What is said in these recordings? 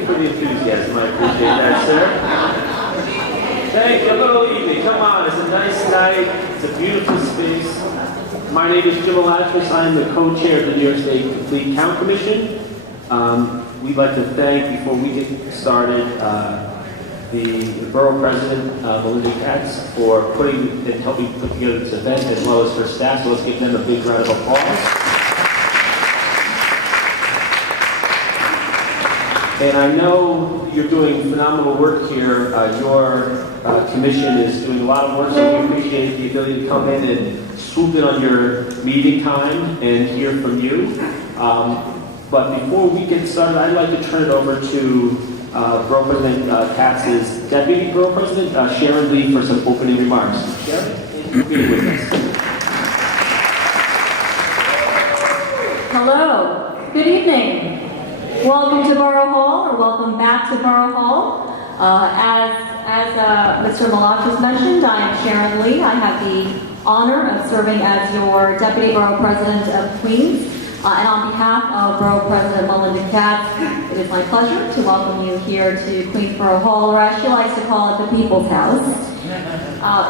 you for the enthusiasm. I appreciate that, sir. Thank you. A little evening. Come on. It's a nice night. It's a beautiful space. My name is Jim Alatris. I am the co-chair of the New York State Complete Count Commission. We'd like to thank, before we get started, the Borough President, Melinda Katz, for putting and helping put together this event, as well as her staff. So let's give them a big round of applause. And I know you're doing phenomenal work here. Your commission is doing a lot of work, so we appreciate the ability to come in and swoop in on your meeting time and hear from you. But before we get started, I'd like to turn it over to Borough President Katz's Deputy Borough President, Sharon Lee, for some opening remarks. Sharon, thank you for being with us. Hello. Good evening. Welcome to Borough Hall, or welcome back to Borough Hall. As Mr. Malatras mentioned, I am Sharon Lee. I have the honor of serving as your Deputy Borough President of Queens. And on behalf of Borough President Melinda Katz, it is my pleasure to welcome you here to Queensborough Hall, or as she likes to call it, the People's House.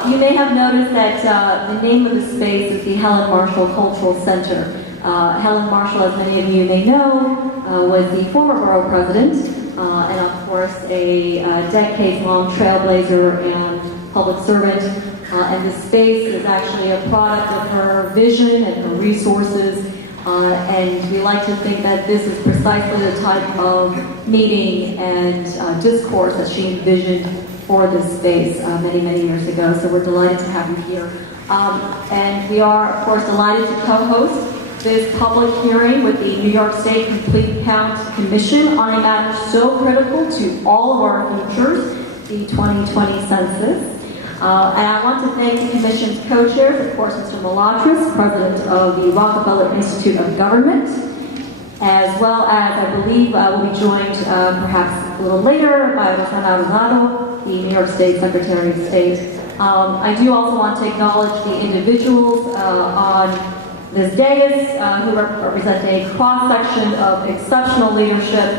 You may have noticed that the name of the space is the Helen Marshall Cultural Center. Helen Marshall, as many of you may know, was the former borough president, and of course a decades-long trailblazer and public servant. And this space is actually a product of her vision and her resources. And we like to think that this is precisely the type of meeting and discourse that she envisioned for this space many, many years ago. So we're delighted to have you here. And we are, of course, delighted to co-host this public hearing with the New York State Complete Count Commission on a matter so critical to all of our futures, the 2020 census. And I want to thank the Commission's co-chairs, of course, Mr. Malatras, President of the Rockefeller Institute of Government, as well as, I believe, will be joined perhaps a little later by Rosana Rosado, the New York State Secretary of State. I do also want to acknowledge the individuals on this dais who represent a cross-section of exceptional leadership,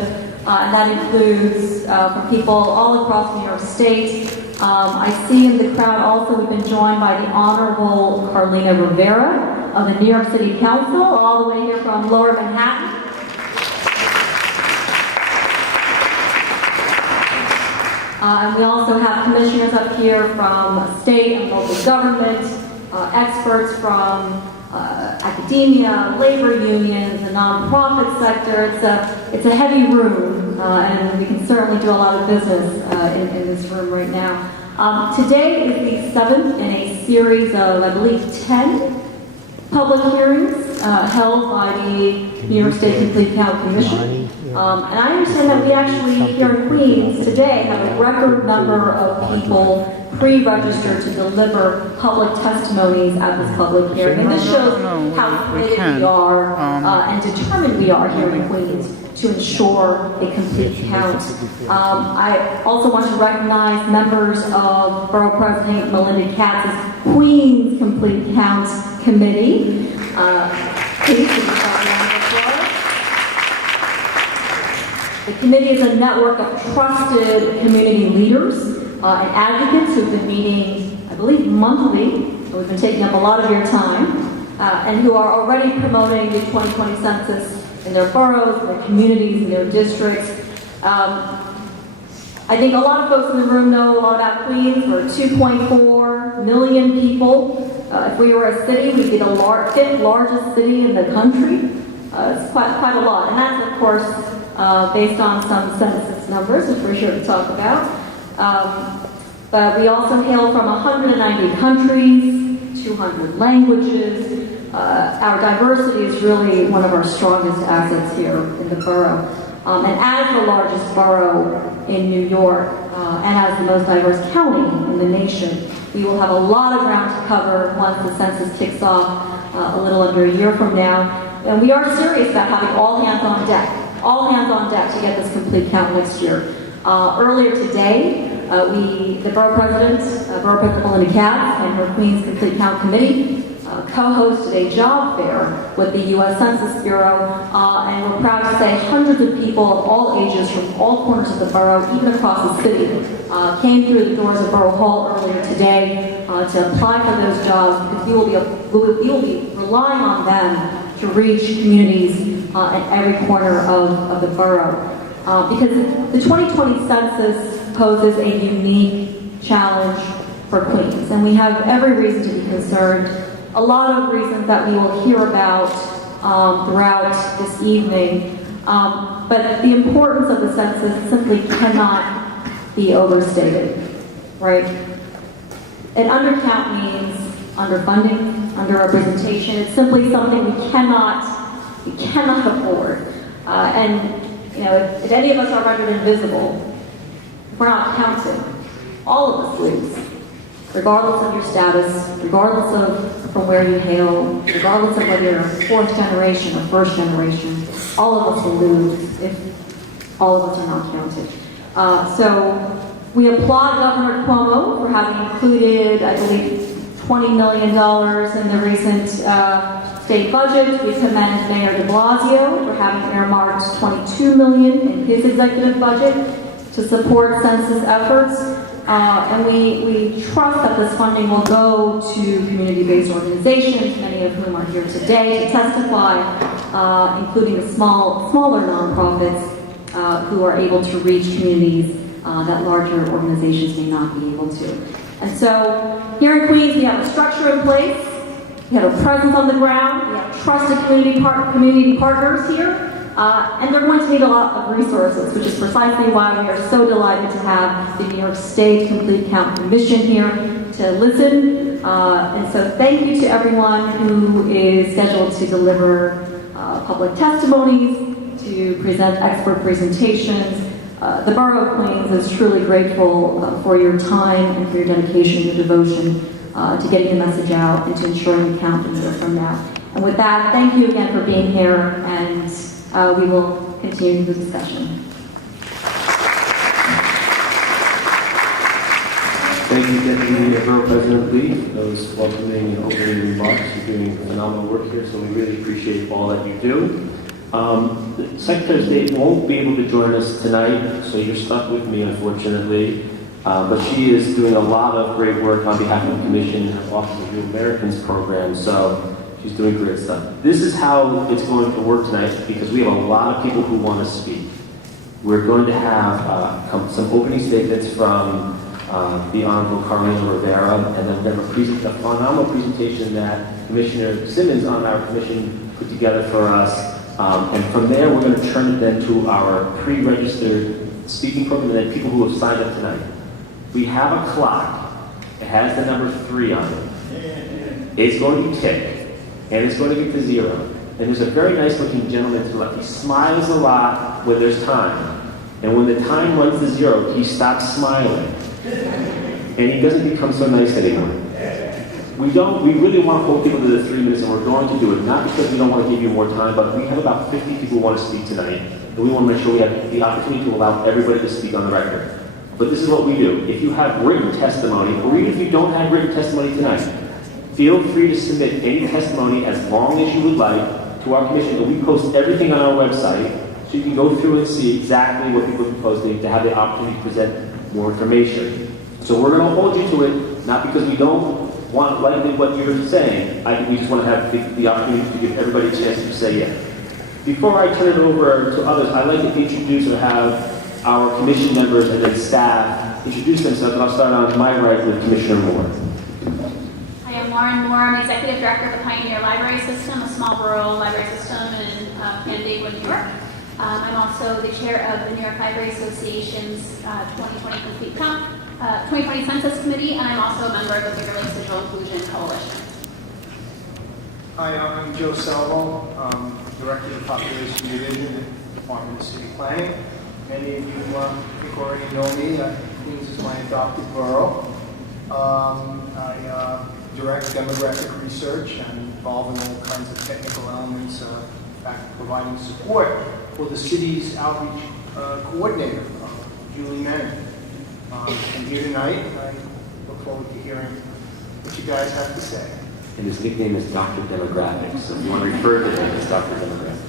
and that includes from people all across New York State. I see in the crowd also we've been joined by the Honorable Carlina Rivera of the New York City Council, all the way here from Lower Manhattan. And we also have commissioners up here from state and local government, experts from academia, labor unions, the nonprofit sector. It's a heavy room, and we can certainly do a lot of business in this room right now. Today is the 7th in a series of, I believe, 10 public hearings held by the New York State Complete Count Commission. And I understand that we actually, here in Queens today, have a record number of people pre-registered to deliver public testimonies at this public hearing. And this shows how committed we are and determined we are here in Queens to ensure a complete count. I also want to recognize members of Borough President Melinda Katz's Queens Complete Count Committee. Please, the committee is a network of trusted community leaders and advocates who've been meeting, I believe, monthly. We've been taking up a lot of your time, and who are already promoting the 2020 census in their boroughs, in their communities, in their districts. I think a lot of folks in the room know a lot about Queens. We're 2.4 million people. If we were a city, we'd be the 5th largest city in the country. It's quite a lot, and that's, of course, based on some census numbers, which we're sure to talk about. But we also hail from 190 countries, 200 languages. Our diversity is really one of our strongest assets here in the borough. And as the largest borough in New York, and as the most diverse county in the nation, we will have a lot of ground to cover once the census kicks off a little under a year from now. And we are serious about having all hands on deck to get this complete count next year. Earlier today, the Borough President Melinda Katz and her Queens Complete Count Committee co-hosted a job fair with the U.S. Census Bureau, and we're proud to say hundreds of people of all ages from all corners of the borough, even across the city, came through the doors of Borough Hall earlier today to apply for those jobs, because we will be relying on them to reach communities in every corner of the borough. Because the 2020 census poses a unique challenge for Queens, and we have every reason to be concerned. A lot of reasons that we will hear about throughout this evening, but the importance of the census simply cannot be overstated, right? An undercount means underfunding, underrepresentation. It's simply something we cannot afford. And you know, if any of us are rendered invisible, if we're not counted, all of us lose, regardless of your status, regardless of from where you hail, regardless of whether you're fourth generation or first generation. All of us will lose if all of us are not counted. So we applaud Governor Cuomo for having included, I believe, $20 million in the recent state budget. We commend Mayor de Blasio for having earmarked $22 million in his executive budget to support census efforts. And we trust that this funding will go to community-based organizations, many of whom are here today to testify, including the smaller nonprofits who are able to reach communities that larger organizations may not be able to. And so here in Queens, we have a structure in place, we have a presence on the ground, we have trusted community partners here, and they're going to need a lot of resources, which is precisely why we are so delighted to have the New York State Complete Count Commission here to listen. And so thank you to everyone who is scheduled to deliver public testimonies, to present expert presentations. The Borough of Queens is truly grateful for your time and for your dedication, your devotion to getting the message out and to ensuring we count a year from now. And with that, thank you again for being here, and we will continue the discussion. Thank you, Deputy Borough President Lee, for those welcoming and opening remarks. You're doing phenomenal work here, so we really appreciate all that you do. The Secretary of State won't be able to join us tonight, so you're stuck with me, unfortunately. But she is doing a lot of great work on behalf of the Commission and Office of New Americans program, so she's doing great stuff. This is how it's going to work tonight, because we have a lot of people who want to speak. We're going to have some opening statements from the Honorable Carolina Rivera, and then we have a phenomenal presentation that Commissioner Simmons on our commission put together for us. And from there, we're going to turn it then to our pre-registered speaking program, and then people who have signed up tonight. We have a clock. It has the number 3 on it. It's going to tick, and it's going to get to 0. And there's a very nice-looking gentleman to the left. He smiles a lot when there's time. And when the time runs to 0, he stops smiling. And he doesn't become so nice anymore. We really want to hold people to the 3 minutes, and we're going to do it, not because we don't want to give you more time, but we have about 50 people who want to speak tonight, and we want to make sure we have the opportunity to allow everybody to speak on the record. But this is what we do. If you have written testimony, or even if you don't have written testimony tonight, feel free to submit any testimony as long as you would like to our commission, and we post everything on our website, so you can go through and see exactly what people are posting to have the opportunity to present more information. So we're going to hold you to it, not because we don't want likely what you're saying. We just want to have the opportunity to give everybody a chance to say yes. Before I turn it over to others, I'd like to introduce or have our commission members and then staff introduce themselves, and I'll start on my right with Commissioner Moore. Hi, I'm Lauren Moore. I'm Executive Director of the Pioneer Library System, a small rural library system in Canandaigua, New York. I'm also the chair of the New York Library Association's 2020 Complete Count 2020 Census Committee, and I'm also a member of the Bigger Lakes Digital Inclusion Coalition. Hi, I'm Joe Salvo, Director of the Population Division at the Department of City Planning. Many of you think already know me. Queens is my adopted borough. I direct demographic research and involved in all kinds of technical elements, in fact, providing support for the city's outreach coordinator, Julie Menon. I'm here tonight. I look forward to hearing what you guys have to say. and his nickname is Dr. Demographics. So if you want to refer to him as Dr. Demographics.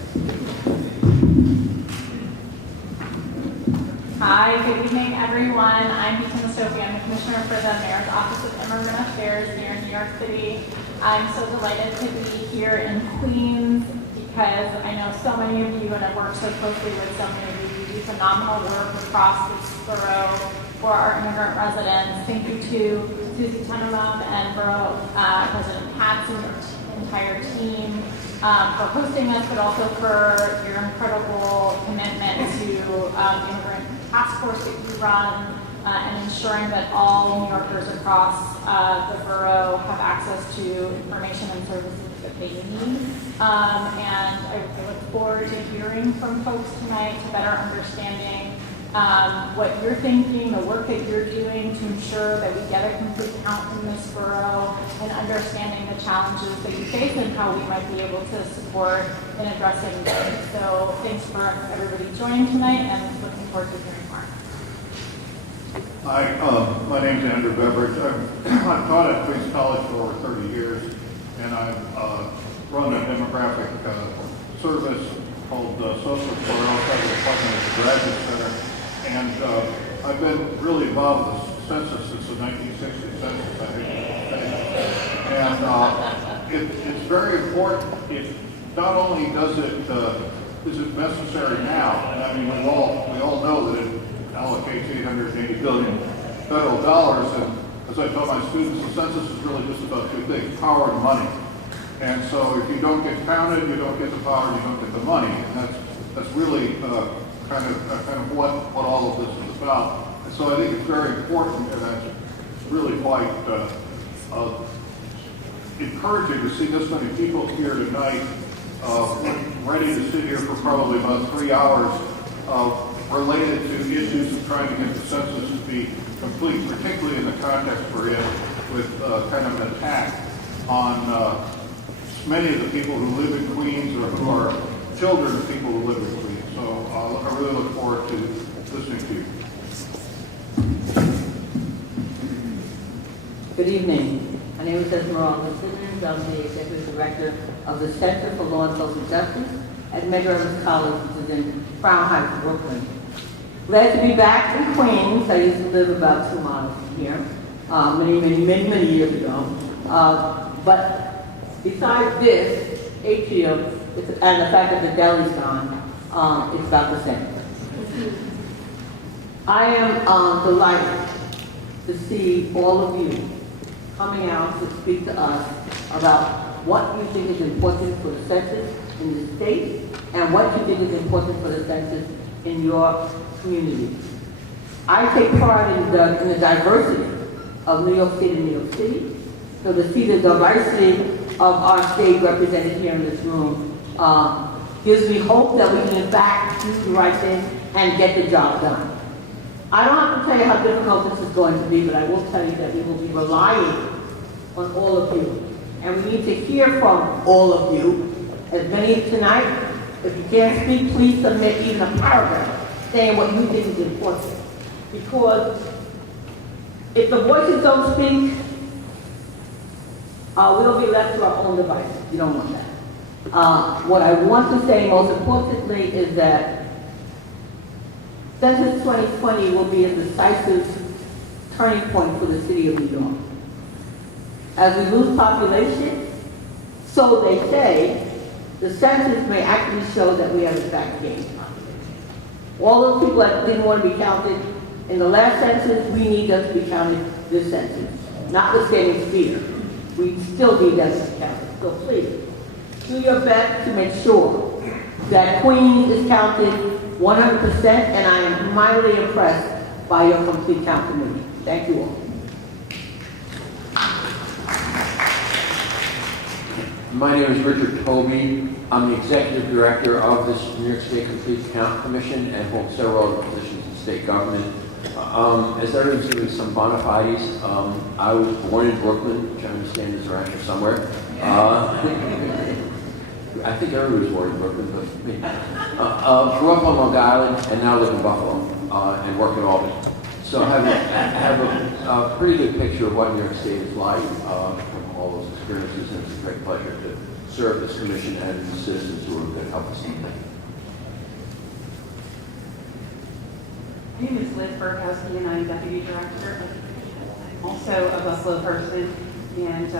Hi, good evening, everyone. I'm Beaton Sophie. I'm the Commissioner for the Mayor's Office of Immigrant Affairs here in New York City. I'm so delighted to be here in Queens because I know so many of you and I've worked so closely with so many of you. You do phenomenal work across this borough for our immigrant residents. Thank you to Susie Tenenbaum and Borough President Katz and your entire team for hosting us, but also for your incredible commitment to the immigrant task force that you run and ensuring that all New Yorkers across the borough have access to information and services that they need. And I look forward to hearing from folks tonight to better understanding what you're thinking, the work that you're doing to ensure that we get a complete count in this borough, and understanding the challenges that you face and how we might be able to support in addressing them. So thanks for everybody joining tonight and looking forward to hearing more. Hi, my name's Andrew Beveridge. I've taught at Queens College for over 30 years, and I've run a demographic service called Social Care outside the Department of the Graduate Center. And I've been really involved with the census since the 1960 census, I think. And it's very important. Not only is it necessary now, and I mean we all know that it allocates $880 billion federal dollars, and as I tell my students, the census is really just about two things: power and money. And so if you don't get counted, you don't get the power, you don't get the money, and that's really kind of what all of this is about. And so I think it's very important, and that's really quite encouraging to see this many people here tonight, ready to sit here for probably about 3 hours, related to issues of trying to get the census to be complete, particularly in the context we're in, with kind of an attack on many of the people who live in Queens or who are children of people who live in Queens. So I really look forward to listening to you. Good evening. My name is Esmeralda Simmons. I'm the Executive Director of the Center for Law and Social Justice at Medgar Evers College, which is in Crown Heights, Brooklyn. Glad to be back in Queens. I used to live about 2 miles from here, many years ago. But besides this atrium and the fact that the deli's gone, it's about the same. I am delighted to see all of you coming out to speak to us about what you think is important for the census in the state and what you think is important for the census in your community. I take pride in the diversity of New York State and New York City. So to see the diversity of our state represented here in this room gives me hope that we can in fact do the right thing and get the job done. I don't have to tell you how difficult this is going to be, but I will tell you that we will be relying on all of you. And we need to hear from all of you, as many tonight. If you can't speak, please submit even a paragraph saying what you think is important. Because if the voices don't speak, we'll be left to our own devices. You don't want that. What I want to say most importantly is that Census 2020 will be a decisive turning point for the city of New York. As we lose population, so they say, the census may actually show that we have in fact gained population. All those people that didn't want to be counted in the last census, we need them to be counted this census. Notwithstanding fear, we still need them to be counted. So please, do your best to make sure that Queens is counted 100%, and I am mightily impressed by your complete count committee. Thank you all. My name is Richard Tobey. I'm the Executive Director of this New York State Complete Count Commission and hold several other positions in state government. As everyone's given some bona fides, I was born in Brooklyn, which I understand is around here somewhere. I think everybody was born in Brooklyn, but me. Grew up on Long Island and now live in Buffalo and work in Albany. So I have a pretty good picture of what New York State is like from all all those experiences, and it's a great pleasure to serve this commission and the citizens who are going to help us in that. My name is Liz Burkowski, and I'm Deputy Director. I'm also a Buffalo person, and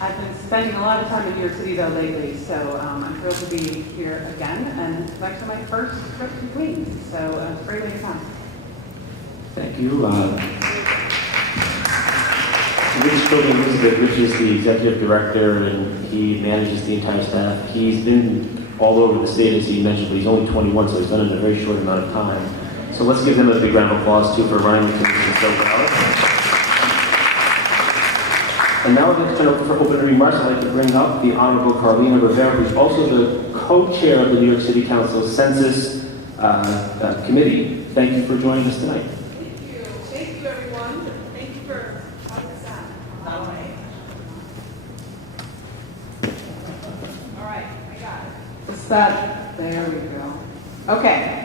I've been spending a lot of time in New York City, though, lately, so I'm thrilled to be here again, and it's actually my first trip to Queens, so it's a great way to come. Thank you. Rich told me Elizabeth, Rich is the executive director and he manages the entire staff. He's been all over the state, as he mentioned, but he's only 21, so he's done it in a very short amount of time. So let's give him a big round of applause, too, for running the commission so well. And now I'd like to turn over for opening remarks. I'd like to bring up the Honorable Carlina Rivera, who's also the co-chair of the New York City Council Census Committee. Thank you for joining us tonight. Thank you, everyone. Thank you for having us out. All right, I got it. There we go. Okay.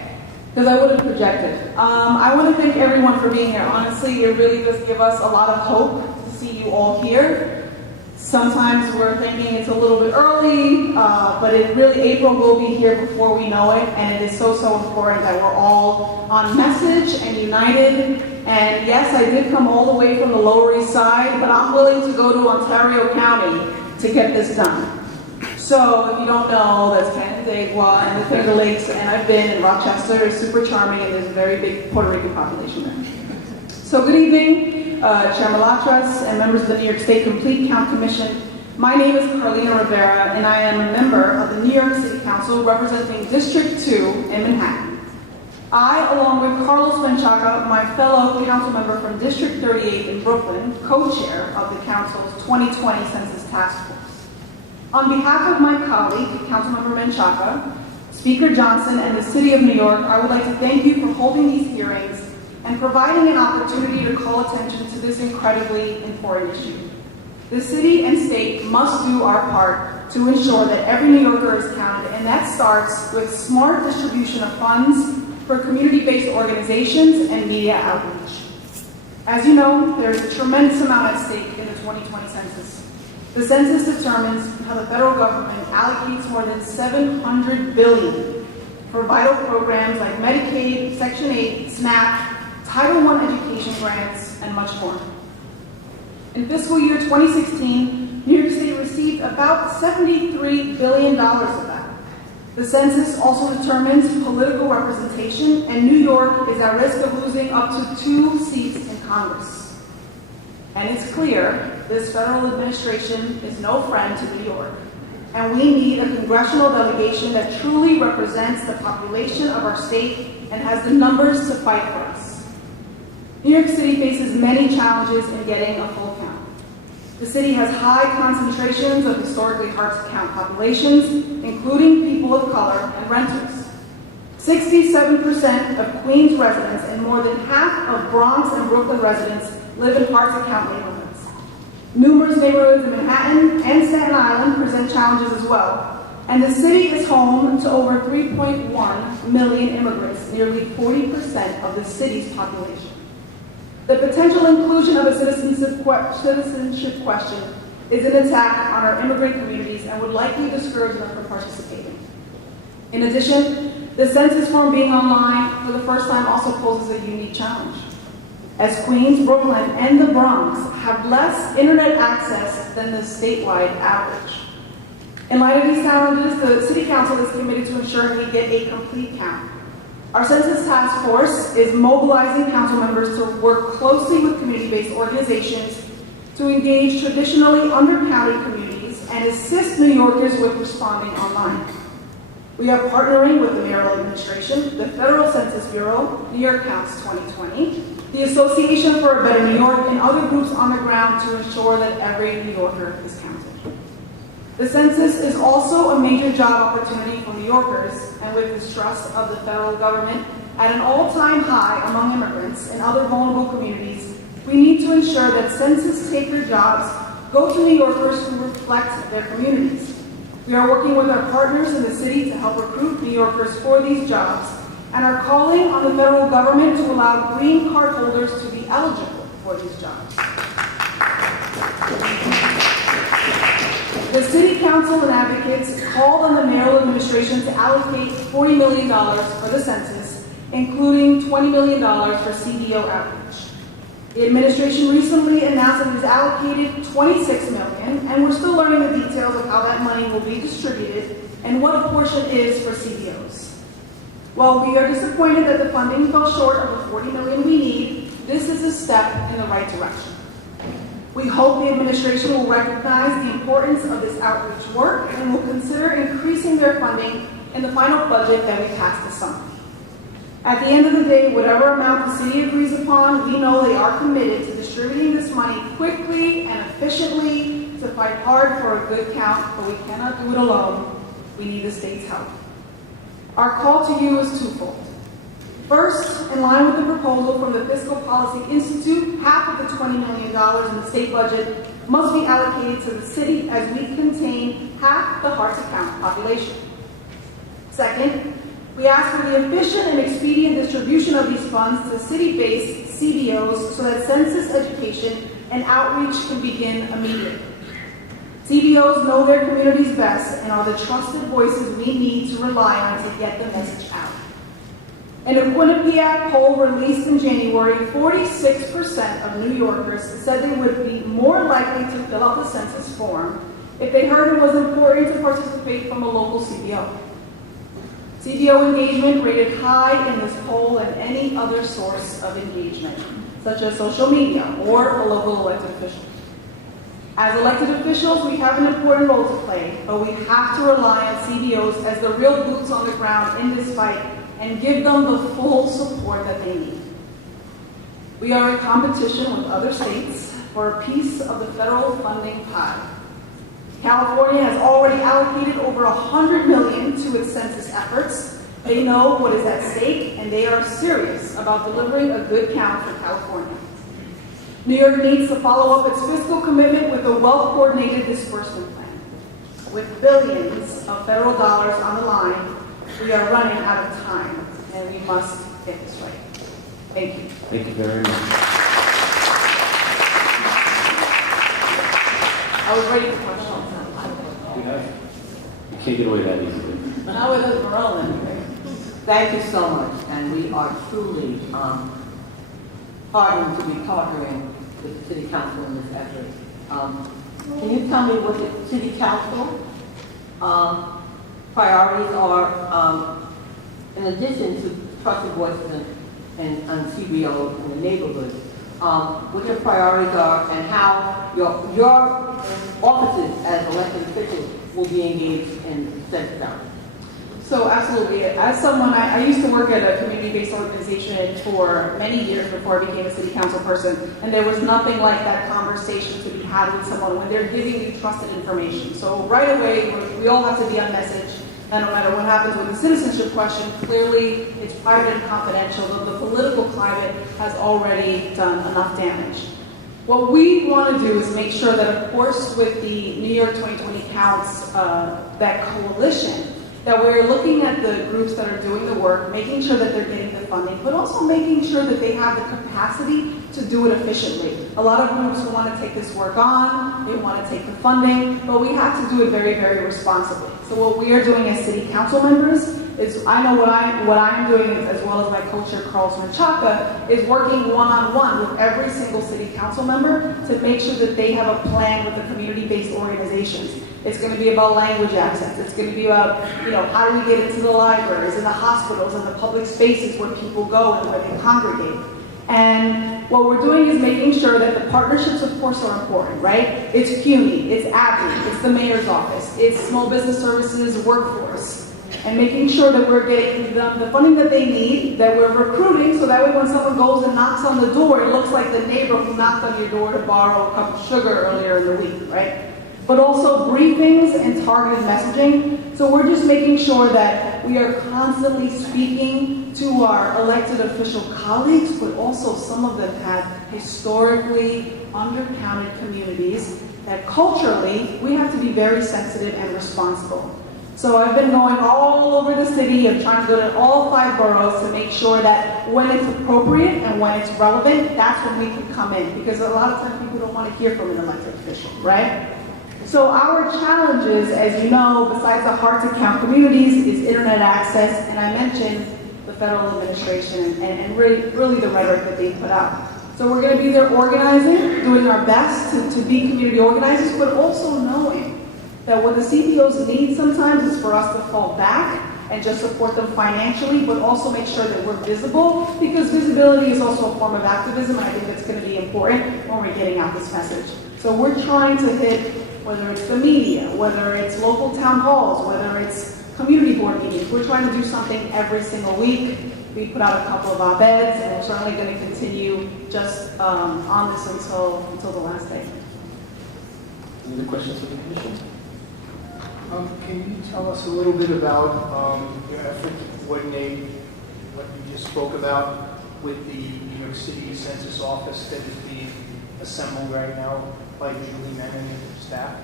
Because I would have projected. I want to thank everyone for being here. Honestly, it really does give us a lot of hope to see you all here. Sometimes we're thinking it's a little bit early, but April will be here before we know it, and it is so important that we're all on message and united. And yes, I did come all the way from the Lower East Side, but I'm willing to go to Ontario County to get this done. So if you don't know, that's Canandaigua and the Finger Lakes, and I've been in Rochester. It's super charming, and there's a very big Puerto Rican population there. So good evening, Chair Malatras and members of the New York State Complete Count Commission. My name is Carlina Rivera, and I am a member of the New York City Council representing District 2 in Manhattan. I, along with Carlos Menchaca, my fellow council member from District 38 in Brooklyn, co-chair of the Council's 2020 Census Task Force. On behalf of my colleague, Councilmember Menchaca, Speaker Johnson, and the City of New York, I would like to thank you for holding these hearings and providing an opportunity to call attention to this incredibly important issue. The city and state must do our part to ensure that every New Yorker is counted, and that starts with smart distribution of funds for community-based organizations and media outreach. As you know, there is a tremendous amount at stake in the 2020 census. The census determines how the federal government allocates more than $700 billion for vital programs like Medicaid, Section 8, SNAP, Title I education grants, and much more. In fiscal year 2016, New York City received about $73 billion of that. The census also determines political representation, and New York is at risk of losing up to 2 seats in Congress. And it's clear this federal administration is no friend to New York. And we need a congressional delegation that truly represents the population of our state and has the numbers to fight for us. New York City faces many challenges in getting a full count. The city has high concentrations of historically hard-to-count populations, including people of color and renters. 67% of Queens residents and more than half of Bronx and Brooklyn residents live in hard-to-count neighborhoods. Numerous neighborhoods in Manhattan and Staten Island present challenges as well. And the city is home to over 3.1 million immigrants, nearly 40% of the city's population. The potential inclusion of a citizenship question is an attack on our immigrant communities and would likely discourage them from participating. In addition, the census form being online for the first time also poses a unique challenge, as Queens, Brooklyn, and the Bronx have less internet access than the statewide average. In light of these challenges, the City Council is committed to ensuring we get a complete count. Our Census Task Force is mobilizing council members to work closely with community-based organizations to engage traditionally undercounted communities and assist New Yorkers with responding online. We are partnering with the mayoral administration, the Federal Census Bureau, New York Counts 2020, the Association for a Better New York, and other groups on the ground to ensure that every New Yorker is counted. The census is also a major job opportunity for New Yorkers, and with distrust of the federal government at an all-time high among immigrants and other vulnerable communities, we need to ensure that census taker jobs go to New Yorkers who reflect their communities. We are working with our partners in the city to help recruit New Yorkers for these jobs and are calling on the federal government to allow green card holders to be eligible for these jobs. The City Council and advocates called on the mayoral administration to allocate $40 million for the census, including $20 million for CBO outreach. The administration recently announced that it has allocated $26 million, and we're still learning the details of how that money will be distributed and what a portion is for CBOs. While we are disappointed that the funding fell short of the $40 million we need, this is a step in the right direction. We hope the administration will recognize the importance of this outreach work and will consider increasing their funding in the final budget that we passed this summer. At the end of the day, whatever amount the city agrees upon, we know they are committed to distributing this money quickly and efficiently to fight hard for a good count, but we cannot do it alone. We need the state's help. Our call to you is twofold. First, in line with the proposal from the Fiscal Policy Institute, half of the $20 million in the state budget must be allocated to the city as we contain half the hard-to-count population. Second, we ask for the efficient and expedient distribution of these funds to city-based CBOs so that census education and outreach can begin immediately. CBOs know their communities best and are the trusted voices we need to rely on to get the message out. In a Quinnipiac poll released in January, 46% of New Yorkers said they would be more likely to fill out the census form if they heard it was important to participate from a local CBO. CBO engagement rated high in this poll than any other source of engagement, such as social media or a local elected official. As elected officials, we have an important role to play, but we have to rely on CBOs as the real boots on the ground in this fight and give them the full support that they need. We are in competition with other states for a piece of the federal funding pie. California has already allocated over $100 million to its census efforts. They know what is at stake, and they are serious about delivering a good count for California. New York needs to follow up its fiscal commitment with a well-coordinated disbursement plan. With billions of federal dollars on the line, we are running out of time, and we must get this right. Thank you. Thank you very much. I was ready for questions. You can't get away that easily. Now it is rolling. Thank you so much, and we are truly heartened to be partnering with the City Council in this effort. Can you tell me what the City Council priorities are, in addition to trusted voices and CBO in the neighborhood, what your priorities are and how your offices as elected officials will be engaged in census outreach? So absolutely. As someone, I used to work at a community-based organization for many years before I became a city council person, and there was nothing like that conversation to be had with someone when they're giving you trusted information. So right away, we all have to be on message, and no matter what happens with the citizenship question, clearly it's private and confidential. The political climate has already done enough damage. What we want to do is make sure that, of course, with the New York 2020 counts, that coalition, that we're looking at the groups that are doing the work, making sure that they're getting the funding, but also making sure that they have the capacity to do it efficiently. A lot of groups want to take this work on, they want to take the funding, but we have to do it very, very responsibly. So what we are doing as city council members is, I know what I'm doing, as well as my co-chair Carlos Menchaca, is working one-on-one with every single city council member to make sure that they have a plan with the community-based organizations. It's going to be about language access. It's going to be about, how do we get into the libraries and the hospitals and the public spaces where people go and where they congregate. And what we're doing is making sure that the partnerships, of course, are important, right? It's CUNY, it's AbbVie, it's the mayor's office, it's small business services, workforce, and making sure that we're getting them the funding that they need, that we're recruiting, so that way when someone goes and knocks on the door, it looks like the neighbor who knocked on your door to borrow a cup of sugar earlier in the week, right? But also briefings and targeted messaging. So we're just making sure that we are constantly speaking to our elected official colleagues, but also some of them have historically undercounted communities that culturally we have to be very sensitive and responsible. So I've been going all over the city and trying to go to all 5 boroughs to make sure that when it's appropriate and when it's relevant, that's when we can come in. Because a lot of times people don't want to hear from an elected official, right? So our challenges, as you know, besides the hard-to-count communities, is internet access, and I mentioned the federal administration and really the rhetoric that they put out. So we're going to be there organizing, doing our best to be community organizers, but also knowing that what the CPOs need sometimes is for us to fall back and just support them financially, but also make sure that we're visible, because visibility is also a form of activism, and I think that's going to be important when we're getting out this message. So we're trying to hit, whether it's the media, whether it's local town halls, whether it's community board meetings, we're trying to do something every single week. We put out a couple of op-eds, and we're certainly going to continue just on this until the last day. Any other questions from the commission? Can you tell us a little bit about your effort to coordinate what you just spoke about with the New York City Census Office that is being assembled right now by Julie Menon and staff?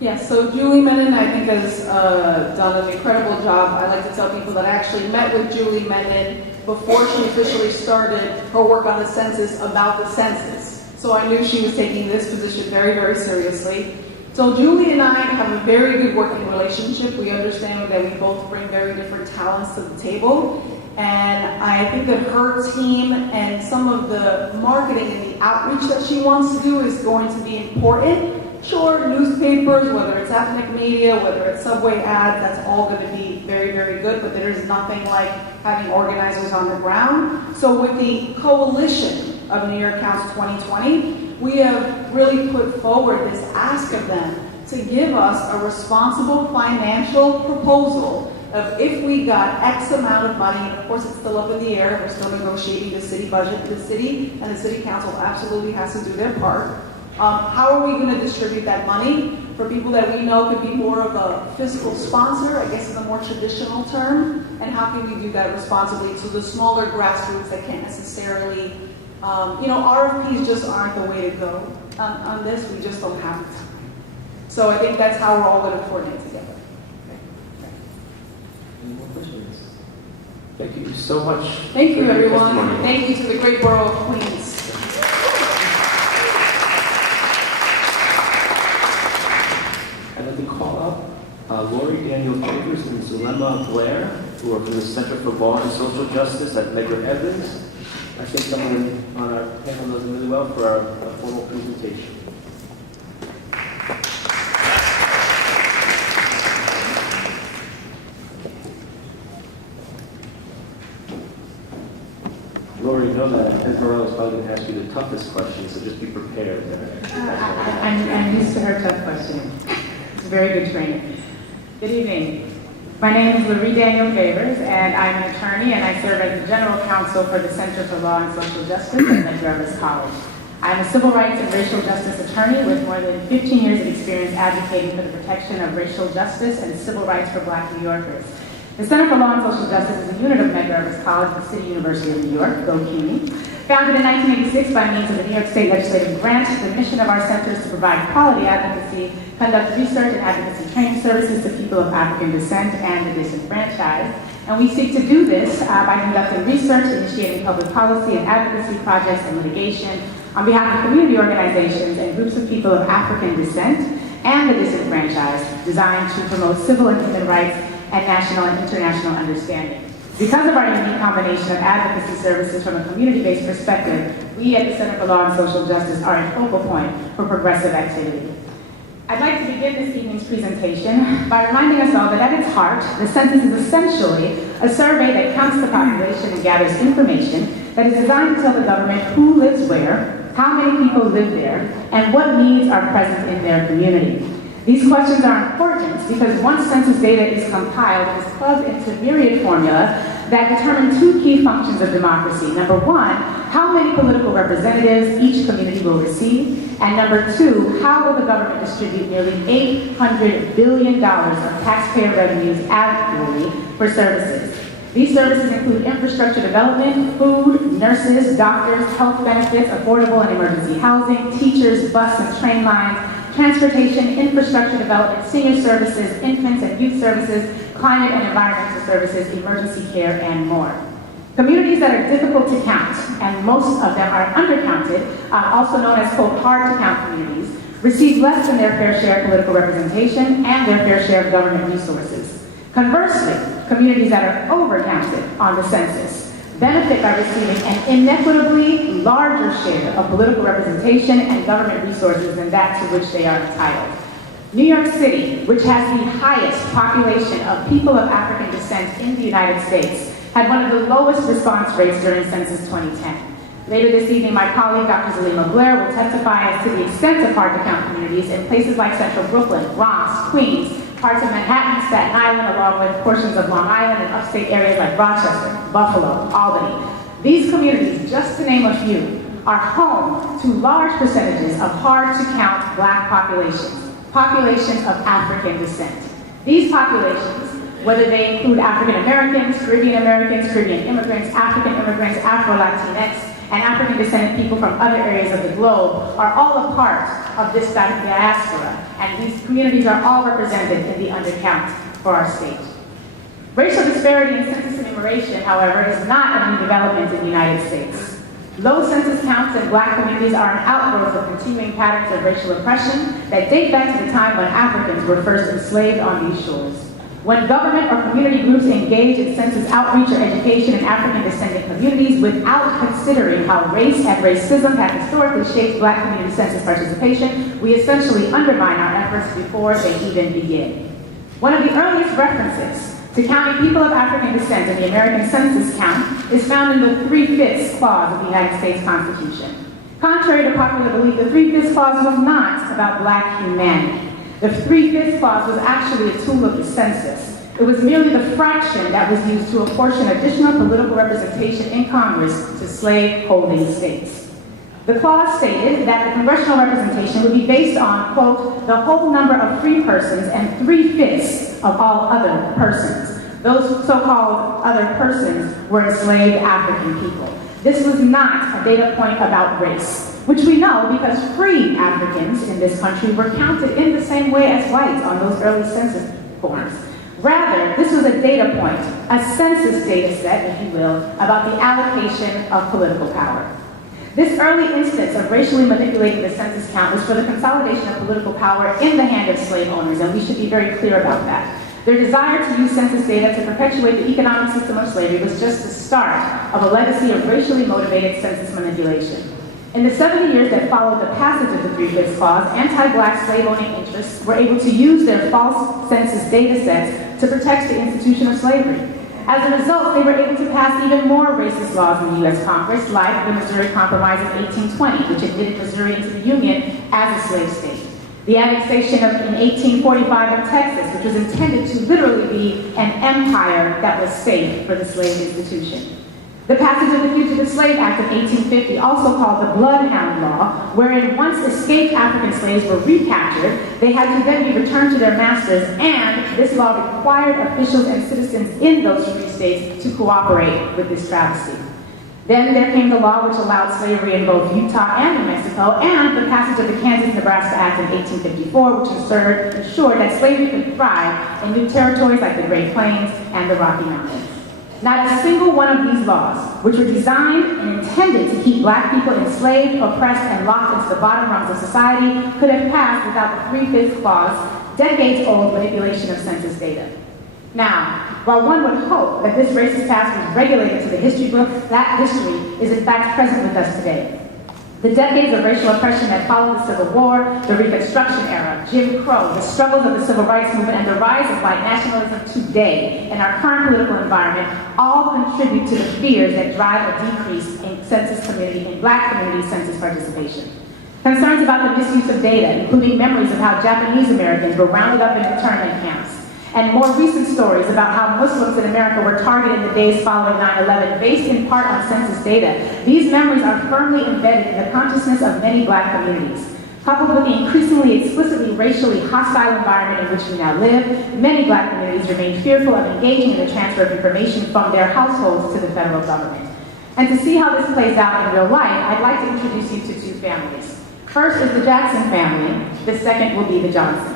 Yes, so Julie Menon, I think, has done an incredible job. I like to tell people that I actually met with Julie Menon before she officially started her work on the census about the census. So I knew she was taking this position very, very seriously. So Julie and I have a very good working relationship. We understand that we both bring very different talents to the table. And I think that her team and some of the marketing and the outreach that she wants to do is going to be important. Sure, newspapers, whether it's ethnic media, whether it's subway ads, that's all going to be very, very good, but there is nothing like having organizers on the ground. So with the coalition of New York Counts 2020, we have really put forward this ask of them to give us a responsible financial proposal of if we got X amount of money, and of course it's still up in the air, we're still negotiating the city budget, the city and the city council absolutely has to do their part. How are we going to distribute that money for people that we know could be more of a fiscal sponsor, I guess in a more traditional term, and how can we do that responsibly to the smaller grassroots that can't necessarily, RFPs just aren't the way to go on this, we just don't have the time. So I think that's how we're all going to coordinate together. Any more questions? Thank you so much. Thank for you, your everyone. testimony. Thank you to the great borough of Queens. I'd like to call up Lori Daniel Favors and Zulema Blair, who are from the Center for Law and Social Justice at Medgar Evers. I think someone on our panel knows them really well for our formal presentation. Lori, you know that Esmeralda is probably going to ask you the toughest questions, so just be prepared. I'm used to her tough questioning. It's very good training. Good evening. My name is Lori Daniel Favors, and I'm an attorney, and I serve as the General Counsel for the Center for Law and Social Justice at Medgar Evers College. I'm a civil rights and racial justice attorney with more than 15 years of experience advocating for the protection of racial justice and civil rights for Black New Yorkers. The Center for Law and Social Justice is a unit of Medgar Evers College, the City University of New York, go CUNY. Founded in 1986 by means of a New York State legislative grant, the mission of our center is to provide quality advocacy, conduct research and advocacy training services to people of African descent and the disenfranchised. And we seek to do this by conducting research, initiating public policy and advocacy projects and litigation on behalf of community organizations and groups of people of African descent and the disenfranchised, designed to promote civil and human rights and national and international understanding. Because of our unique combination of advocacy services from a community-based perspective, we at the Center for Law and Social Justice are a focal point for progressive activity. I'd like to begin this evening's presentation by reminding us all that at its heart, the census is essentially a survey that counts the population and gathers information that is designed to tell the government who lives where, how many people live there, and what needs are present in their community. These questions are important because once census data is compiled, it is plugged into myriad formula that determine two key functions of democracy. Number one, how many political representatives each community will receive, and number two, how will the government distribute nearly $800 billion of taxpayer revenues annually for services. These services include infrastructure development, food, nurses, doctors, health benefits, affordable and emergency housing, teachers, bus and train lines, transportation, infrastructure development, senior services, infants and youth services, climate and environmental services, emergency care, and more. Communities that are difficult to count, and most of them are undercounted, also known as, quote, hard to count communities, receive less than their fair share of political representation and their fair share of government resources. Conversely, communities that are overcounted on the census benefit by receiving an inequitably larger share of political representation and government resources than that to which they are entitled. New York City, which has the highest population of people of African descent in the United States, had one of the lowest response rates during Census 2010. Later this evening, my colleague, Dr. Zalima Blair, will testify as to the extent of hard-to-count communities in places like Central Brooklyn, Bronx, Queens, parts of Manhattan, Staten Island, along with portions of Long Island and upstate areas like Rochester, Buffalo, Albany. These communities, just to name a few, are home to large percentages of hard-to-count Black populations of African descent. These populations, whether they include African Americans, Caribbean Americans, Caribbean immigrants, African immigrants, Afro-Latinx, and African descended people from other areas of the globe, are all a part of this diaspora, and these communities are all represented in the undercount for our state. Racial disparity in census enumeration, however, is not a new development in the United States. Low census counts in Black communities are an outgrowth of continuing patterns of racial oppression that date back to the time when Africans were first enslaved on these shores. When government or community groups engage in census outreach or education in African-descended communities without considering how race and racism have historically shaped Black community census participation, we essentially undermine our efforts before they even begin. One of the earliest references to counting people of African descent in the American Census count is found in the 3/5 clause of the United States Constitution. Contrary to popular belief, the 3/5 clause was not about Black humanity. The 3/5 clause was actually a tool of the census. It was merely the fraction that was used to apportion additional political representation in Congress to slave-holding states. The clause stated that the congressional representation would be based on, quote, the whole number of free persons and 3/5 of all other persons. Those so-called other persons were enslaved African people. This was not a data point about race, which we know because free Africans in this country were counted in the same way as whites on those early census forms. Rather, this was a data point, a census data set, if you will, about the allocation of political power. This early instance of racially manipulating the census count was for the consolidation of political power in the hand of slave owners, and we should be very clear about that. Their desire to use census data to perpetuate the economic system of slavery was just the start of a legacy of racially motivated census manipulation. In the 70 years that followed the passage of the 3/5 clause, anti-Black slave-owning interests were able to use their false census data sets to protect the institution of slavery. As a result, they were able to pass even more racist laws in the U.S. Congress, like the Missouri Compromise of 1820, which admitted Missouri into the Union as a slave state. The annexation in 1845 of Texas, which was intended to literally be an empire that was safe for the slave institution. The passage of the Fugitive Slave Act of 1850, also called the Bloodhound Law, wherein once escaped African slaves were recaptured, they had to then be returned to their masters, and this law required officials and citizens in those free states to cooperate with this travesty. Then there came the law which allowed slavery in both Utah and New Mexico, and the passage of the Kansas-Nebraska Act of 1854, which ensured that slavery could thrive in new territories like the Great Plains and the Rocky Mountains. Not a single one of these laws, which were designed and intended to keep Black people enslaved, oppressed, and locked into the bottom rungs of society, could have passed without the 3/5 clause, decades-old manipulation of census data. Now, while one would hope that this racist past was regulated to the history books, that history is in fact present with us today. The decades of racial oppression that followed the Civil War, the Reconstruction era, Jim Crow, the struggles of the Civil Rights Movement, and the rise of white nationalism today in our current political environment all contribute to the fears that drive a decrease in Black community census participation. Concerns about the misuse of data, including memories of how Japanese Americans were rounded up in internment camps, and more recent stories about how Muslims in America were targeted in the days following 9/11, based in part on census data. These memories are firmly embedded in the consciousness of many Black communities. Coupled with the increasingly explicitly racially hostile environment in which we now live, many Black communities remain fearful of engaging in the transfer of information from their households to the federal government. And to see how this plays out in real life, I'd like to introduce you to two families. First is the Jackson family, the second will be the Johnsons.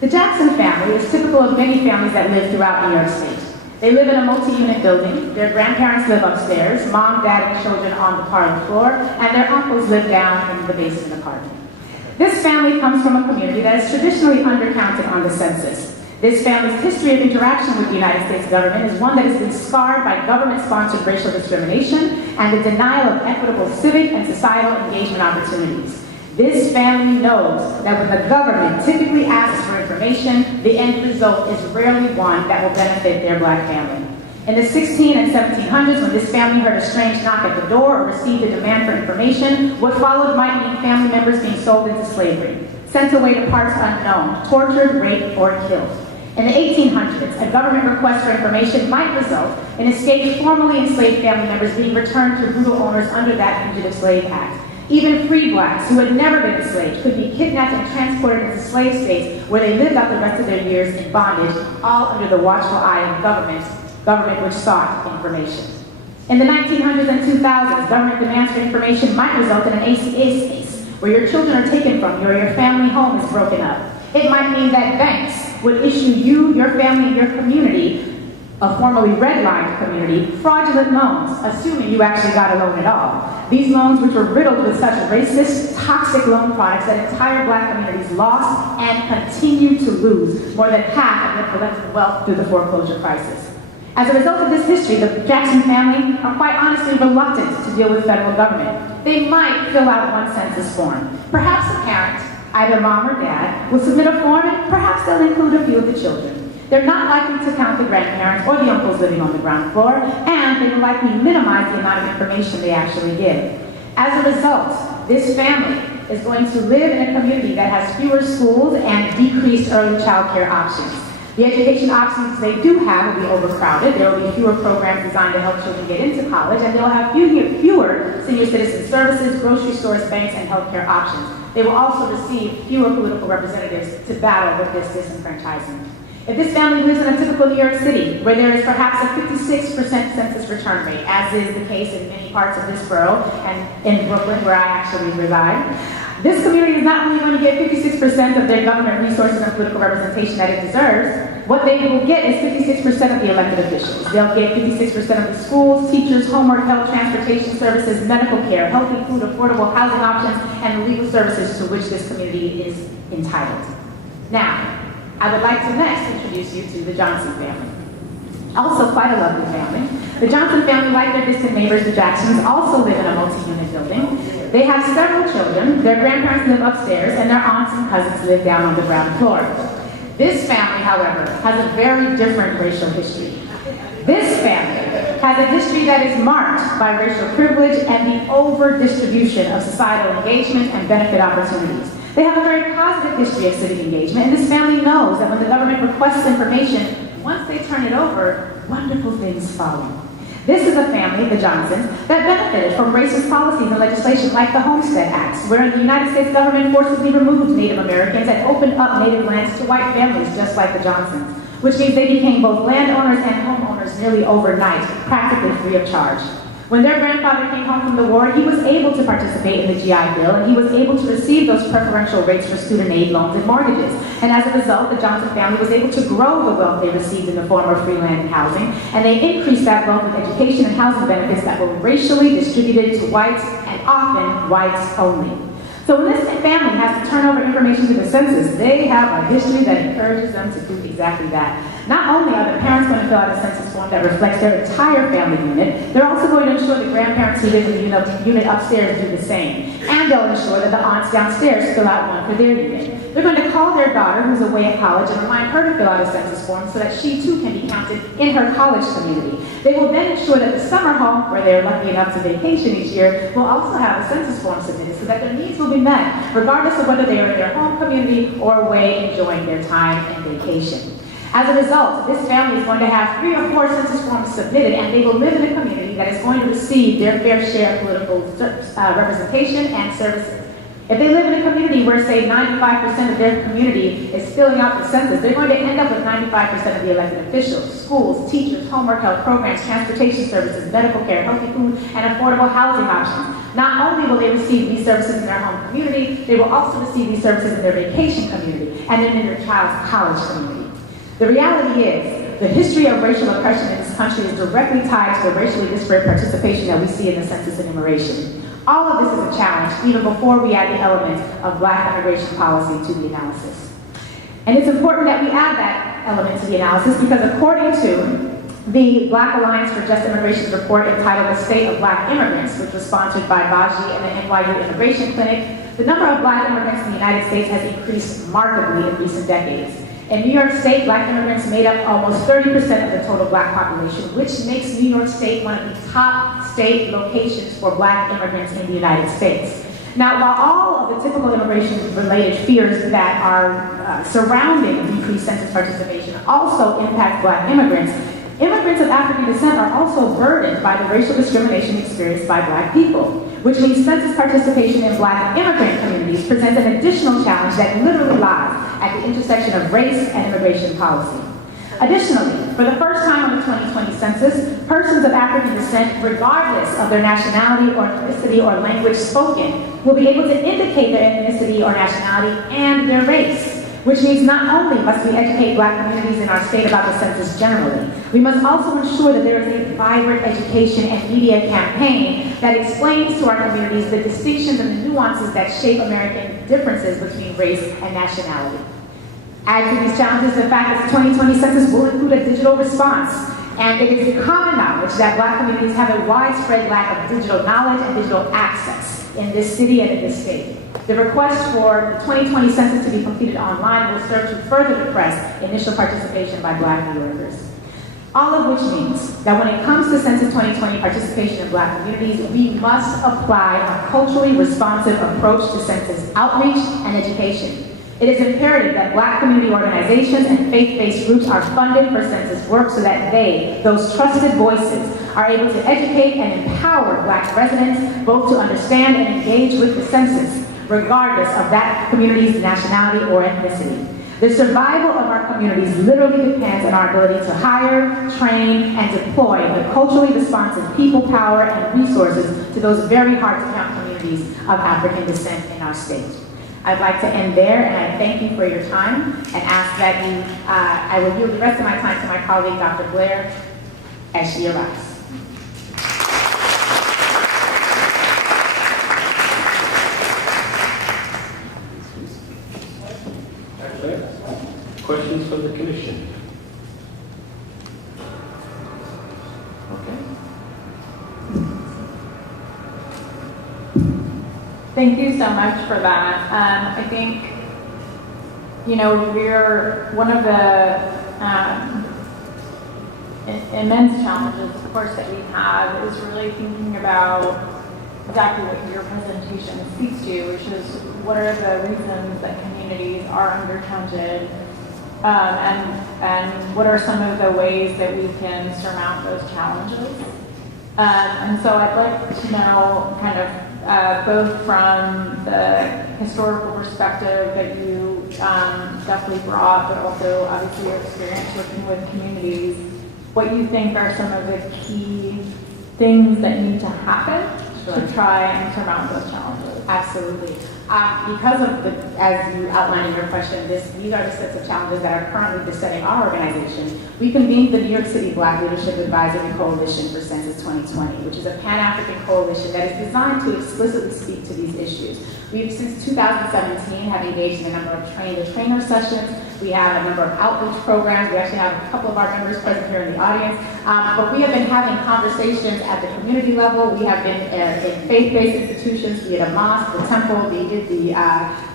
The Jackson family is typical of many families that live throughout New York State. They live in a multi-unit building. Their grandparents live upstairs, mom, dad, and children on the parlor floor, and their uncles live down in the basement apartment. This family comes from a community that is traditionally undercounted on the census. This family's history of interaction with the United States government is one that has been scarred by government-sponsored racial discrimination and the denial of equitable civic and societal engagement opportunities. This family knows that when the government typically asks for information, the end result is rarely one that will benefit their Black family. In the 1600s and 1700s, when this family heard a strange knock at the door or received a demand for information, what followed might mean family members being sold into slavery, sent away to parts unknown, tortured, raped, or killed. In the 1800s, a government request for information might result in escaped formerly enslaved family members being returned to brutal owners under that Fugitive Slave Act. Even free Blacks who had never been enslaved could be kidnapped and transported into slave states where they lived out the rest of their years in bondage, all under the watchful eye of government which sought information. In the 1900s and 2000s, government demands for information might result in an ACA case where your children are taken from you or your family home is broken up. It might mean that banks would issue you, your family, and your community, a formerly redlined community, fraudulent loans, assuming you actually got a loan at all. These loans, which were riddled with such racist, toxic loan products that entire Black communities lost and continue to lose more than half of their collective wealth through the foreclosure crisis. As a result of this history, the Jackson family are quite honestly reluctant to deal with federal government. They might fill out one census form. Perhaps a parent, either mom or dad, will submit a form and perhaps they'll include a few of the children. They're not likely to count the grandparents or the uncles living on the ground floor, and they will likely minimize the amount of information they actually give. As a result, this family is going to live in a community that has fewer schools and decreased early child care options. The education options they do have will be overcrowded. There will be fewer programs designed to help children get into college, and they will have fewer senior citizen services, grocery stores, banks, and healthcare options. They will also receive fewer political representatives to battle with this disenfranchisement. If this family lives in a typical New York City, where there is perhaps a 56% census return rate, as is the case in many parts of this borough and in Brooklyn, where I actually reside, this community is not only going to get 56% of their government resources and political representation that it deserves, what they will get is 56% of the elected officials. They'll get 56% of the schools, teachers, homework help, transportation services, medical care, healthy food, affordable housing options, and legal services to which this community is entitled. Now, I would like to next introduce you to the Johnson family. Also quite a lovely family. The Johnson family, like their distant neighbors, the Jacksons, also live in a multi-unit building. They have several children. Their grandparents live upstairs, and their aunts and cousins live down on the ground floor. This family, however, has a very different racial history. This family has a history that is marked by racial privilege and the over-distribution of societal engagement and benefit opportunities. They have a very positive history of civic engagement, and this family knows that when the government requests information, once they turn it over, wonderful things follow. This is a family, the Johnsons, that benefited from racist policies and legislation like the Homestead Acts, where the United States government forcibly removed Native Americans and opened up native lands to white families just like the Johnsons, which means they became both landowners and homeowners nearly overnight, practically free of charge. When their grandfather came home from the war, he was able to participate in the GI Bill, and he was able to receive those preferential rates for student aid loans and mortgages. And as a result, the Johnson family was able to grow the wealth they received in the form of free land and housing, and they increased that wealth with education and housing benefits that were racially distributed to whites and often whites only. So when this family has to turn over information to the census, they have a history that encourages them to do exactly that. Not only are the parents going to fill out a census form that reflects their entire family unit, they're also going to ensure the grandparents who live in the unit upstairs do the same. And they'll ensure that the aunts downstairs fill out one for their unit. They're going to call their daughter, who's away at college, and remind her to fill out a census form so that she too can be counted in her college community. They will then ensure that the summer home, where they're lucky enough to vacation each year, will also have a census form submitted so that their needs will be met, regardless of whether they are in their home community or away enjoying their time and vacation. As a result, this family is going to have 3 or 4 census forms submitted, and they will live in a community that is going to receive their fair share of political representation and services. If they live in a community where, say, 95% of their community is filling out the census, they're going to end up with 95% of the elected officials, schools, teachers, homework help programs, transportation services, medical care, healthy food, and affordable housing options. Not only will they receive these services in their home community, they will also receive these services in their vacation community and in their child's college community. The reality is, the history of racial oppression in this country is directly tied to the racially disparate participation that we see in the census enumeration. All of this is a challenge, even before we add the element of Black immigration policy to the analysis. And it's important that we add that element to the analysis because according to the Black Alliance for Just Immigration's report entitled The State of Black Immigrants, which was sponsored by Baji and the NYU Immigration Clinic, the number of Black immigrants in the United States has increased markedly in recent decades. In New York State, Black immigrants made up almost 30% of the total Black population, which makes New York State one of the top state locations for Black immigrants in the United States. Now, while all of the typical immigration-related fears that are surrounding decreased census participation also impact Black immigrants, immigrants of African descent are also burdened by the racial discrimination experienced by Black people, which means census participation in Black immigrant communities presents an additional challenge that literally lies at the intersection of race and immigration policy. Additionally, for the first time on the 2020 census, persons of African descent, regardless of their nationality or ethnicity or language spoken, will be able to indicate their ethnicity or nationality and their race, which means not only must we educate Black communities in our state about the census generally, we must also ensure that there is a vibrant education and media campaign that explains to our communities the distinctions and the nuances that shape American differences between race and nationality. Add to these challenges the fact that the 2020 census will include a digital response, and it is common knowledge that Black communities have a widespread lack of digital knowledge and digital access in this city and in this state. The request for the 2020 census to be completed online will serve to further depress initial participation by Black New Yorkers. All of which means that when it comes to Census 2020 participation in Black communities, we must apply a culturally responsive approach to census outreach and education. It is imperative that Black community organizations and faith-based groups are funded for census work so that they, those trusted voices, are able to educate and empower Black residents both to understand and engage with the census, regardless of that community's nationality or ethnicity. The survival of our communities literally depends on our ability to hire, train, and deploy the culturally responsive people power and resources to those very hard-to-count communities of African descent in our state. I'd like to end there, and I thank you for your time, and ask that you, I will yield the rest of my time to my colleague, Dr. Blair, as she arrives. Questions from the commission? Okay. Thank you so much for that. I think, we're one of the immense challenges, of course, that we have is really thinking about exactly what your presentation speaks to, which is what are the reasons that communities are undercounted, and what are some of the ways that we can surmount those challenges. And so I'd like to know kind of both from the historical perspective that you definitely brought, but also obviously your experience working with communities, what you think are some of the key things that need to happen to try and surmount those challenges. Absolutely. Because of as you outlined in your question, these are the sets of challenges that are currently besetting our organization. We convened the New York City Black Leadership Advisory Coalition for Census 2020, which is a Pan-African coalition that is designed to explicitly speak to these issues. We've, since 2017, have engaged in a number of train-the-trainer sessions. We have a number of outreach programs. We actually have a couple of our members present here in the audience. But we have been having conversations at the community level. We have been in faith-based institutions, be it a mosque, the temple, be it the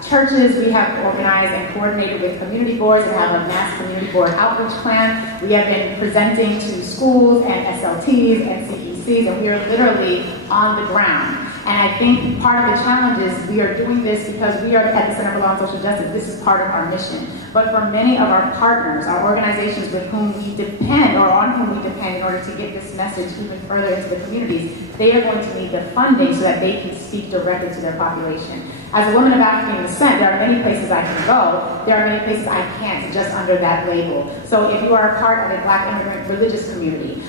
churches. We have organized and coordinated with community boards and have a mass community board outreach plan. We have been presenting to schools and SLTs and CECs, and we are literally on the ground. And I think part of the challenge is we are doing this because we are at the Center for Law and Social Justice. This is part of our mission. But for many of our partners, our organizations with whom we depend or on whom we depend in order to get this message even further into the communities, they are going to need the funding so that they can speak directly to their population. As a woman of African descent, there are many places I can go. There are many places I can't just under that label. So if you are a part of a Black immigrant religious community,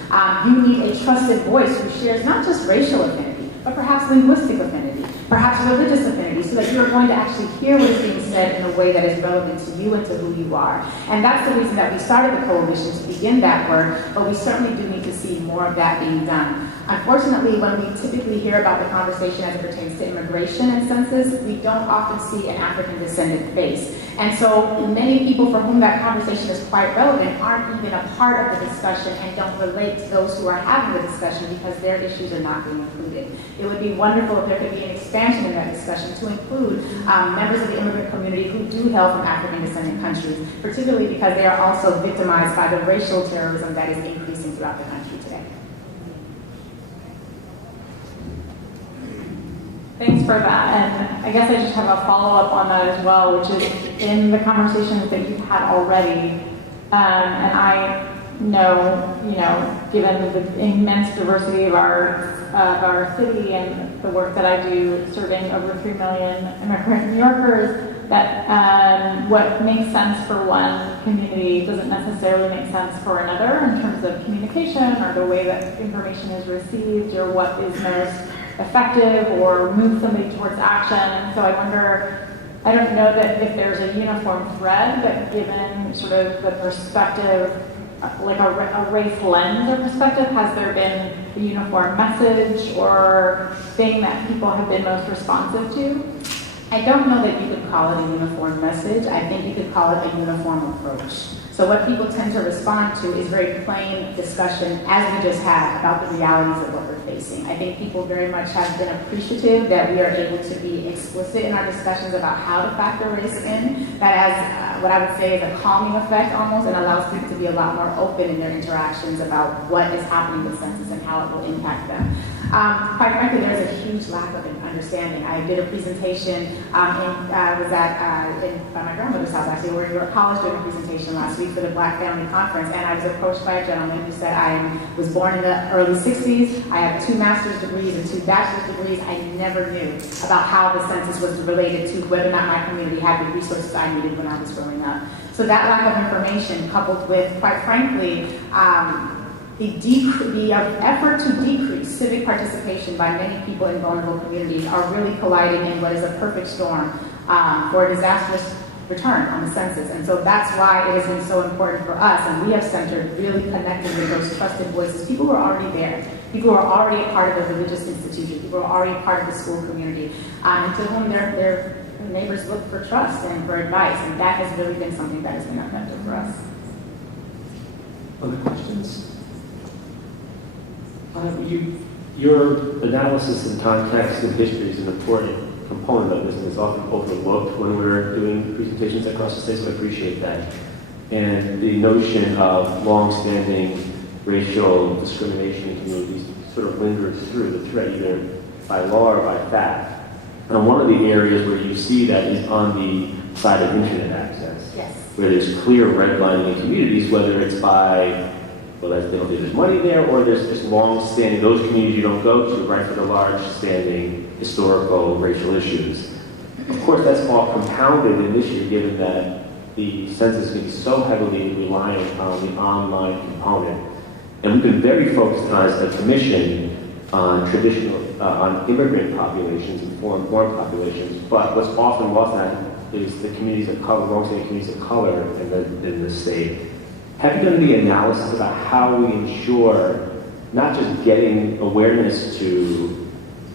you need a trusted voice who shares not just racial affinity, but perhaps linguistic affinity, perhaps religious affinity, so that you're going to actually hear what is being said in a way that is relevant to you and to who you are. And that's the reason that we started the coalition, to begin that work, but we certainly do need to see more of that being done. Unfortunately, when we typically hear about the conversation as it pertains to immigration and census, we don't often see an African descendant face. And so many people for whom that conversation is quite relevant aren't even a part of the discussion and don't relate to those who are having the discussion because their issues are not being included. It would be wonderful if there could be an expansion in that discussion to include members of the immigrant community who do hail from African descendant countries, particularly because they are also victimized by the racial terrorism that is increasing throughout the country today. Thanks for that, and I guess I just have a follow-up on that as well, which is in the conversations that you've had already, and I know, given the immense diversity of our city and the work that I do serving over 3 million immigrant New Yorkers, that what makes sense for one community doesn't necessarily make sense for another in terms of communication or the way that information is received or what is most effective or move somebody towards action. And so I wonder, I don't know that if there's a uniform thread, but given sort of the perspective, like a race lens or perspective, has there been a uniform message or thing that people have been most responsive to? I don't know that you could call it a uniform message. I think you could call it a uniform approach. So what people tend to respond to is very plain discussion, as we just had, about the realities of what we're facing. I think people very much have been appreciative that we are able to be explicit in our discussions about how to factor race in. That has what I would say is a calming effect almost, and allows people to be a lot more open in their interactions about what is happening with census and how it will impact them. Quite frankly, there's a huge lack of understanding. I did a presentation was at my grandmother's house actually. We were in New York College doing a presentation last week for the Black Family Conference, and I was approached by a gentleman who said, I was born in the early 60s, I have 2 master's degrees and 2 bachelor's degrees. I never knew about how the census was related to whether or not my community had the resources I needed when I was growing up. So that lack of information, coupled with, quite frankly, the effort to decrease civic participation by many people in vulnerable communities are really colliding in what is a perfect storm for a disastrous return on the census. And so that's why it has been so important for us, and we have centered really connecting with those trusted voices, people who are already there, people who are already a part of the religious institution, people who are already a part of the school community, and to whom their neighbors look for trust and for advice, and that has really been something that has been effective for us. Other questions? Your analysis and context and history is an important component of this, and it's often overlooked when we're doing presentations across the state, so I appreciate that. And the notion of long-standing racial discrimination in communities sort of lingers through the thread, either by law or by fact. And one of the areas where you see that is on the side of internet access, Yes. where there's clear redlining in communities, whether it's by they don't think there's money there, or there's just long-standing, those communities you don't go to, right, for the large-standing historical racial issues. Of course, that's all compounded in this year, given that the census is so heavily reliant on the online component. And we've been very focused on, as a commission, on on immigrant populations and foreign populations, but what's often lost at is the communities of color, long-standing communities of color in the state. Have you done any analysis about how we ensure not just getting awareness to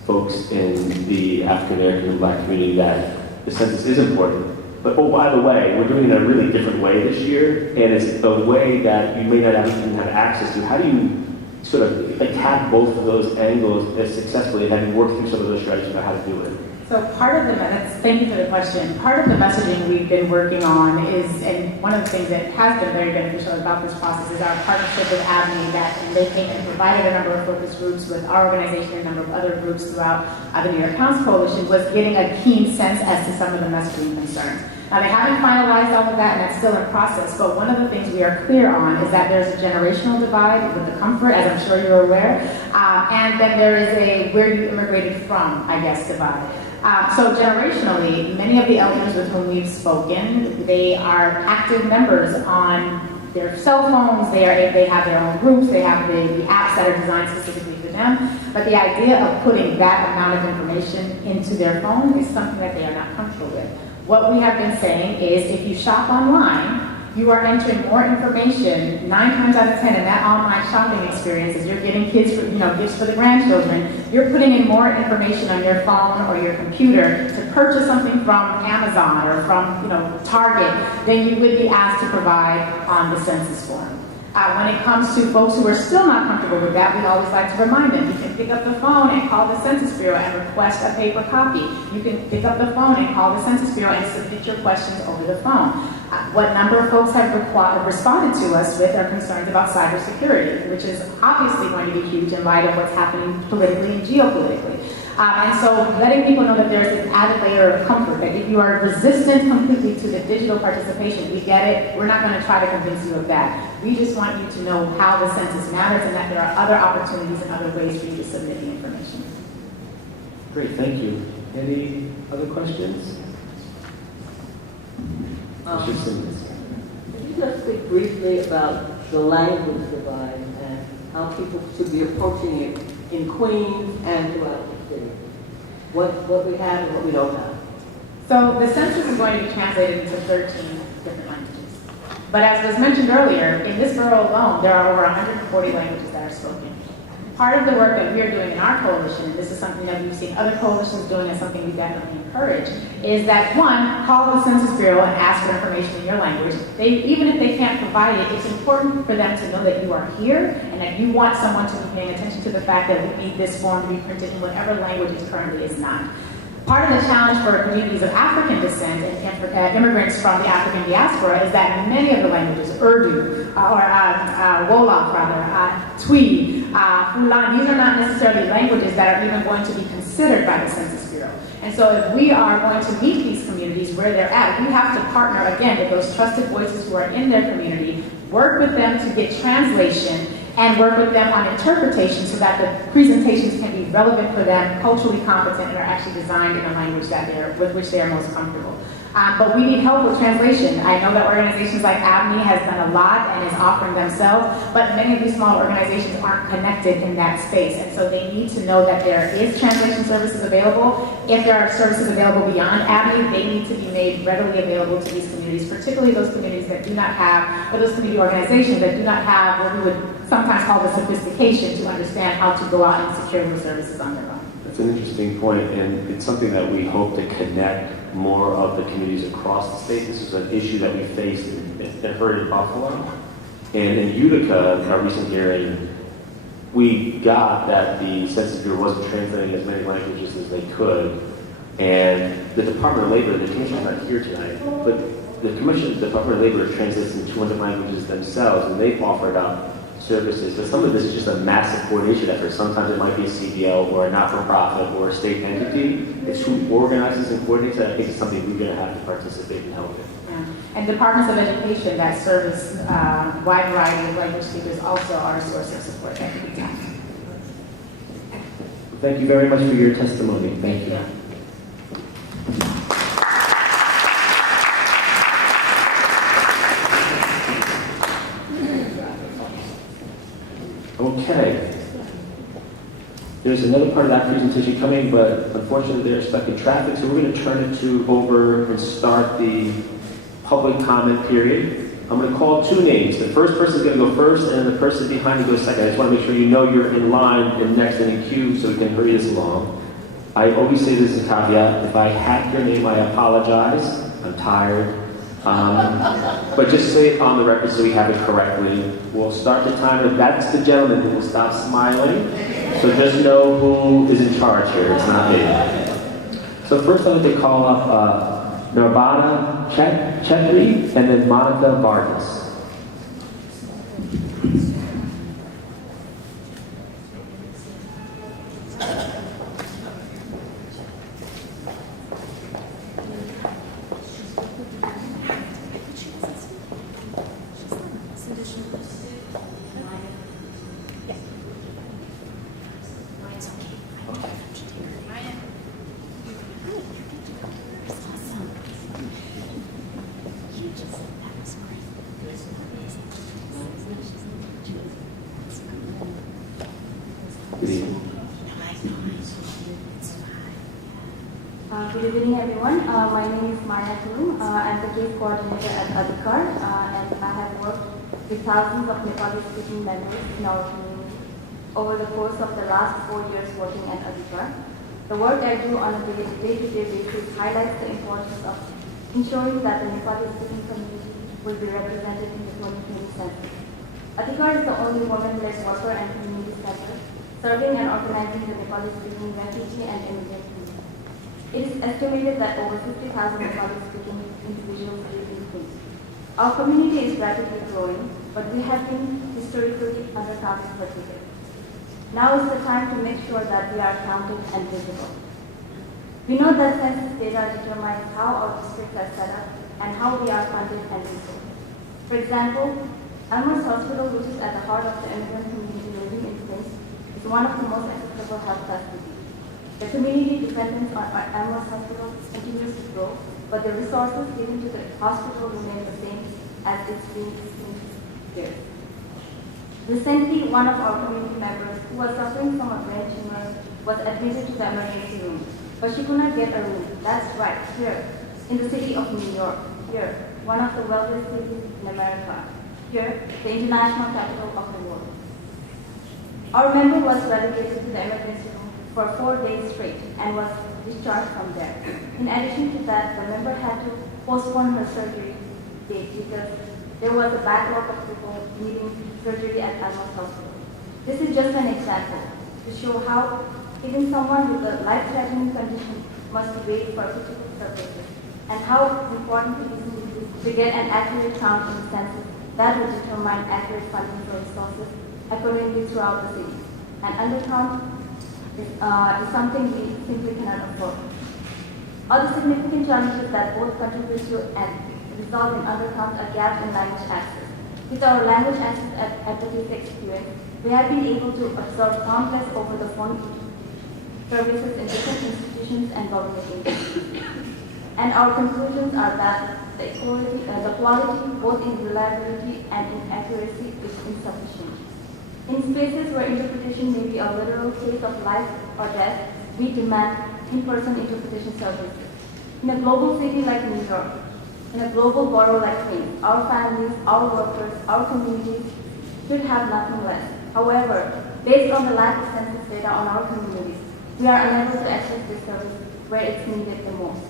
folks in the African American and Black community that the census is important, but oh, by the way, we're doing it in a really different way this year, and it's a way that you may not even have access to. How do you sort of attack both of those angles as successfully? Have you worked through some of those strategies about how to do it? So thank you for the question. Part of the messaging we've been working on is, and one of the things that has been very beneficial about this process is our partnership with ABNY, that they came and provided a number of focus groups with our organization and a number of other groups throughout the New York Counts Coalition, was getting a keen sense as to some of the messaging concerns. Now, they haven't finalized all of that, and that's still in process, but one of the things we are clear on is that there's a generational divide with the comfort, as I'm sure you're aware, and then there is a where you immigrated from, I guess, divide. So generationally, many of the elders with whom we've spoken, they are active members on their cell phones, they have their own groups, they have the apps that are designed specifically for them. but the idea of putting that amount of information into their phone is something that they are not comfortable with. What we have been saying is if you shop online, you are entering more information 9 times out of 10 in that online shopping experience. As you're getting kids for, gifts for the grandchildren, you're putting in more information on your phone or your computer to purchase something from Amazon or from, Target than you would be asked to provide on the census form. When it comes to folks who are still not comfortable with that, we always like to remind them, you can pick up the phone and call the Census Bureau and request a paper copy. You can pick up the phone and call the Census Bureau and submit your questions over the phone. What number of folks have responded to us with are concerns about cybersecurity, which is obviously going to be huge in light of what's happening politically and geopolitically. And so letting people know that there's an added layer of comfort, that if you are resistant completely to the digital participation, we get it, we're not going to try to convince you of that. We just want you to know how the census matters and that there are other opportunities and other ways for you to submit the information. Great, thank you. Any other questions? Mr. Simmons. Could you just speak briefly about the language divide and how people should be approaching it in Queens and throughout the city? What we have and what we don't have. So the census is going to be translated into 13 different languages. But as was mentioned earlier, in this borough alone, there are over 140 languages that are spoken. Part of the work that we are doing in our coalition, and this is something that we've seen other coalitions doing and something we definitely encourage, is that one, call the Census Bureau and ask for information in your language. Even if they can't provide it, it's important for them to know that you are here and that you want someone to be paying attention to the fact that we need this form to be printed in whatever language it currently is not. Part of the challenge for communities of African descent and immigrants from the African diaspora is that many of the languages, Urdu, Wolof rather, Twi, Fulani, these are not necessarily languages that are even going to be considered by the Census Bureau. And so if we are going to meet these communities where they're at, we have to partner again with those trusted voices who are in their community, work with them to get translation, and work with them on interpretation so that the presentations can be relevant for them, culturally competent, and are actually designed in a language with which they are most comfortable. But we need help with translation. I know that organizations like ABNY has done a lot and is offering themselves, but many of these small organizations aren't connected in that space. And so they need to know that there is translation services available. If there are services available beyond ABNY, they need to be made readily available to these communities, particularly those communities that do not have, or those community organizations that do not have what we would sometimes call the sophistication to understand how to go out and secure those services on their own. That's an interesting point, and it's something that we hope to connect more of the communities across the state. This is an issue that we faced and heard in Buffalo. And in Utica, our recent hearing, we got that the Census Bureau wasn't translating as many languages as they could. And the Department of Labor, the commission's not here tonight, but the Department of Labor translates in 200 languages themselves, and they've offered up services, but some of this is just a massive coordination effort. Sometimes it might be a CBO or a not-for-profit or a state entity. It's who organizes and coordinates it. I think it's something we're going to have to participate and help with. Yeah. And departments of education that service wide variety of language speakers also are a source of support that can be tapped. Thank you very much for your testimony. Thank you. Okay. There's another part of that presentation coming, but unfortunately they're stuck in traffic, so we're going to turn it over and start the public comment period. I'm going to call two names. The first person is going to go first, and the person behind you goes second. I just want to make sure you know you're in line and next in the queue so we can hurry this along. I always say this as a caveat. If I hack your name, I apologize. I'm tired. But just say it on the record so we have it correctly. We'll start the timer. That's the gentleman who will stop smiling. So just know who is in charge here. It's not me. So first I want to call up Narbada Chetri and then Monica Vargas. Good evening, everyone. My name is Maya Tulum. I'm the case coordinator at Adhikar, and I have worked with thousands of Nepali-speaking members in our community over the course of the last 4 years working at Adhikar. The work I do on a day-to-day basis highlights the importance of ensuring that the Nepali-speaking community will be represented in the 2020 census. Adhikar is the only women-led worker and community center serving and organizing the Nepali-speaking refugee and immigrant community. It is estimated that over 50,000 Nepali-speaking individuals live in Queens. Our community is rapidly growing, but we have been historically undercounted for decades. Now is the time to make sure that we are counted and visible. We know that census data determines how our districts are set up and how we are funded and resourced. For example, NYS Hospital, which is at the heart of the immigrant community living in Queens, is one of the most accessible health facilities. The community dependence on our NYS Hospital continues to grow, but the resources given to the hospital remain the same as it's been since years. Recently, one of our community members who was suffering from a brain tumor was admitted to the emergency room, but she could not get a room. That's right, here, in the city of New York, here, one of the wealthiest cities in America, here, the international capital of the world. Our member was relegated to the emergency room for 4 days straight and was discharged from there. In addition to that, the member had to postpone her surgery date because there was a backlog of people needing surgery at NYS Hospital. This is just an example to show how even someone with a life-threatening condition must wait for critical services and how important it is to get an accurate count in the census that will determine accurate funding for resources accordingly throughout the city. An undercount is something we simply cannot afford. Other significant challenges that both contribute to and result in undercount are gaps in language access. With our language access advocacy experience, we have been able to absorb complex over-the-phone services in different institutions and government agencies. And our conclusions are that the quality, both in reliability and in accuracy, is insufficient. In spaces where interpretation may be a literal case of life or death, we demand in-person interpretation services. In a global city like New York, in a global borough like Queens, our families, our workers, our communities should have nothing less. However, based on the lack of census data on our communities, we are unable to access this service where it's needed the most.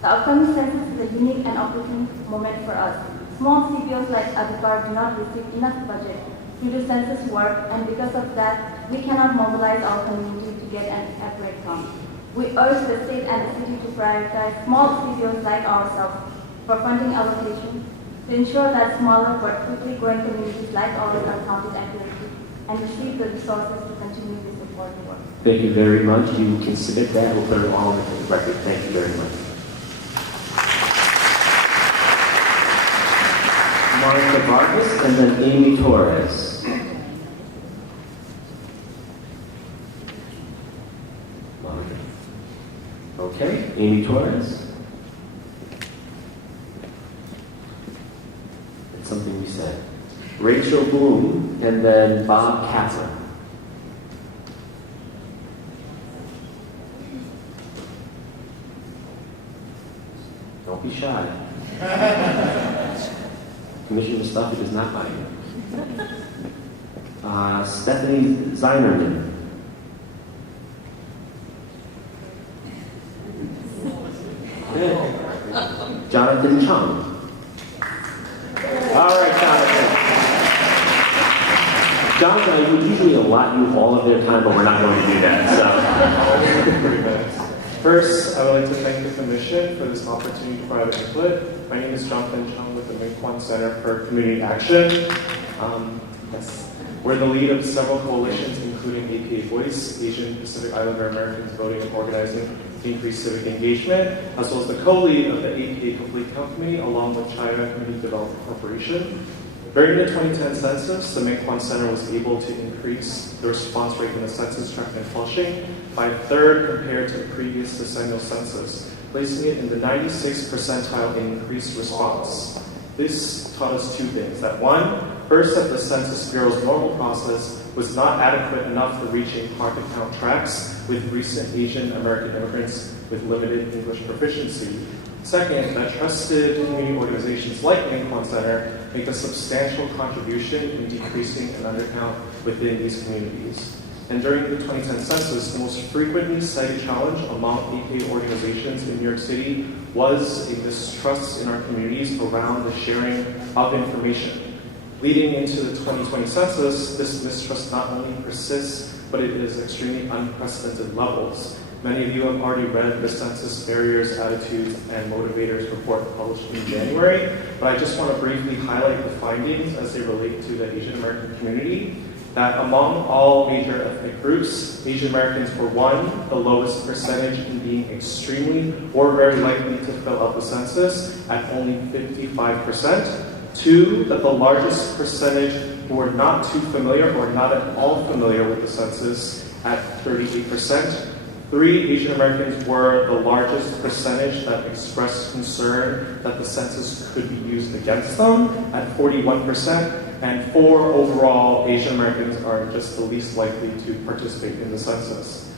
The upcoming census is a unique and opportune moment for us. Small CBOs like Adhikar do not receive enough budget to do census work, and because of that, we cannot mobilize our community to get an accurate count. We urge the state and the city to prioritize small CBOs like ourselves for funding allocation to ensure that smaller but quickly growing communities like ours are counted accurately and receive the resources to continue this important work. Thank you very much. You can submit that. We'll put it all into the record. Thank you very much. Monica Vargas and then Amy Torres. Monica. Okay, Amy Torres. That's something we said. Rachel Bloom and then Bob Kaplan. Don't be shy. Commissioner Mustafa does not buy you. Stephanie Zeinerman. Yeah. Jonathan Chung. All right, Jonathan. Jonathan, I would usually allot you all of their time, but we're not going to do that. So. First, I would like to thank the Commission for this opportunity to provide input. My name is Jonathan Chung with the Minh Center for Community Action. We're the lead of several coalitions, including APA Voice, Asian Pacific Islander Americans Voting and Organizing to Increase Civic Engagement, as well as the co-lead of the APA Complete Count Committee, along with China Community Development Corporation. During the 2010 census, the Minh Center was able to increase the response rate in the census tract in Flushing by a third compared to the previous decennial census, placing it in the 96th percentile in increased response. This taught us two things. That one, first, that the Census Bureau's normal process was not adequate enough for reaching hard-to-count tracks with recent Asian American immigrants with limited English proficiency. Second, that trusted community organizations like Lincoln Center make a substantial contribution in decreasing an undercount within these communities. And during the 2010 census, the most frequently cited challenge among APA organizations in New York City was a mistrust in our communities around the sharing of information. Leading into the 2020 census, this mistrust not only persists, but it is extremely unprecedented levels. Many of you have already read the Census Barriers, Attitudes, and Motivators report published in January, but I just want to briefly highlight the findings as they relate to the Asian American community. That among all major ethnic groups, Asian Americans were one, the lowest percentage in being extremely or very likely to fill out the census at only 55%. Two, that the largest percentage who were not too familiar or not at all familiar with the census at 38%. Three, Asian Americans were the largest percentage that expressed concern that the census could be used against them at 41%. And four, overall, Asian Americans are just the least likely to participate in the census.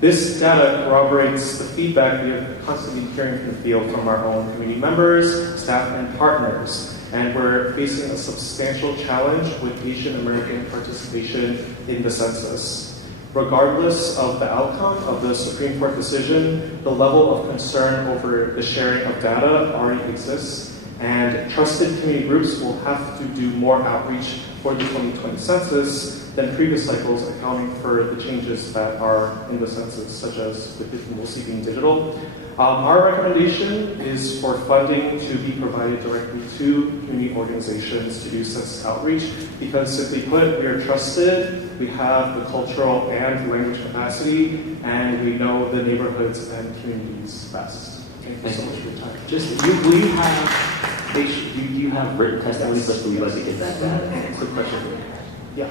This data corroborates the feedback we have constantly been hearing from the field from our own community members, staff, and partners. And we're facing a substantial challenge with Asian American participation in the census. Regardless of the outcome of the Supreme Court decision, the level of concern over the sharing of data already exists. And trusted community groups will have to do more outreach for the 2020 census than previous cycles, accounting for the changes that are in the census, such as with it mostly being digital. Our recommendation is for funding to be provided directly to community organizations to do census outreach, because simply put, we are trusted, we have the cultural and language capacity, and we know the neighborhoods and communities best. Thank you so much for your time. Do you have written testimony for us? We'd like to get that. Quick question. Yeah.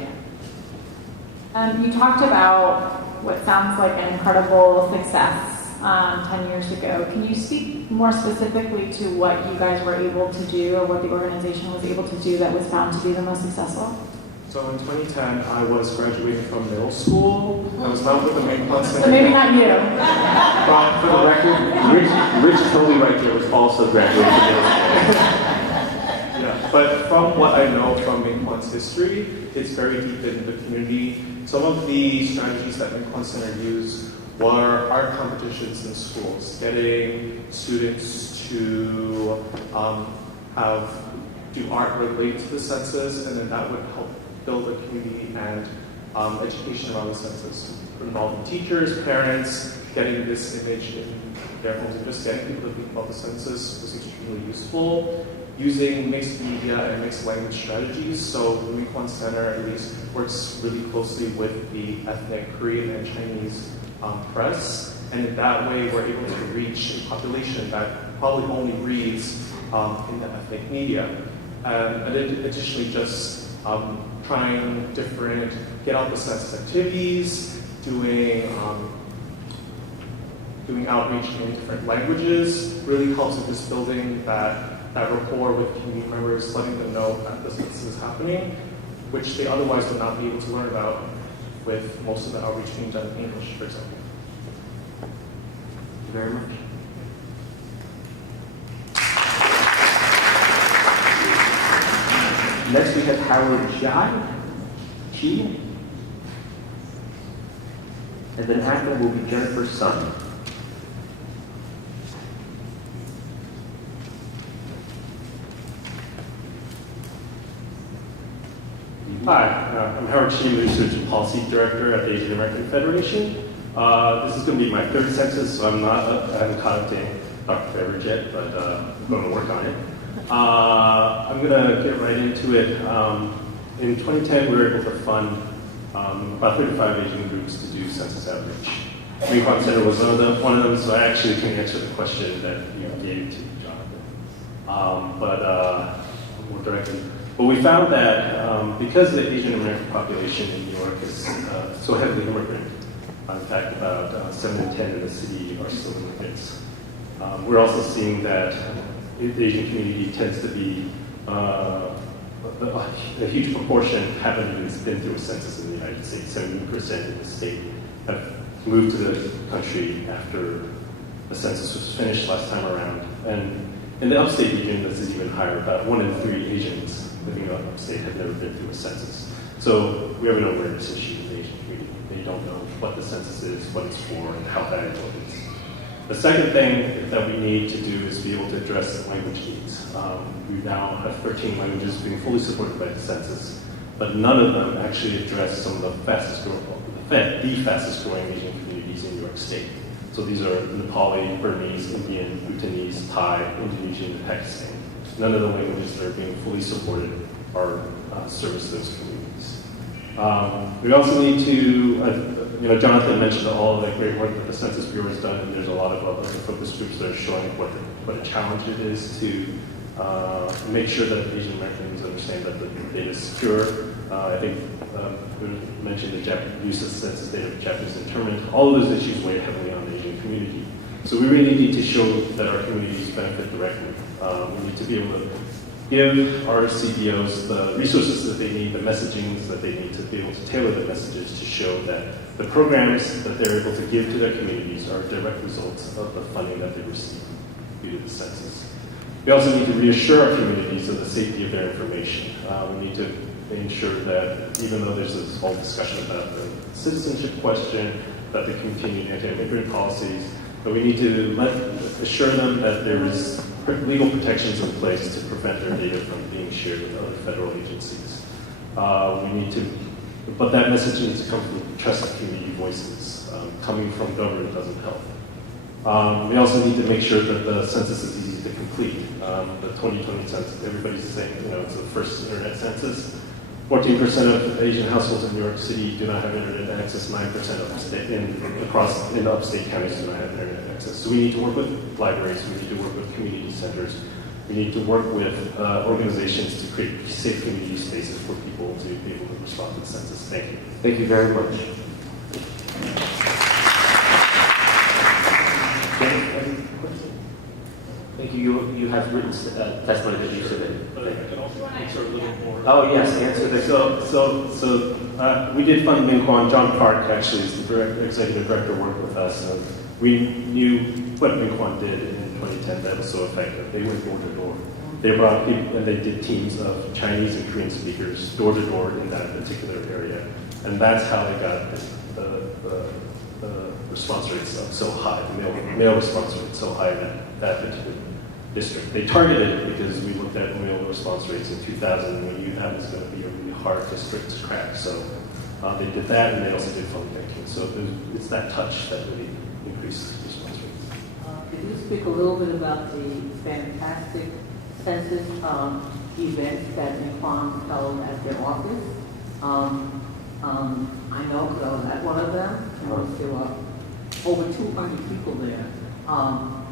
You talked about what sounds like an incredible success 10 years ago. Can you speak more specifically to what you guys were able to do, or what the organization was able to do that was found to be the most successful? So in 2010, I was graduating from middle school. I was not with the main concept. So maybe not you. Well, for the record, Rich Toby right there was also graduating from middle school. Yeah, but from what I know from Minquan's history, it's very deep in the community. Some of the strategies that Minquan Center used were art competitions in schools, getting students to do art related to the census, and then that would help build a community and education around the census, involving teachers, parents, getting this image in their homes, and just getting people to think about the census was extremely useful. Using mixed media and mixed language strategies, so the Minquan Center at least works really closely with the ethnic Korean and Chinese press, and in that way we're able to reach a population that probably only reads in the ethnic media. And then additionally just trying different get out the census activities, doing outreach in different languages really helps with just building that rapport with community members, letting them know that the census is happening, which they otherwise would not be able to learn about with most of the outreach being done in English, for example. Thank you very much. Next we have Howard Chi. And then after will be Jennifer Sun. Hi, I'm Howard Chi, Research and Policy Director at the Asian American Federation. This is going to be my third census, so I haven't caught up to Dr. Beveridge yet, but I'm going to work on it. I'm going to get right into it. In 2010, we were able to fund about 35 Asian groups to do census outreach. Minquan Center was one of them, so I actually can answer the question that you gave to Jonathan. More directly. But we found that because the Asian American population in New York is so heavily immigrant, in fact about 7 in 10 in the city are still immigrants, we're also seeing that the Asian community tends to be a huge proportion haven't even been through a census in the United States. 70% of the state have moved to the country after the census was finished last time around. And in the upstate region, this is even higher. About 1 in 3 Asians living upstate have never been through a census. So we have an awareness issue in the Asian community. They don't know what the census is, what it's for, and how valuable it is. The second thing that we need to do is be able to address language needs. We now have 13 languages being fully supported by the census, but none of them actually address some of the fastest growing Asian communities in New York State. So these are Nepali, Burmese, Indian, Bhutanese, Thai, Indonesian, and Pakistan. None of the languages that are being fully supported are service those communities. We also need to, Jonathan mentioned all of the great work that the Census Bureau has done, and there's a lot of other focus groups that are showing what a challenge it is to make sure that Asian Americans understand that the data is secure. I think we mentioned the use of census data of Japanese internment. All of those issues weigh heavily on the Asian community. So we really need to show that our communities benefit directly. We need to be able to give our CBOs the resources that they need, the messagings that they need to be able to tailor the messages to show that the programs that they're able to give to their communities are direct results of the funding that they receive due to the census. We also need to reassure our communities of the safety of their information. We need to ensure that even though there's this whole discussion about the citizenship question, that they continue anti-immigrant policies, but we need to assure them that there is legal protections in place to prevent their data from being shared with other federal agencies. But that message needs to come from trusted community voices. Coming from government doesn't help. We also need to make sure that the census is easy to complete. The 2020 census, everybody's saying, it's the first internet census. 14% of Asian households in New York City do not have internet access. 9% in the upstate counties do not have internet access. So we need to work with libraries. We need to work with community centers. We need to work with organizations to create safe community spaces for people to be able to respond to the census. Thank you. Thank you very much. Thank you. You have written testimony that you submitted. I can also answer a little more. Oh yes, answer the. So we did fund Minkwon. John Park actually is the executive director, worked with us. We knew what Minkwon did in 2010 that was so effective. They went door to door. They brought people and they did teams of Chinese and Korean speakers door to door in that particular area, and that's how they got the response rates up so high. The male response rate so high in that particular district. They targeted it because we looked at male response rates in 2000, and we knew that was going to be a really hard district to crack. So they did that, and they also did phone banking. So it's that touch that really increased response rates. Could you speak a little bit about the fantastic census events that Minkwon held at their office? I know because I was at one of them, and there were over 200 people there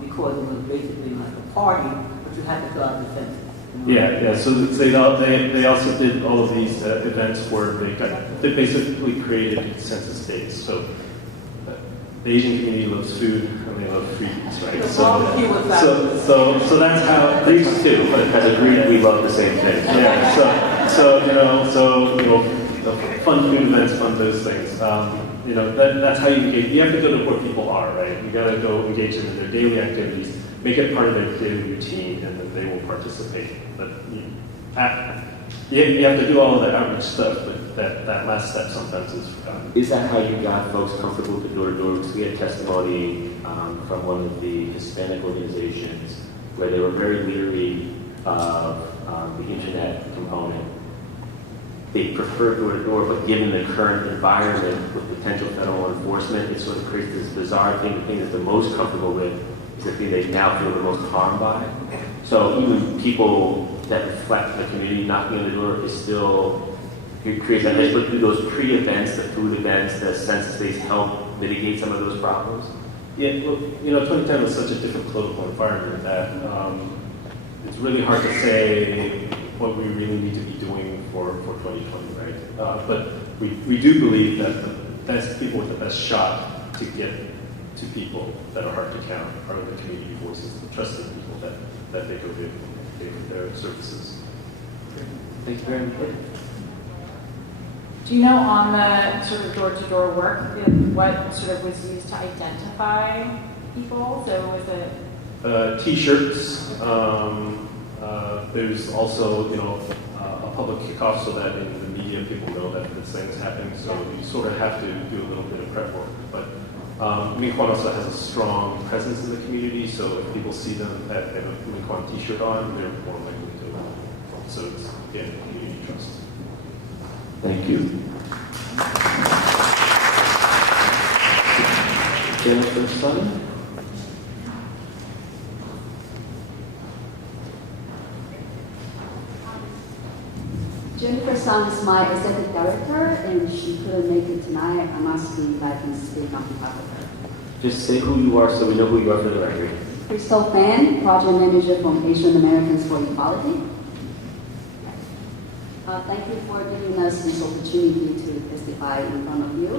because it was basically like a party, but you had to fill out the census. Yeah. So they also did all of these events where they basically created census days. So the Asian community loves food and they love freebies, right? So that's how Greece too, but as a Greek, we love the same thing. Yeah. Fun food events, fun those things. That's how you engage. You have to go to where people are, right? You got to go engage them in their daily activities, make it part of their daily routine, and then they will participate. But you have to do all of that outreach stuff, but that last step sometimes is forgotten. Is that how you got folks comfortable with the door-to-door? Because we had testimony from one of the Hispanic organizations where they were very leery of the internet component. They prefer door-to-door, but given the current environment with potential federal enforcement, it sort of creates this bizarre thing. The thing that they're most comfortable with is the thing they now feel the most harmed by. So even people that reflect the community knocking on the door is still, it creates that. But do those pre-events, the food events, the census days help mitigate some of those problems? Yeah, well, 2010 was such a different political environment that it's really hard to say what we really need to be doing for 2020, right? But we do believe that the best people with the best shot to get to people that are hard to count are the community voices, the trusted people that they go to pay for their services. Thank you very much. Do you know on the sort of door-to-door work, what sort of was used to identify people? So was it? T-shirts. There's also, a public kickoff so that in the media people know that this thing is happening. So you sort of have to do a little bit of prep work. But Minquan also has a strong presence in the community. So if people see them that they have a Minquan T-shirt on, they're more likely to. So it's, again, community trust. Thank you. Jennifer Sun. Jennifer Sun is my executive director, and she couldn't make it tonight. I'm asking if I can speak on behalf of her. Just say who you are so we know who you are for the record. Crystal Fan, project manager from Asian Americans for Equality. Thank you for giving us this opportunity to testify in front of you.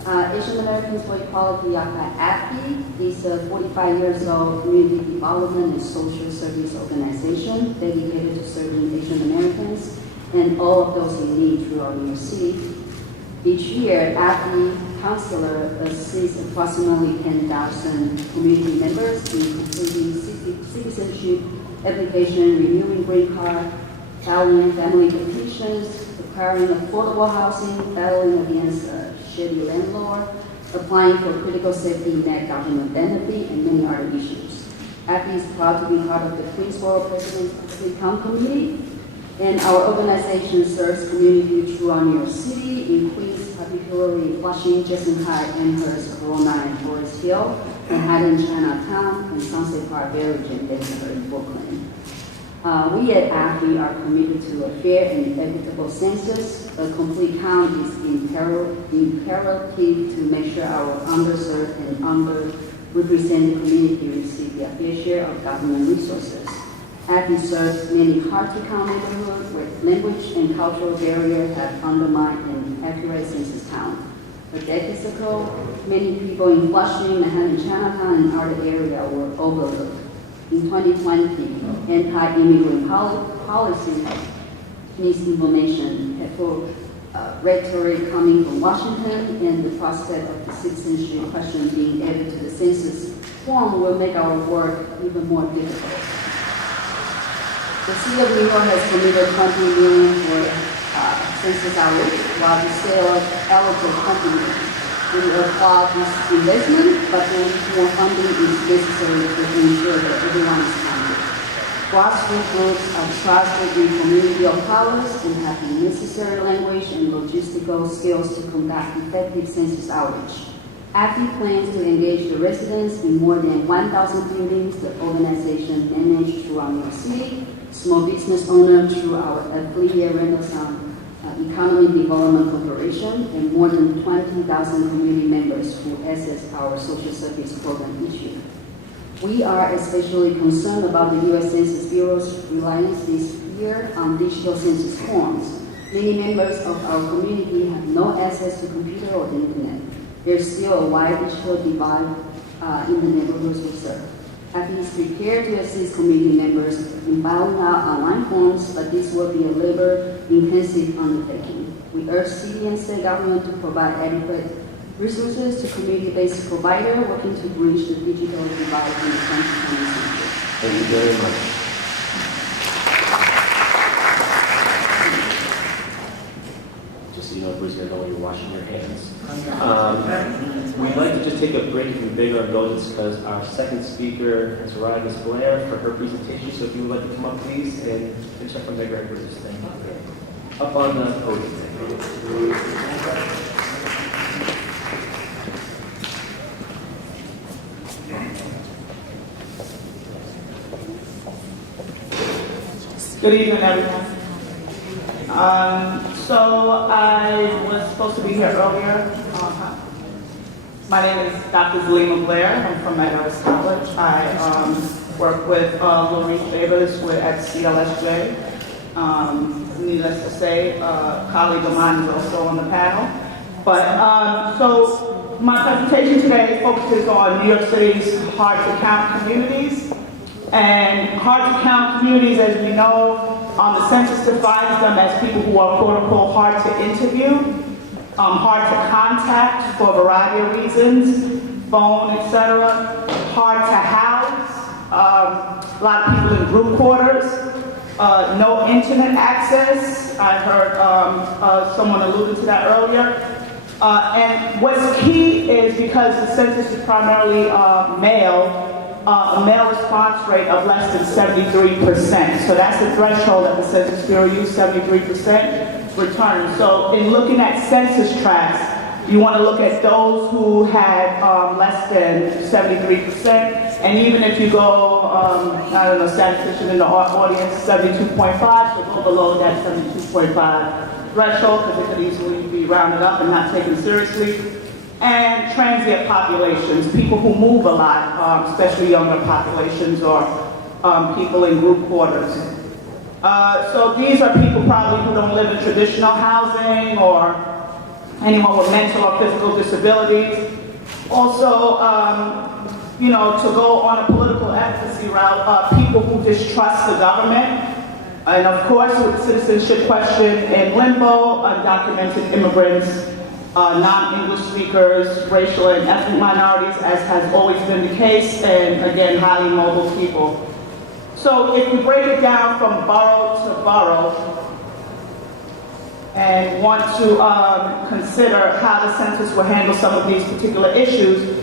Asian Americans for Equality, AFI, is a 45 years old community development and social service organization dedicated to serving Asian Americans and all of those in need throughout New York City. Each year, AFI counselor assists approximately 10,000 community members in completing citizenship application, renewing green card, filing family petitions, acquiring affordable housing, battling against a shady landlord, applying for critical safety net government benefit, and many other issues. AFI is proud to be part of the Queensboro President's Count Committee, and our organization serves communities throughout New York City, in Queens, particularly Flushing, Jackson Heights, Amherst, Corona, and Forest Hill, Manhattan, Chinatown, and Sunset Park Village, and Denver, in Brooklyn. We at AFI are committed to a fair and equitable census. A complete count is imperative to make sure our underserved and underrepresented community receive their fair share of government resources. AFI serves many hard-to-count neighborhoods where language and cultural barriers have undermined an accurate census count. A decade ago, many people in Flushing, Manhattan, Chinatown, and other areas were overlooked. In 2020, anti-immigrant policy, misinformation, hateful rhetoric coming from Washington, and the prospect of the citizenship question being added to the census form will make our work even more difficult. The City of New York has committed $20 million for census outreach, while the state eligible companies will applaud this investment, but more funding is necessary to ensure that everyone is counted. Grassroots groups are trusted in community of powers and have the necessary language and logistical skills to conduct effective census outreach. AFI plans to engage the residents in more than 1,000 buildings the organization manages throughout New York City, small business owners through our affiliate Renaissance Economy Development Corporation, and more than 20,000 community members who access our social service program each year. We are especially concerned about the U.S. Census Bureau's reliance this year on digital census forms. Many members of our community have no access to computer or the internet. There's still a wide digital divide in the neighborhoods we serve. AFI is prepared to assist community members in filing out online forms, but this will be a labor-intensive undertaking. We urge city and state government to provide adequate resources to community-based providers working to bridge the digital divide in the 2020 century. Thank you very much. Just so you know, everybody's going to know when you're washing your hands. We'd like to just take a break from bigger indulgence because our second speaker has arrived, Ms. Blair, for her presentation. So if you would like to come up, please, and finish up from bigger indulgence. Thank you. Up on the podium. Good evening, everyone. So I was supposed to be here earlier. My name is Dr. Zelima Blair. I'm from Medalist College. I work with Lorraine Davis at CLSJ. Needless to say, a colleague of mine is also on the panel. But so my presentation today focuses on New York City's hard-to-count communities. And hard-to-count communities, as we know, the census defines them as people who are quote unquote hard to interview, hard to contact for a variety of reasons, phone, etc., hard to house, a lot of people in group quarters, no internet access. I heard someone alluded to that earlier. And what's key is because the census is primarily male, a male response rate of less than 73%. So that's the threshold that the Census Bureau used, 73% return. So in looking at census tracts, you want to look at those who had less than 73%. And even if you go, I don't know, statistician in the audience, 72.5, so go below that 72.5 threshold because it could easily be rounded up and not taken seriously. And transient populations, people who move a lot, especially younger populations or people in group quarters. So these are people probably who don't live in traditional housing or anyone with mental or physical disabilities. Also, you know, to go on a political advocacy route, people who distrust the government. And of course, with citizenship question in limbo, undocumented immigrants, non-English speakers, racial and ethnic minorities, as has always been the case, and again, highly mobile people. So if we break it down from borough to borough, and want to consider how the census will handle some of these particular issues,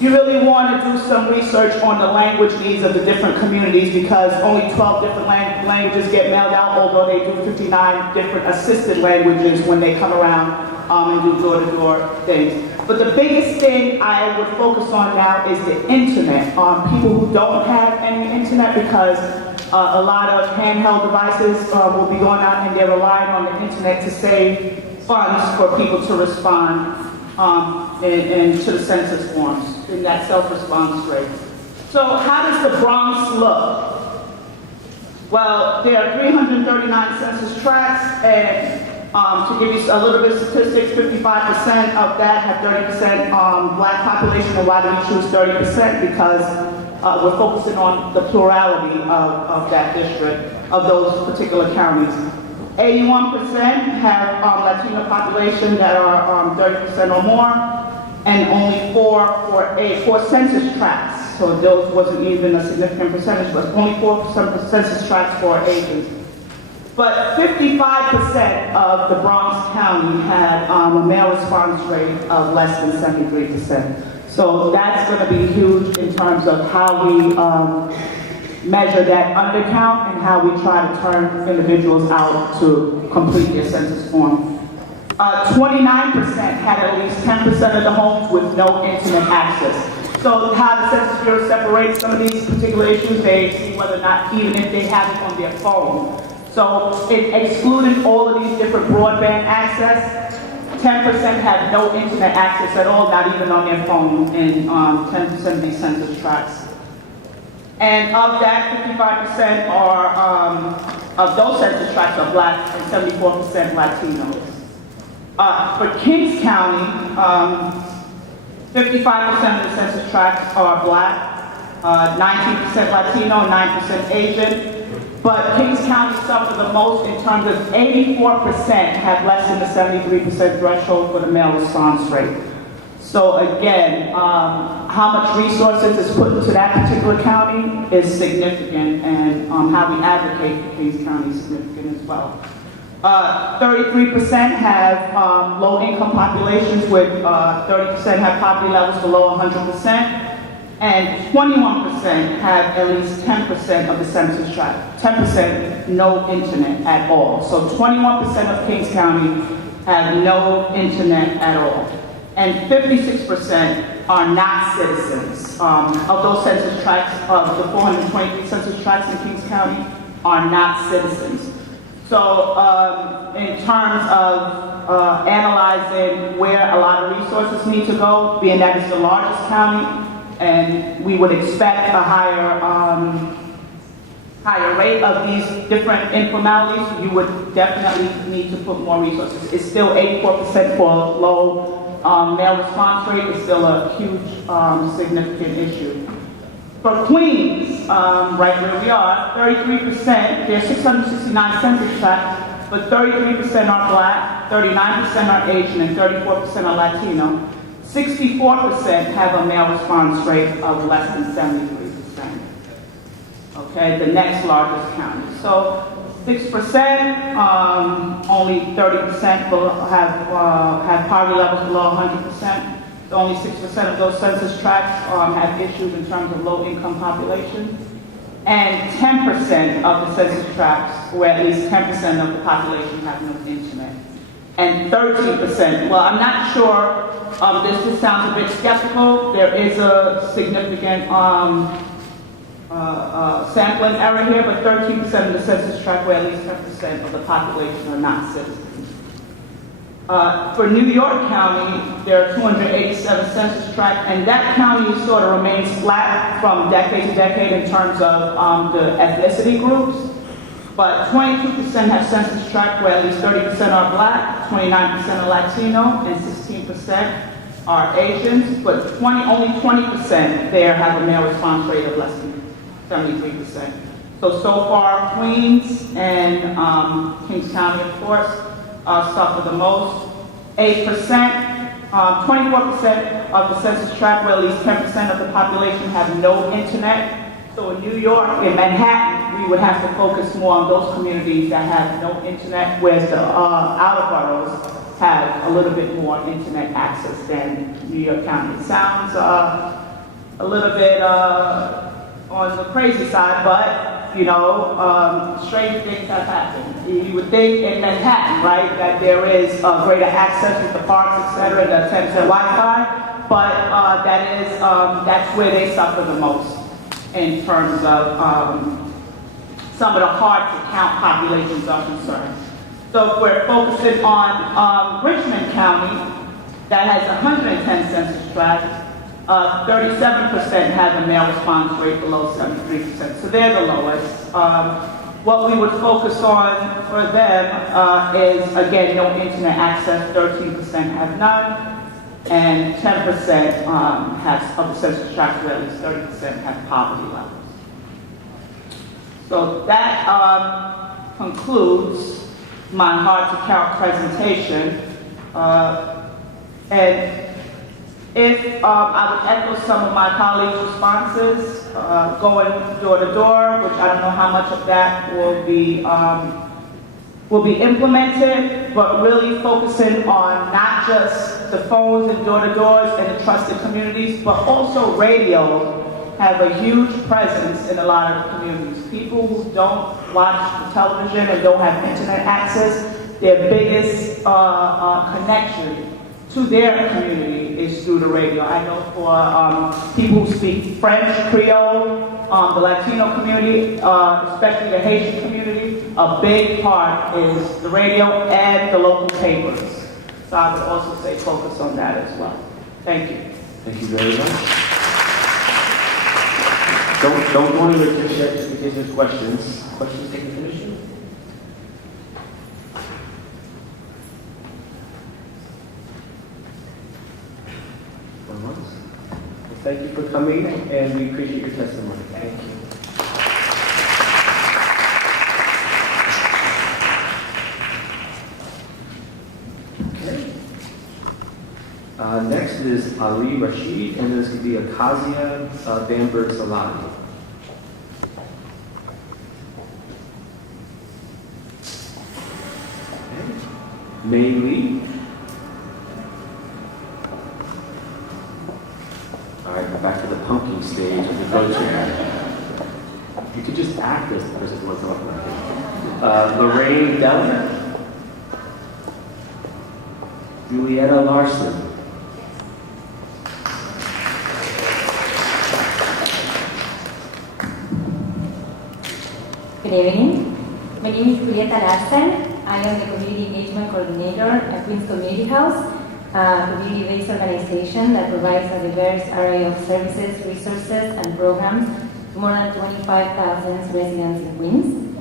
you really want to do some research on the language needs of the different communities because only 12 different languages get mailed out, although they do 59 different assisted languages when they come around and do door-to-door things. But the biggest thing I would focus on now is the internet. People who don't have any internet because a lot of handheld devices will be going out and they're relying on the internet to save funds for people to respond and to the census forms in that self-response rate. So how does the Bronx look? Well, there are 339 census tracts, and to give you a little bit of statistics, 55% of that have 30% black population. And why do we choose 30%? Because we're focusing on the plurality of that district, of those particular counties. 81% have Latino population that are 30% or more, and only four census tracts. So those wasn't even a significant percentage, but only 4% census tracts for Asians. But 55% of the Bronx County had a male response rate of less than 73%. So that's going to be huge in terms of how we measure that undercount and how we try to turn individuals out to complete their census form. 29% had at least 10% of the homes with no internet access. So how the Census Bureau separates some of these particular issues, they see whether or not, even if they have it on their phone. So it excluded all of these different broadband access. 10% have no internet access at all, not even on their phone in 10% of these census tracts. And of that, 55% of those census tracts are black and 74% Latinos. For Kings County, 55% of the census tracts are black, 19% Latino, 9% Asian. But Kings County suffered the most in terms of 84% have less than the 73% threshold for the male response rate. So again, how much resources is put into that particular county is significant, and how we advocate for Kings County is significant as well. 33% have low-income populations with 30% have poverty levels below 100%. And 21% have at least 10% of the census tract, 10% no internet at all. So 21% of Kings County have no internet at all. And 56% are not citizens. Of those census tracts, of the 423 census tracts in Kings County, are not citizens. So in terms of analyzing where a lot of resources need to go, being that it's the largest county, and we would expect a higher rate of these different informalities, you would definitely need to put more resources. It's still 84% for low male response rate. It's still a huge significant issue. For Queens, right where we are, 33%, there's 669 census tracts, but 33% are Black, 39% are Asian, and 34% are Latino. 64% have a male response rate of less than 73%. Okay, the next largest county. So 6%, only 30% will have poverty levels below 100%. Only 6% of those census tracts have issues in terms of low-income population. And 10% of the census tracts, or at least 10% of the population, have no internet. And 13%, well, I'm not sure, this sounds a bit skeptical. There is a significant sampling error here, but 13% of the census tract, where at least 10% of the population are not citizens. For New York County, there are 287 census tracts, and that county sort of remains flat from decade to decade in terms of the ethnicity groups. But 22% have census tracts where at least 30% are Black, 29% are Latino, and 16% are Asians. But only 20% there have a male response rate of less than 73%. So far, Queens and Kings County, of course, suffer the most. 8%, 24% of the census tract, where at least 10% of the population have no internet. So in New York, in Manhattan, we would have to focus more on those communities that have no internet, whereas the outer boroughs have a little bit more internet access than New York County. It sounds a little bit on the crazy side, but you know, strange things have happened. You would think in Manhattan, right, that there is greater access with the parks, et cetera, the 10% Wi-Fi, but that's where they suffer the most in terms of some of the hard-to-count populations are concerned. So if we're focusing on Richmond County, that has 110 census tracts, 37% have a male response rate below 73%, so they're the lowest. What we would focus on for them is, again, no internet access, 13% have none, and 10% have, of the census tracts, where at least 30% have poverty levels. So that concludes my hard-to-count presentation. And if I would echo some of my colleagues' responses, going door to door, which I don't know how much of that will be implemented, but really focusing on not just the phones and door to doors and the trusted communities, but also radio have a huge presence in a lot of communities. People who don't watch the television and don't have internet access, their biggest connection to their community is through the radio. I know for people who speak French, Creole, the Latino community, especially the Haitian community, a big part is the radio and the local papers. So I would also say focus on that as well. Thank you. Thank you very much. Don't go anywhere just yet, just in case there's questions. Questions taken from the commission? Well, thank you for coming, and we appreciate your testimony. Thank you. Okay. Next is Ali Rashid, and there's going to be Akazia Bamberg Salani. May Lee. All right, back to the pumpkin stage of the co-chair. You could just act as the person who wants to look like it. Lorraine Delmer. Julietta Larson. Good evening. My name is Julieta Larsen. I am the Community Engagement Coordinator at Queens Community House, a community-based organization that provides a diverse array of services, resources, and programs to more than 25,000 residents in Queens.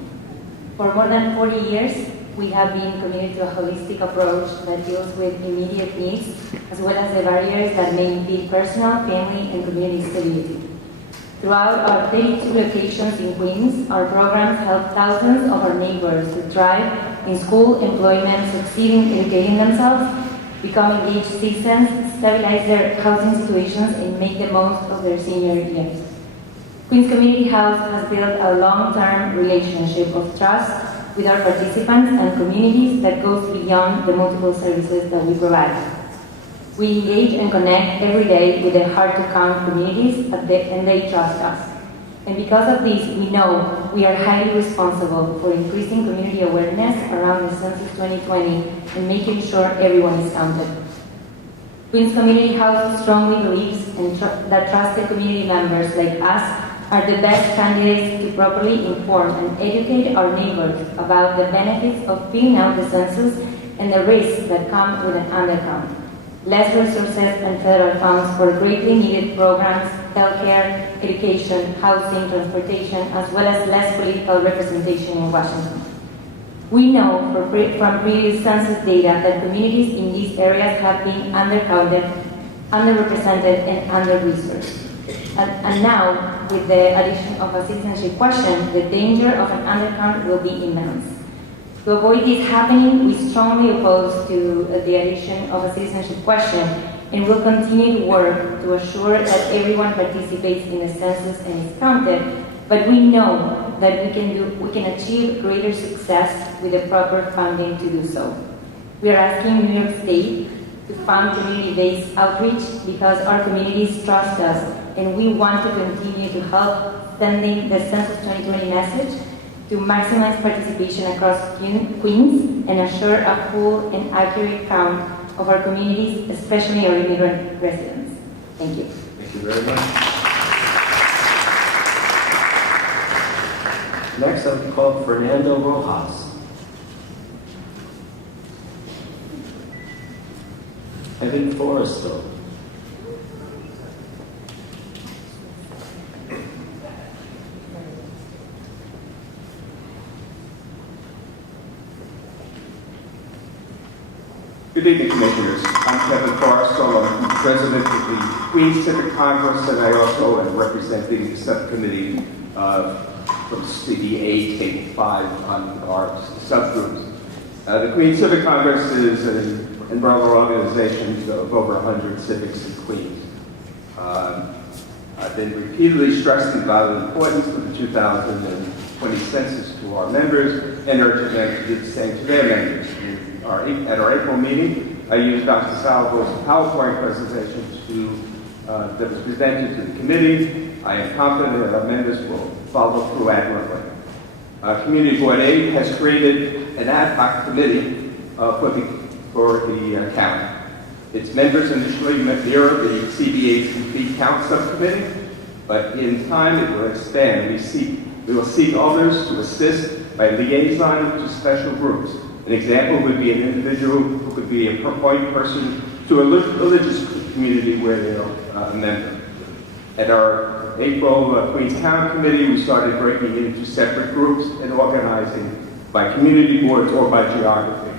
For more than 40 years, we have been committed to a holistic approach that deals with immediate needs, as well as the barriers that may impede personal, family, and community stability. Throughout our 32 locations in Queens, our programs help thousands of our neighbors to thrive in school, employment, succeed in educating themselves, become engaged citizens, stabilize their housing situations, and make the most of their senior years. Queens Community House has built a long-term relationship of trust with our participants and communities that goes beyond the multiple services that we provide. We engage and connect every day with the hard-to-count communities, and they trust us. And because of this, we know we are highly responsible for increasing community awareness around the Census 2020 and making sure everyone is counted. Queens Community House strongly believes that trusted community members like us are the best candidates to properly inform and educate our neighbors about the benefits of filling out the census and the risks that come with an undercount. Less resources and federal funds for greatly needed programs, healthcare, education, housing, transportation, as well as less political representation in Washington. We know from previous census data that communities in these areas have been undercounted, underrepresented, and under-resourced. And now, with the addition of a citizenship question, the danger of an undercount will be immense. To avoid this happening, we strongly oppose to the addition of a citizenship question and will continue to work to assure that everyone participates in the census and is counted, but we know that we can achieve greater success with the proper funding to do so. We are asking New York State to fund community-based outreach because our communities trust us and we want to continue to help sending the Census 2020 message to maximize participation across Queens and assure a full and accurate count of our communities, especially our immigrant residents. Thank you. Thank you very much. Next, I would call Fernando Rojas. Evan Forresto. Good evening, Commissioners. I'm Kevin Forrestal. I'm President of the Queens Civic Congress, and I also am representing the subcommittee from CBA Table 5 on our subgroups. The Queens Civic Congress is an umbrella organization of over 100 civics in Queens. I've been repeatedly stressing about the importance of the 2020 census to our members and urging them to do the same to their members. At our April meeting, I used Dr. Salvo's PowerPoint presentation that was presented to the committee. I am confident that our members will follow through admirably. Community Board 8 has created an ad hoc committee for the count. Its members initially mirror the CBA's complete count subcommittee, but in time it will expand. We will seek others to assist by liaison to special groups. An example would be an individual who could be a point person to a religious community where they're a member. At our April Queens Town Committee, we started breaking into separate groups and organizing by community boards or by geography.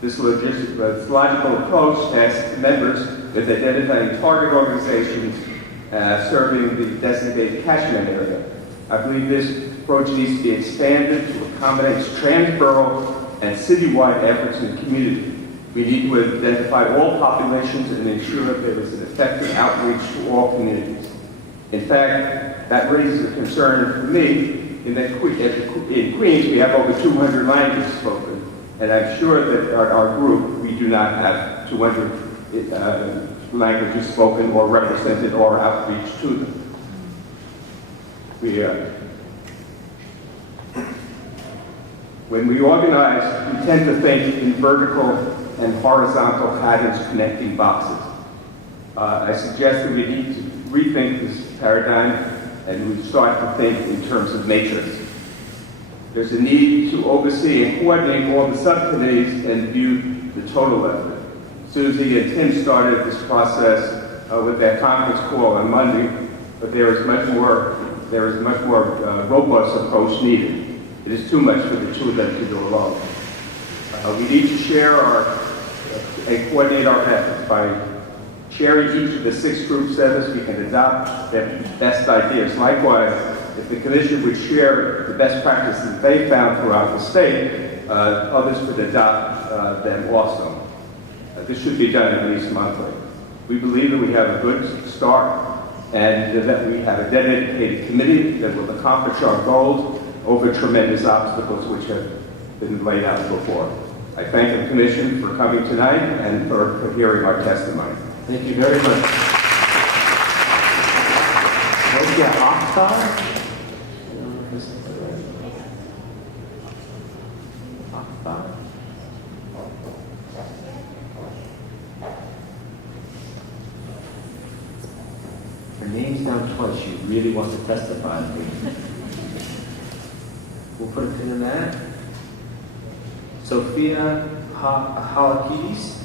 This logical approach tasks members with identifying target organizations serving the designated catchment area. I believe this approach needs to be expanded to accommodate transborough and citywide efforts in the community. We need to identify all populations and ensure that there is an effective outreach to all communities. In fact, that raises a concern for me in that in Queens we have over 200 languages spoken, and I'm sure that our group, we do not have 200 languages spoken or represented or outreach to them. When we organize, we tend to think in vertical and horizontal patterns connecting boxes. I suggest that we need to rethink this paradigm and we start to think in terms of matrix. There's a need to oversee and coordinate all the subcommittees and view the total effort. Susie and Tim started this process with their conference call on Monday, but there is much more robust approach needed. It is too much for the two of them to do alone. We need to share and coordinate our efforts by Sharing each of the 6 groups says we can adopt their best ideas. Likewise, if the commission would share the best practices they found throughout the state, others could adopt them also. This should be done at least monthly. We believe that we have a good start and that we have a dedicated committee that will accomplish our goals over tremendous obstacles which have been laid out before. I thank the commission for coming tonight and for hearing our testimony. Thank you very much. Rosia Akhtar. Akhtar. Her name's down twice. She really wants to testify. We'll put a pin in that. Sophia Halakidis.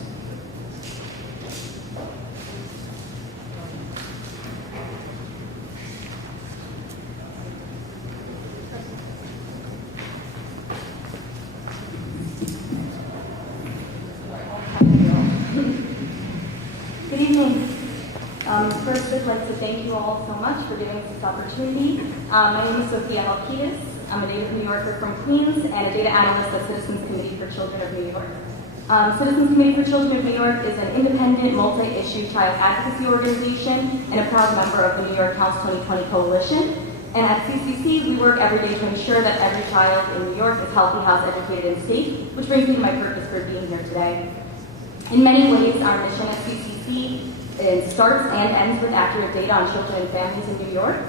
Good evening. First, I'd like to thank you all so much for giving us this opportunity. My name is Sophia Halakidis. I'm a native New Yorker from Queens and a data analyst at Citizens Committee for Children of New York. Citizens Committee for Children of New York is an independent, multi-issue child advocacy organization and a proud member of the New York Counts 2020 Coalition. And at CCC, we work every day to ensure that every child in New York is healthy, housed, educated, and safe, which brings me to my purpose for being here today. In many ways, our mission at CCC starts and ends with accurate data on children and families in New York.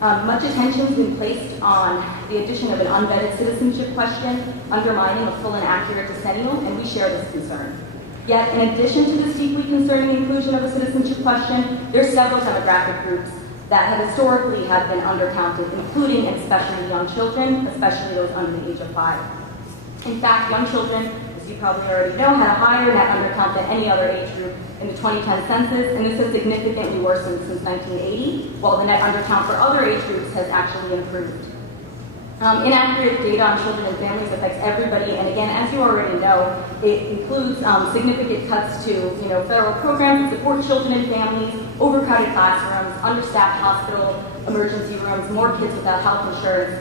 Much attention has been placed on the addition of an unvetted citizenship question, undermining a full and accurate decennial, and we share this concern. Yet, in addition to this deeply concerning inclusion of a citizenship question, there are several demographic groups that have historically have been undercounted, including and especially young children, especially those under the age of 5. In fact, young children, as you probably already know, had a higher net undercount than any other age group in the 2010 census, and this has significantly worsened since 1980, while the net undercount for other age groups has actually improved. Inaccurate data on children and families affects everybody, and again, as you already know, it includes significant cuts to federal programs that support children and families, overcrowded classrooms, understaffed hospital emergency rooms, more kids without health insurance,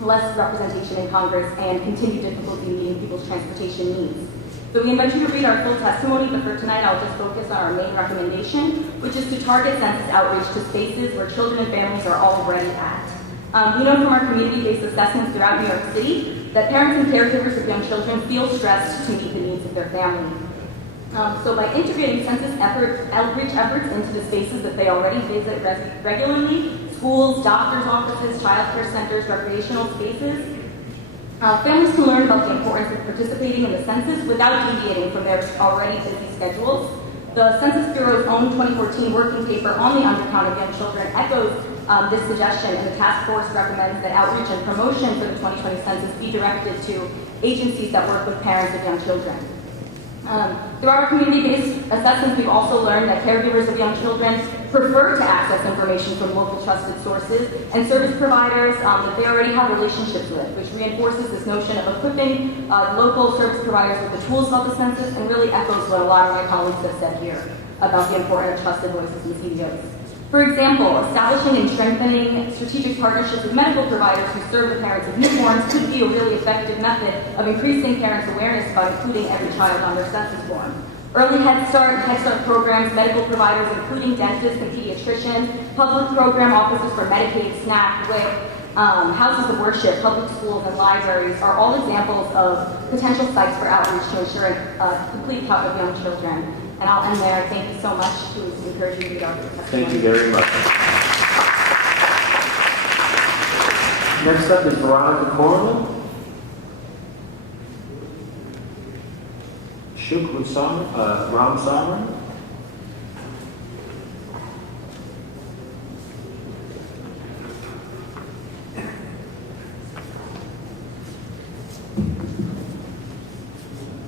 less representation in Congress, and continued difficulty meeting people's transportation needs. So we invite you to read our full testimony, but for tonight I'll just focus on our main recommendation, which is to target census outreach to spaces where children and families are already at. We know from our community-based assessments throughout New York City that parents and caregivers of young children feel stressed to meet the needs of their family. So by integrating census outreach efforts into the spaces that they already visit regularly, schools, doctors' offices, child care centers, recreational spaces, families can learn about the importance of participating in the census without deviating from their already busy schedules. The Census Bureau's own 2014 working paper on the undercount of young children echoes this suggestion, and the task force recommends that outreach and promotion for the 2020 census be directed to agencies that work with parents of young children. Through our community-based assessments, we've also learned that caregivers of young children prefer to access information from local trusted sources and service providers that they already have relationships with, which reinforces this notion of equipping local service providers with the tools of the census and really echoes what a lot of my colleagues have said here about the importance of trusted voices in CDOs. For example, establishing and strengthening strategic partnerships with medical providers who serve the parents of newborns could be a really effective method of increasing parents' awareness about including every child on their census form. Early Head Start programs, medical providers, including dentists and pediatricians, public program offices for Medicaid, SNAP, WIC, houses of worship, public schools, and libraries are all examples of potential sites for outreach to ensure a complete count of young children. And I'll end there. Thank you so much. Please encourage you to read our testimony. Thank you very much. Next up is Veronica Corlin. Shuk Ram Samran.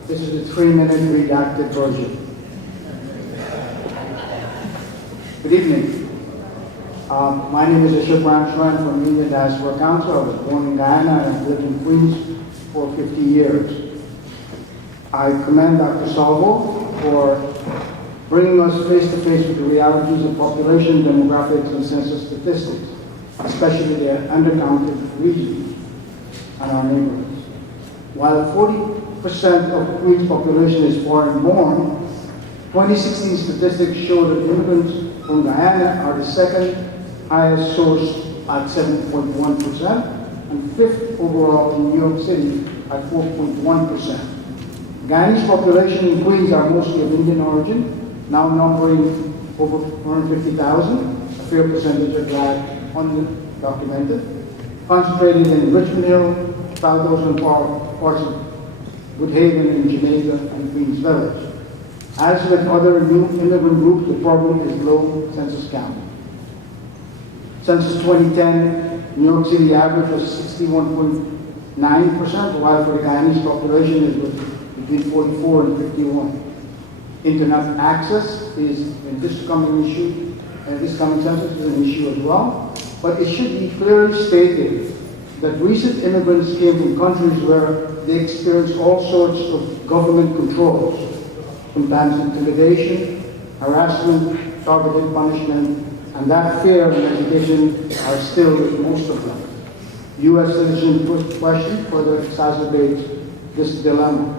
This is the 3-minute redacted version. Good evening. My name is Ashok Ramcharan from Indian Diaspora Council. I was born in Guyana and I've lived in Queens for 50 years. I commend Dr. Salvo for bringing us face to face with the realities of population, demographics, and census statistics, especially the undercounted regions and our neighborhoods. While 40% of Queens' population is foreign-born, 2016 statistics show that immigrants from Guyana are the second highest source at 7.1% and fifth overall in New York City at 4.1%. Guyanese population in Queens are mostly of Indian origin, now numbering over 450,000, a fair percentage are Black, undocumented, concentrated in Richmond Hill, Faldos and parts of Woodhaven and Jamaica and Queens Village. As with other new immigrant groups, the problem is low census count. Census 2010, New York City average was 61.9%, while for the Guyanese population it was between 44 and 51. Internet access is in this coming issue, and this coming census is an issue as well. But it should be clearly stated that recent immigrants came from countries where they experienced all sorts of government controls, sometimes intimidation, harassment, targeted punishment, and that fear and education are still with most of them. U.S. citizenship question further exacerbates this dilemma.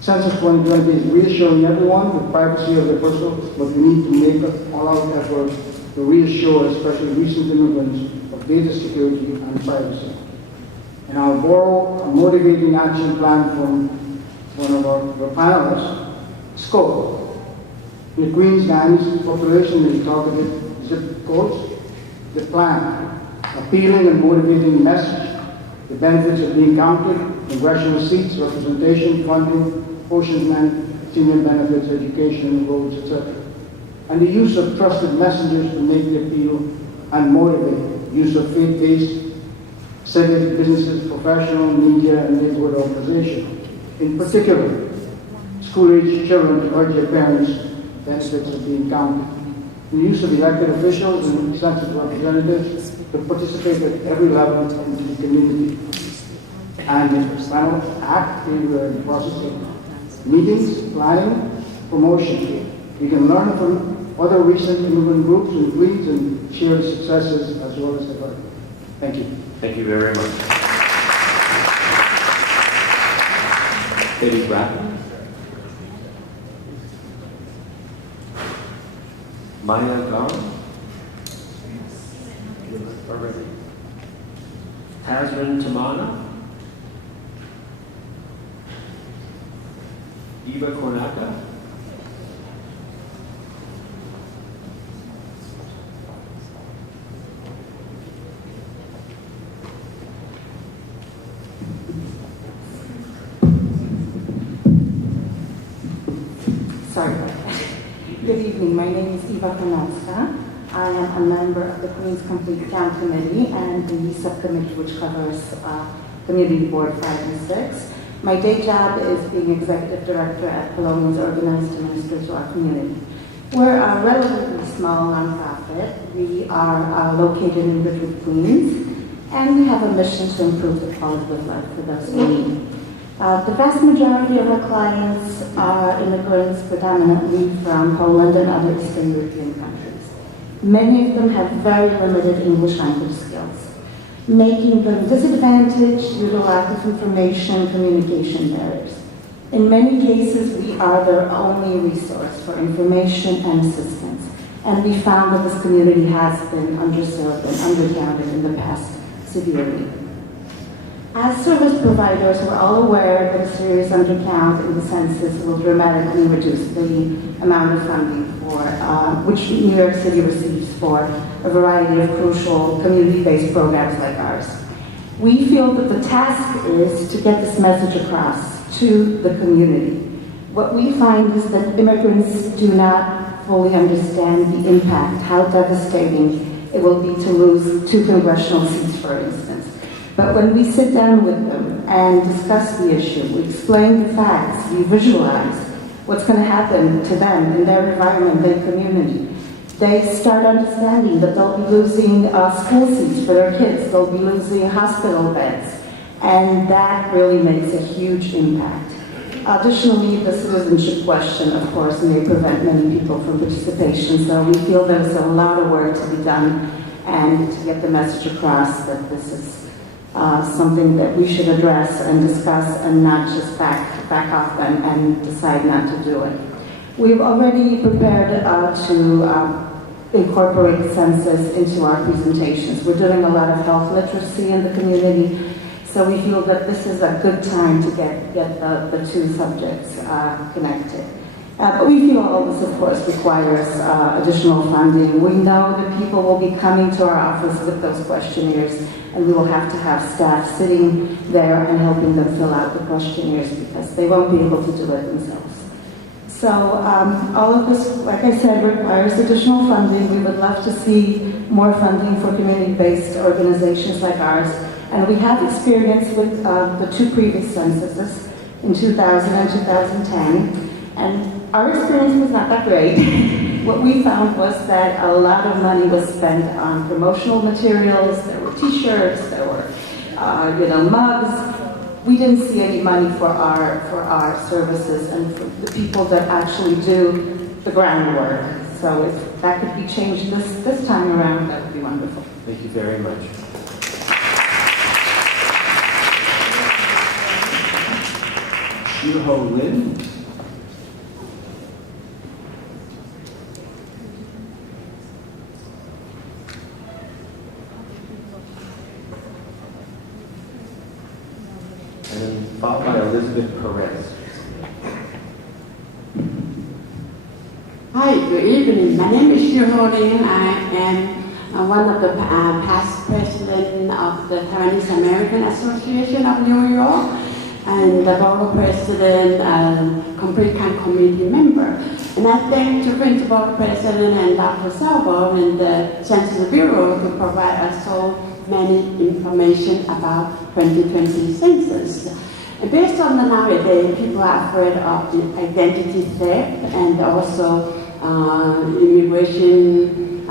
Census 2020 is reassuring everyone the privacy of their personal, but we need to make an all-out effort to reassure especially recent immigrants of data security and privacy. And I'll borrow a motivating action plan from one of our panelists, scope. The Queens Guyanese population is targeted zip codes. The plan, appealing and motivating message, the benefits of being counted, congressional seats, representation, funding, apportionment, senior benefits, education, roads, etc. And the use of trusted messengers to make the appeal and motivate. Use of faith-based civic, businesses, professional, media, and neighborhood organizations. In particular, school-age children to urge their parents benefits of being counted. The use of elected officials and census representatives to participate at every level in the community. And in the final act, we were in the process of meetings, planning, promotion. We can learn from other recent immigrant groups in Queens and share the successes as well as the work. Thank you. Thank you very much. Ladies Bratton. Maya Garam. Tasman Tamana. Eva Kornaka. Sorry. Good evening. My name is Eva Konowska. I am a member of the Queens Complete Town Committee and the subcommittee which covers Community Board 5 and 6. My day job is being Executive Director at Colonial's Organized to Minister to our community. We're a relatively small nonprofit. We are located in Richmond, Queens, and we have a mission to improve the quality of life for those in need. The vast majority of our clients are immigrants predominantly from Poland and other Eastern European countries. Many of them have very limited English language skills, making them disadvantaged due to lack of information and communication barriers. In many cases, we are their only resource for information and assistance, and we found that this community has been underserved and undercounted in the past severely. As service providers, we're all aware that a serious undercount in the census will dramatically reduce the amount of funding for which New York City receives for a variety of crucial community-based programs like ours. We feel that the task is to get this message across to the community. What we find is that immigrants do not fully understand the impact, how devastating it will be to lose 2 congressional seats, for instance. But when we sit down with them and discuss the issue, we explain the facts, we visualize what's going to happen to them in their environment, their community, they start understanding that they'll be losing school seats for their kids, they'll be losing hospital beds, and that really makes a huge impact. Additionally, the citizenship question, of course, may prevent many people from participation. So we feel there's a lot of work to be done and to get the message across that this is something that we should address and discuss and not just back off and decide not to do it. We've already prepared to incorporate census into our presentations. We're doing a lot of health literacy in the community, so we feel that this is a good time to get the two subjects connected. But we feel all this, of course, requires additional funding. We know that people will be coming to our office with those questionnaires, and we will have to have staff sitting there and helping them fill out the questionnaires because they won't be able to do it themselves. So all of this, like I said, requires additional funding. We would love to see more funding for community-based organizations like ours. And we have experience with the two previous censuses in 2000 and 2010. And our experience was not that great. What we found was that a lot of money was spent on promotional materials. There were t-shirts, there were mugs. We didn't see any money for our services and for the people that actually do the groundwork. So if that could be changed this time around, that would be wonderful. Thank you very much. Yuho Lin. And followed by Elizabeth Perez. Hi, good evening. My name is Xu Ho-Ling. I am one of the past president of the Taiwanese American Association of New York and the Borough president, Complete Count Committee member. And I thank the Principal President and Dr. Salvo and the Census Bureau to provide us so many information about 2020 census. And based on the nowadays, people are afraid of the identity theft and also immigration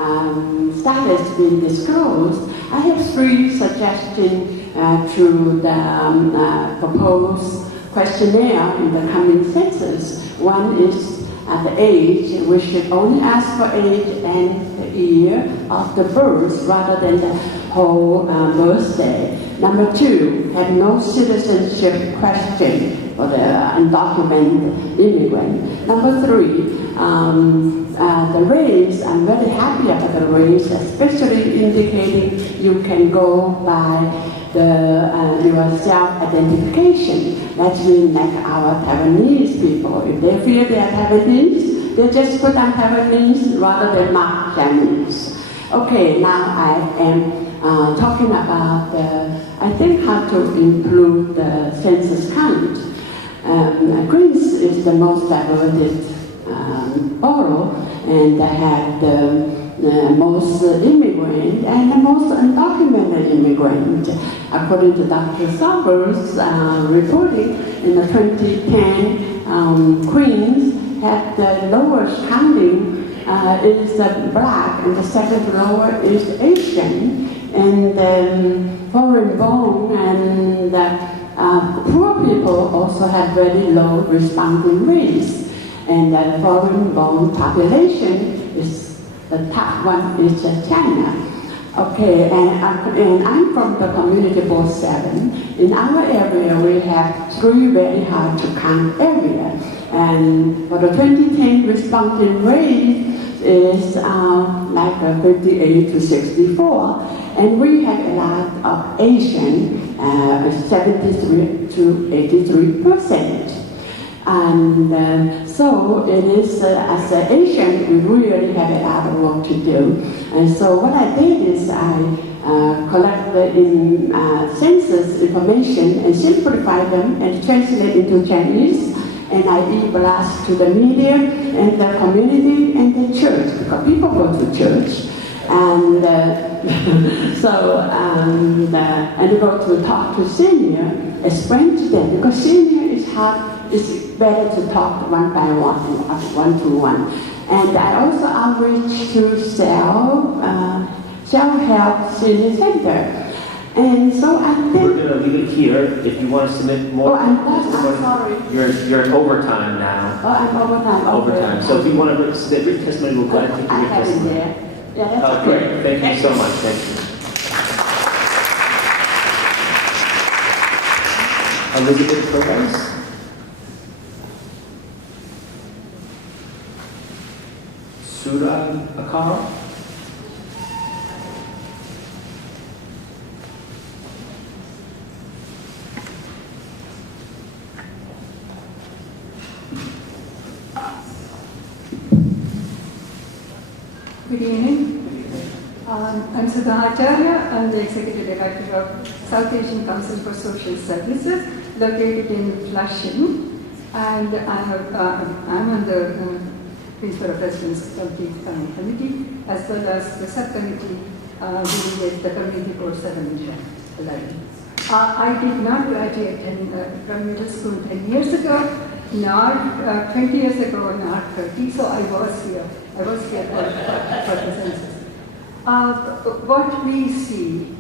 status being disclosed. I have three suggestions to the proposed questionnaire in the coming census. One is the age. We should only ask for age and the year of the birth rather than the whole birthday. Number two, have no citizenship question for the undocumented immigrant. Number three, the race. I'm very happy about the race, especially indicating you can go by your self-identification. That means like our Taiwanese people, if they feel they are Taiwanese, they just put on Taiwanese rather than mark Chinese. Okay, now I am talking about I think how to improve the census count. Queens is the most diverted borough and had the most immigrant and the most undocumented immigrant. According to Dr. Salver's reporting, in the 2010, Queens had the lowest counting is black, and the second lower is Asian, and then foreign born and poor people also have very low responding rates, and the foreign born population is the top one is China. Okay, and I'm from the community board 7. In our area, we have 3 very hard to count areas, and for the 2010 responding rate is like 58 to 64, and we have a lot of Asian, 73 to 83%. And so it is, as an Asian, we really have a lot of work to do. And so what I did is I collected in census information and simplify them and translate into Chinese. And I e-blast to the media and the community and the church, because people go to church. And and go to talk to senior, explain to them, because senior is hard. It's better to talk one by one, one-to-one. And I also outreach to self-help senior center. And so I think... We're going to leave it here. If you want to submit more... I'm sorry. You're in overtime now. Oh, I'm overtime. Overtime. So if you want to submit written testimony, we'll go ahead and take your written testimony. Yeah, that's Oh, great. Thank you so much. Thank you. Elizabeth Perez. Surah Akar. Good evening. I'm Sudha Acharya. I'm the Executive Director of South Asian Council for Social Services, located in Flushing. And I'm on the Principal of Residence Committee, as well as the subcommittee dealing with the Community Code 7 levy. I did not graduate from middle school 10 years ago, not 20 years ago, not 30, so I was here. I was here for the census. What we see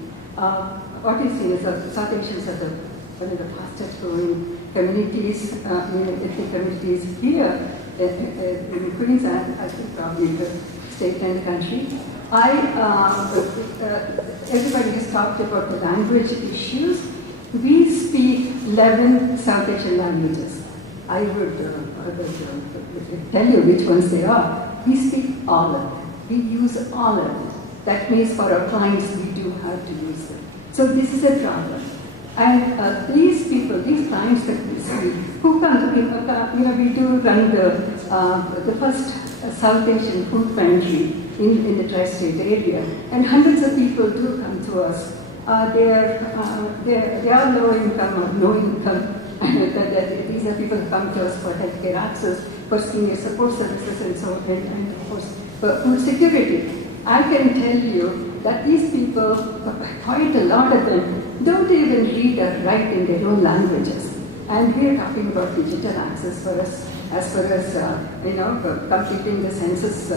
is that South Asians are one of the fastest growing communities, ethnic communities here in Queens, and I think probably the state and the country. Everybody has talked about the language issues. We speak 11 South Asian languages. I would tell you which ones they are. We speak all of them. We use all of them. That means for our clients, we do have to use them. So this is a problem. And these people, these clients that we see, who come, we do run the first South Asian food pantry in the tri-state area, and hundreds of people do come to us. They are low income or no income. These are people who come to us for healthcare access, for senior support services, and so on, and of course for food security. I can tell you that these people, quite a lot of them, don't even read or write in their own languages. And we are talking about digital access for us, as far as completing the census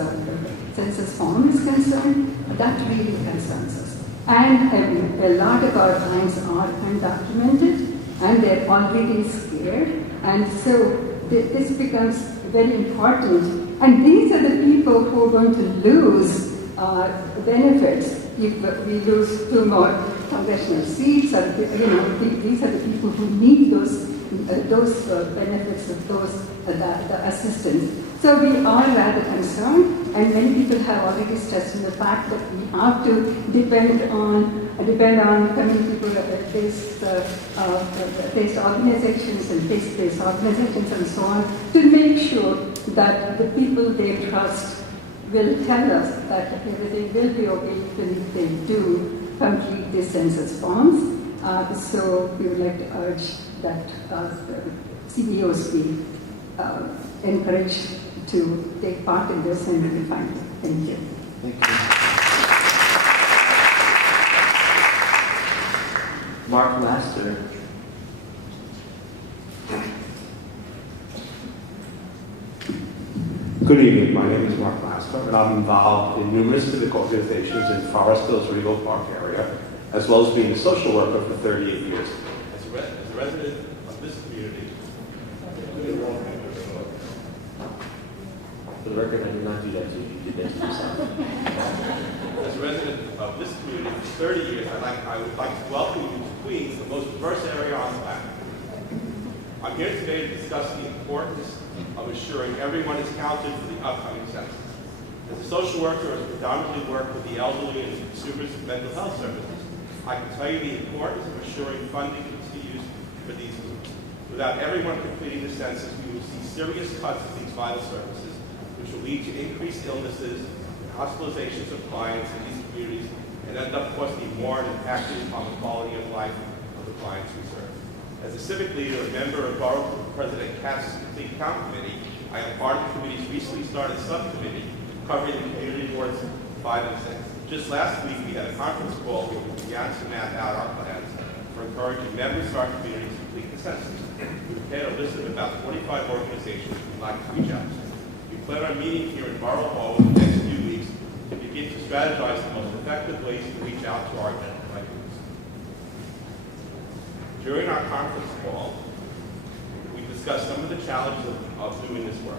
form is concerned. That really concerns us. And a lot of our clients are undocumented, and they're already scared. And so this becomes very important. And these are the people who are going to lose benefits if we lose 2 more congressional seats. These are the people who need those benefits of the assistance. So we are rather concerned, and many people have already stressed the fact that we have to depend on community-based organizations and faith-based organizations and so on to make sure that the people they trust will tell us that everything will be okay even if they do complete the census forms. So we would like to urge that CEOs be encouraged to take part in this and be fine. Thank you. Thank you. Mark Laster. Good evening. My name is Mark Lasker, and I'm involved in numerous civic organizations in Forest Hills, Regal Park area, as well as being a social worker for 38 years. As a resident of this community, for the record, I did not do that to you. You did that to yourself. As a resident of this community for 30 years, I would like to welcome you to Queens, the most diverse area on the planet. I'm here today to discuss the importance of assuring everyone is counted for the upcoming census. As a social worker who has predominantly worked with the elderly and consumers of mental health services, I can tell you the importance of assuring funding continues for these groups. Without everyone completing the census, we will see serious cuts in these vital services, which will lead to increased illnesses and hospitalizations of clients in these communities and end up costing more and impacting upon the quality of life of the clients we serve. As a civic leader, a member of Borough President Katz's Complete Count Committee, I am part of the committee's recently started subcommittee covering the community wards 5 and 6. Just last week, we had a conference call where we began to map out our plans for encouraging members of our community to complete the census. We prepared a list of about 25 organizations we'd like to reach out to. We plan on meeting here in Borough Hall in the next few weeks to begin to strategize the most effective ways to reach out to our identified groups. During our conference call, we discussed some of the challenges of doing this work.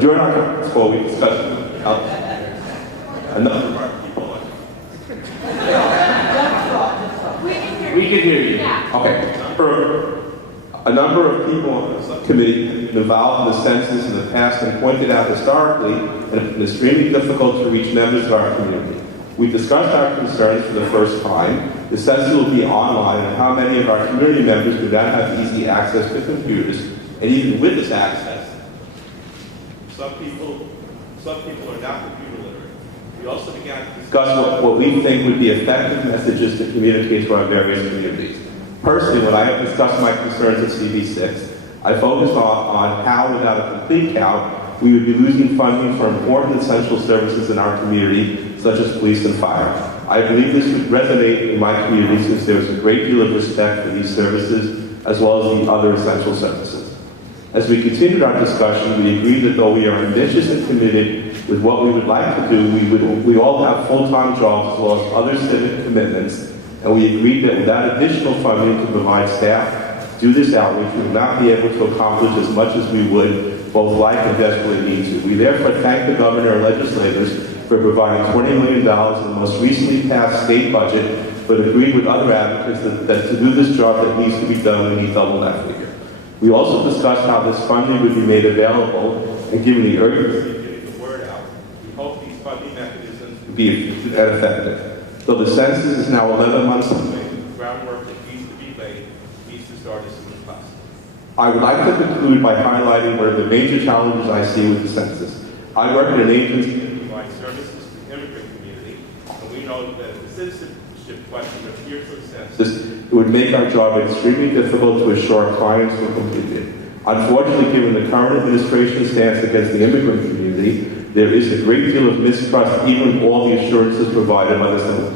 During our conference call, we discussed a number of our people. We can hear you. Okay. A number of people on the subcommittee have been involved in the census in the past and pointed out historically that it's been extremely difficult to reach members of our community. We discussed our concerns for the first time. The census will be online and how many of our community members do not have easy access to computers, and even with this access, some people are not computer literate. We also began to discuss what we think would be effective messages to communicate to our various communities. Personally, when I have discussed my concerns at CV6, I focused on how, without a complete count, we would be losing funding for important essential services in our community, such as police and fire. I believe this would resonate in my community since there is a great deal of respect for these services, as well as the other essential services. As we continued our discussion, we agreed that though we are ambitious and committed with what we would like to do, we all have full-time jobs as well as other civic commitments, and we agreed that without additional funding to provide staff to do this outreach, we would not be able to accomplish as much as we would both like and desperately need to. We therefore thank the governor and legislators for providing $20 million in the most recently passed state budget, but agreed with other advocates that to do this job that needs to be done, we need double that figure. We also discussed how this funding would be made available, and given the urgency of getting the word out, we hope these funding mechanisms will be efficient and effective. Though the census is now 11 months away, the groundwork that needs to be laid needs to start as soon as possible. I would like to conclude by highlighting one of the major challenges I see with the census. I work in an agency that provides services to the immigrant community, and we know that if the citizenship question appears to the census, it would make our job extremely difficult to assure our clients were completed. Unfortunately, given the current administration's stance against the immigrant community, there is a great deal of mistrust, even with all the assurances provided by the census.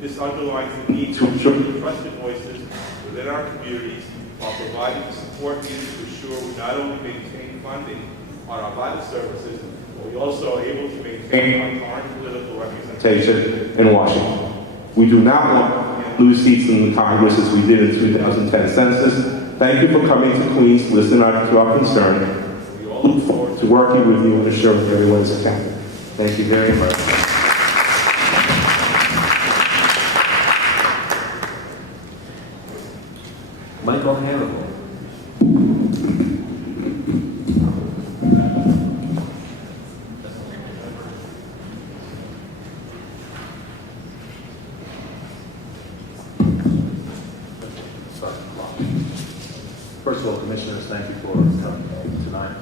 This underlines the need to ensure trusted voices within our communities while providing the support needed to ensure we not only maintain funding on our vital services, but we also are able to maintain our current political representation in Washington. We do not want to lose seats in the Congress as we did in the 2010 census. Thank you for coming to Queens to listen to our concern. We all look forward to working with you and ensuring that everyone is accountable. Thank you very much. Michael Hannibal. First of all, Commissioners, thank you for coming tonight.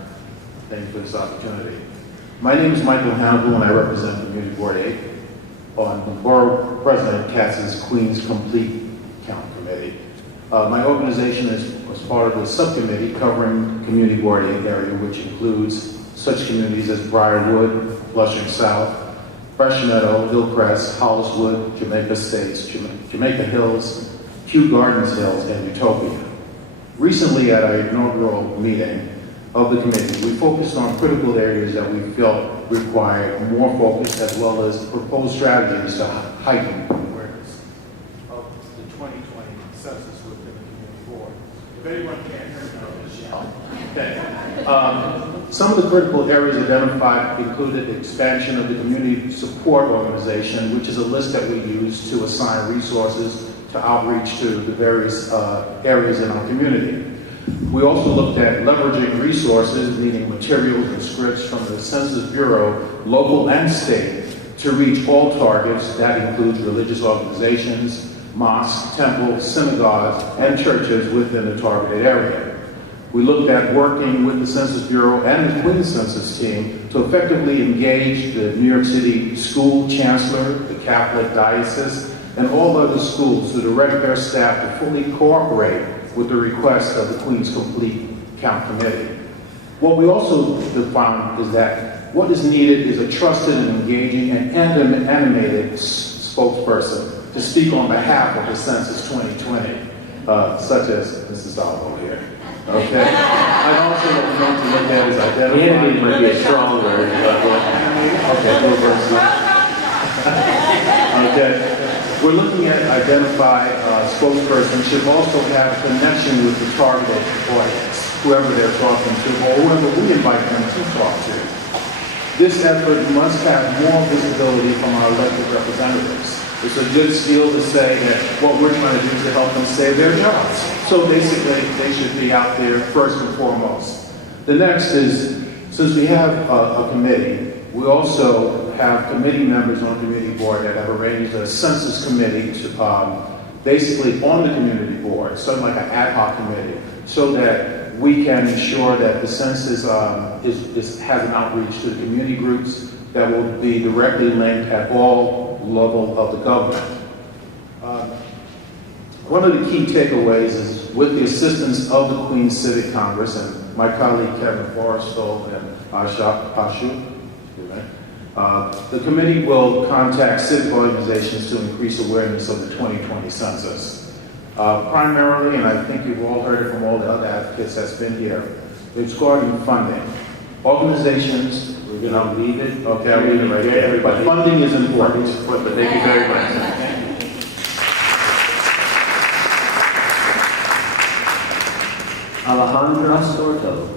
Thank you for this opportunity. My name is Michael Hannibal, and I represent Community Board 8 on the Borough President Katz's Queens Complete Count Committee. My organization was part of the subcommittee covering Community Board 8 area, which includes such communities as Briarwood, Flushing South, Fresh Meadow, Hillcrest, Holliswood, Jamaica Estates, Jamaica Hills, Kew Gardens Hills, and Utopia. Recently, at our inaugural meeting of the committee, we focused on critical areas that we felt required more focus, as well as proposed strategies to heighten awareness of the 2020 census within the community board. If anyone can't hear me, I'll just yell. Okay. Some of the critical areas identified included the expansion of the community support organization, which is a list that we use to assign resources to outreach to the various areas in our community. We also looked at leveraging resources, meaning materials and scripts from the Census Bureau, local and state, to reach all targets. That includes religious organizations, mosques, temples, synagogues, and churches within the targeted area. We looked at working with the Census Bureau and the Queens Census team to effectively engage the New York City school chancellor, the Catholic diocese, and all other schools to direct their staff to fully cooperate with the request of the Queens Complete Count Committee. What we also found is that what is needed is a trusted and engaging and animated spokesperson to speak on behalf of the Census 2020, such as Mrs. Salvo here. Okay? I'd also like to look at is identifying. Animated might be a strong word, but okay, no verse. that we're looking at identify spokesperson should also have a connection with the targeted audience, whoever they're talking to, or whoever we invite them to talk to. This effort must have more visibility from our elected representatives. It's a good skill to say that what we're trying to do is to help them save their jobs. So basically, they should be out there first and foremost. The next is, since we have a committee, we also have committee members on the committee board that have arranged a census committee to basically on the community board, something like an ad hoc committee, so that we can ensure that the census has an outreach to the community groups that will be directly linked at all level of the government. One of the key takeaways is with the assistance of the Queens Civic Congress and my colleague Kevin Forrestal and Ashu, the committee will contact civic organizations to increase awareness of the 2020 census. Primarily, and I think you've all heard it from all the other advocates that's been here, it's regarding funding. Organizations, we're going to leave it. Okay, I'll leave it right there. But funding is important. But thank you very much. Alejandra Storto.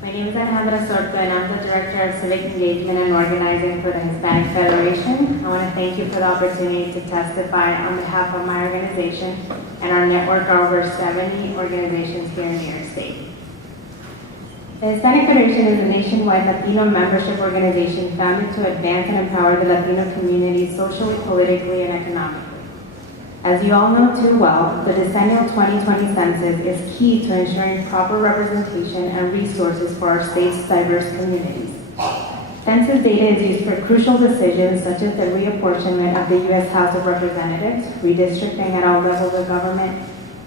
My name is Alejandra Sorto, and I'm the Director of Civic Engagement and Organizing for the Hispanic Federation. I want to thank you for the opportunity to testify on behalf of my organization and our network of over 70 organizations here in New York State. The Hispanic Federation is a nationwide Latino membership organization founded to advance and empower the Latino community socially, politically, and economically. As you all know too well, the decennial 2020 census is key to ensuring proper representation and resources for our state's diverse communities. Census data is used for crucial decisions such as the reapportionment of the U.S. House of Representatives, redistricting at all levels of government,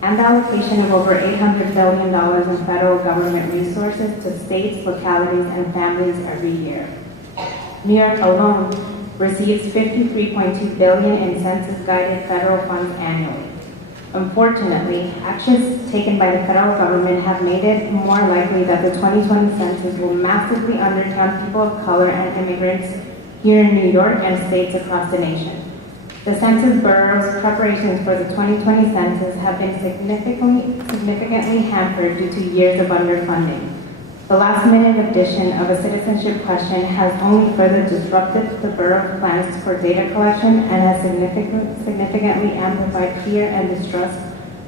and the allocation of over $800 billion in federal government resources to states, localities, and families every year. New York alone receives $53.2 billion in census-guided federal funds annually. Unfortunately, actions taken by the federal government have made it more likely that the 2020 census will massively undercount people of color and immigrants here in New York and states across the nation. The Census Bureau's preparations for the 2020 census have been significantly hampered due to years of underfunding. The last-minute addition of a citizenship question has only further disrupted the borough's plans for data collection and has significantly amplified fear and distrust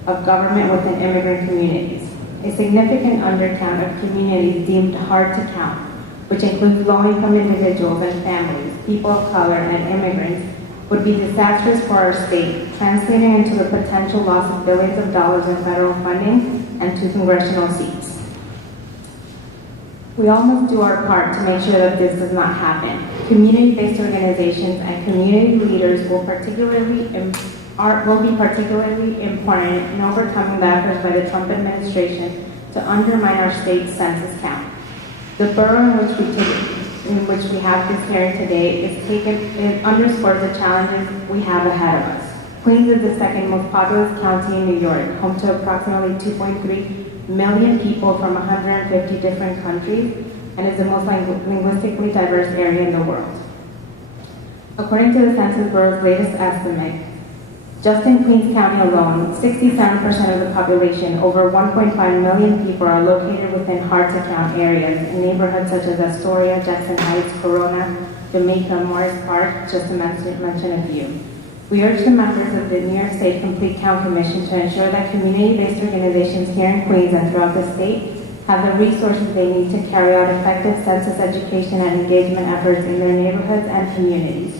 of government within immigrant communities. A significant undercount of communities deemed hard to count, which includes low-income individuals and families, people of color, and immigrants, would be disastrous for our state, translating into the potential loss of billions of dollars in federal funding and 2 congressional seats. We all must do our part to make sure that this does not happen. Community-based organizations and community leaders will be particularly important in overcoming the efforts by the Trump administration to undermine our state's census count. The borough in which we have this hearing today it underscores the challenges we have ahead of us. Queens is the second most populous county in New York, home to approximately 2.3 million people from 150 different countries, and is the most linguistically diverse area in the world. According to the Census Bureau's latest estimate, just in Queens County alone, 67% of the population, over 1.5 million people, are located within hard-to-count areas in neighborhoods such as Astoria, Jackson Heights, Corona, Jamaica, Morris Park, just to mention a few. We urge the members of the New York State Complete Count Commission to ensure that community-based organizations here in Queens and throughout the state have the resources they need to carry out effective census education and engagement efforts in their neighborhoods and communities.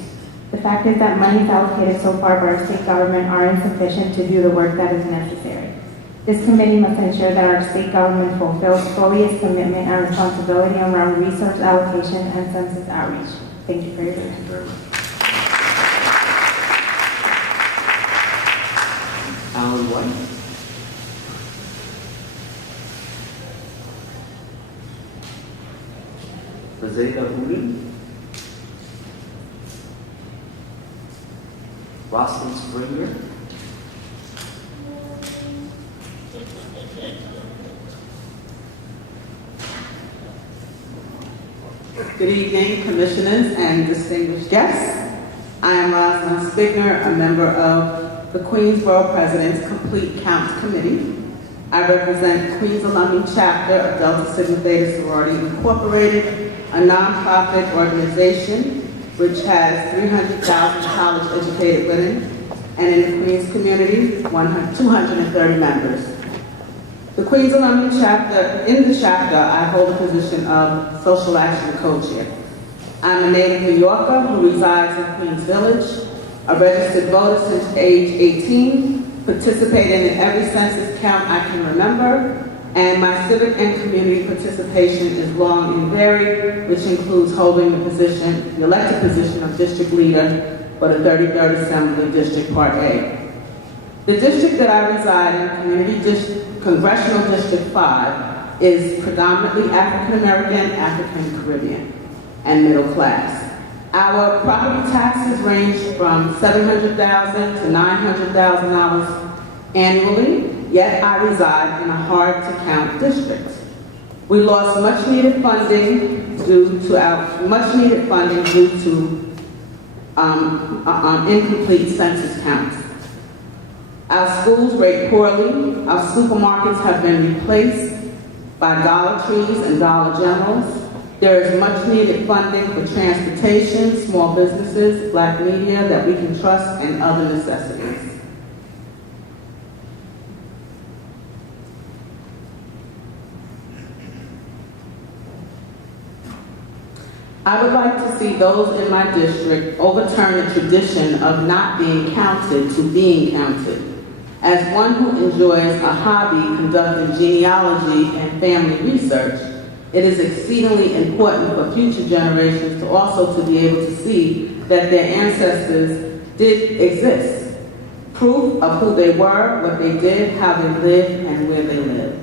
The fact is that monies allocated so far by our state government are insufficient to do the work that is necessary. This committee must ensure that our state government fulfills fully its commitment and responsibility around resource allocation and census outreach. Thank you for your attention. Alan White. Fazeda Hooten, Rosalind Springer, Good evening, commissioners and distinguished guests. I am Rosalind Spigner, a member of the Queensborough President's Complete Count Committee. I represent Queens Alumni Chapter of Delta Sigma Theta Sorority Incorporated, a nonprofit organization which has 300,000 college-educated women, and in the Queens community, 230 members. The Queens Alumni Chapter, in the chapter, I hold the position of Social Action Co-Chair. I'm a native New Yorker who resides in Queens Village, a registered voter since age 18, participating in every census count I can remember, and my civic and community participation is long and varied, which includes holding the elected position of district leader for the 33rd Assembly District Part A. The district that I reside in, Congressional District 5, is predominantly African American, African Caribbean, and middle class. Our property taxes range from $700,000 to $900,000 annually, yet I reside in a hard-to-count district. We lost much-needed funding due to incomplete census counts. Our schools rate poorly. Our supermarkets have been replaced by Dollar Trees and Dollar Generals. There is much needed funding for transportation, small businesses, black media that we can trust, and other necessities. I would like to see those in my district overturn the tradition of not being counted to being counted. As one who enjoys a hobby conducting genealogy and family research, it is exceedingly important for future generations to also to be able to see that their ancestors did exist. Proof of who they were, what they did, how they lived, and where they lived.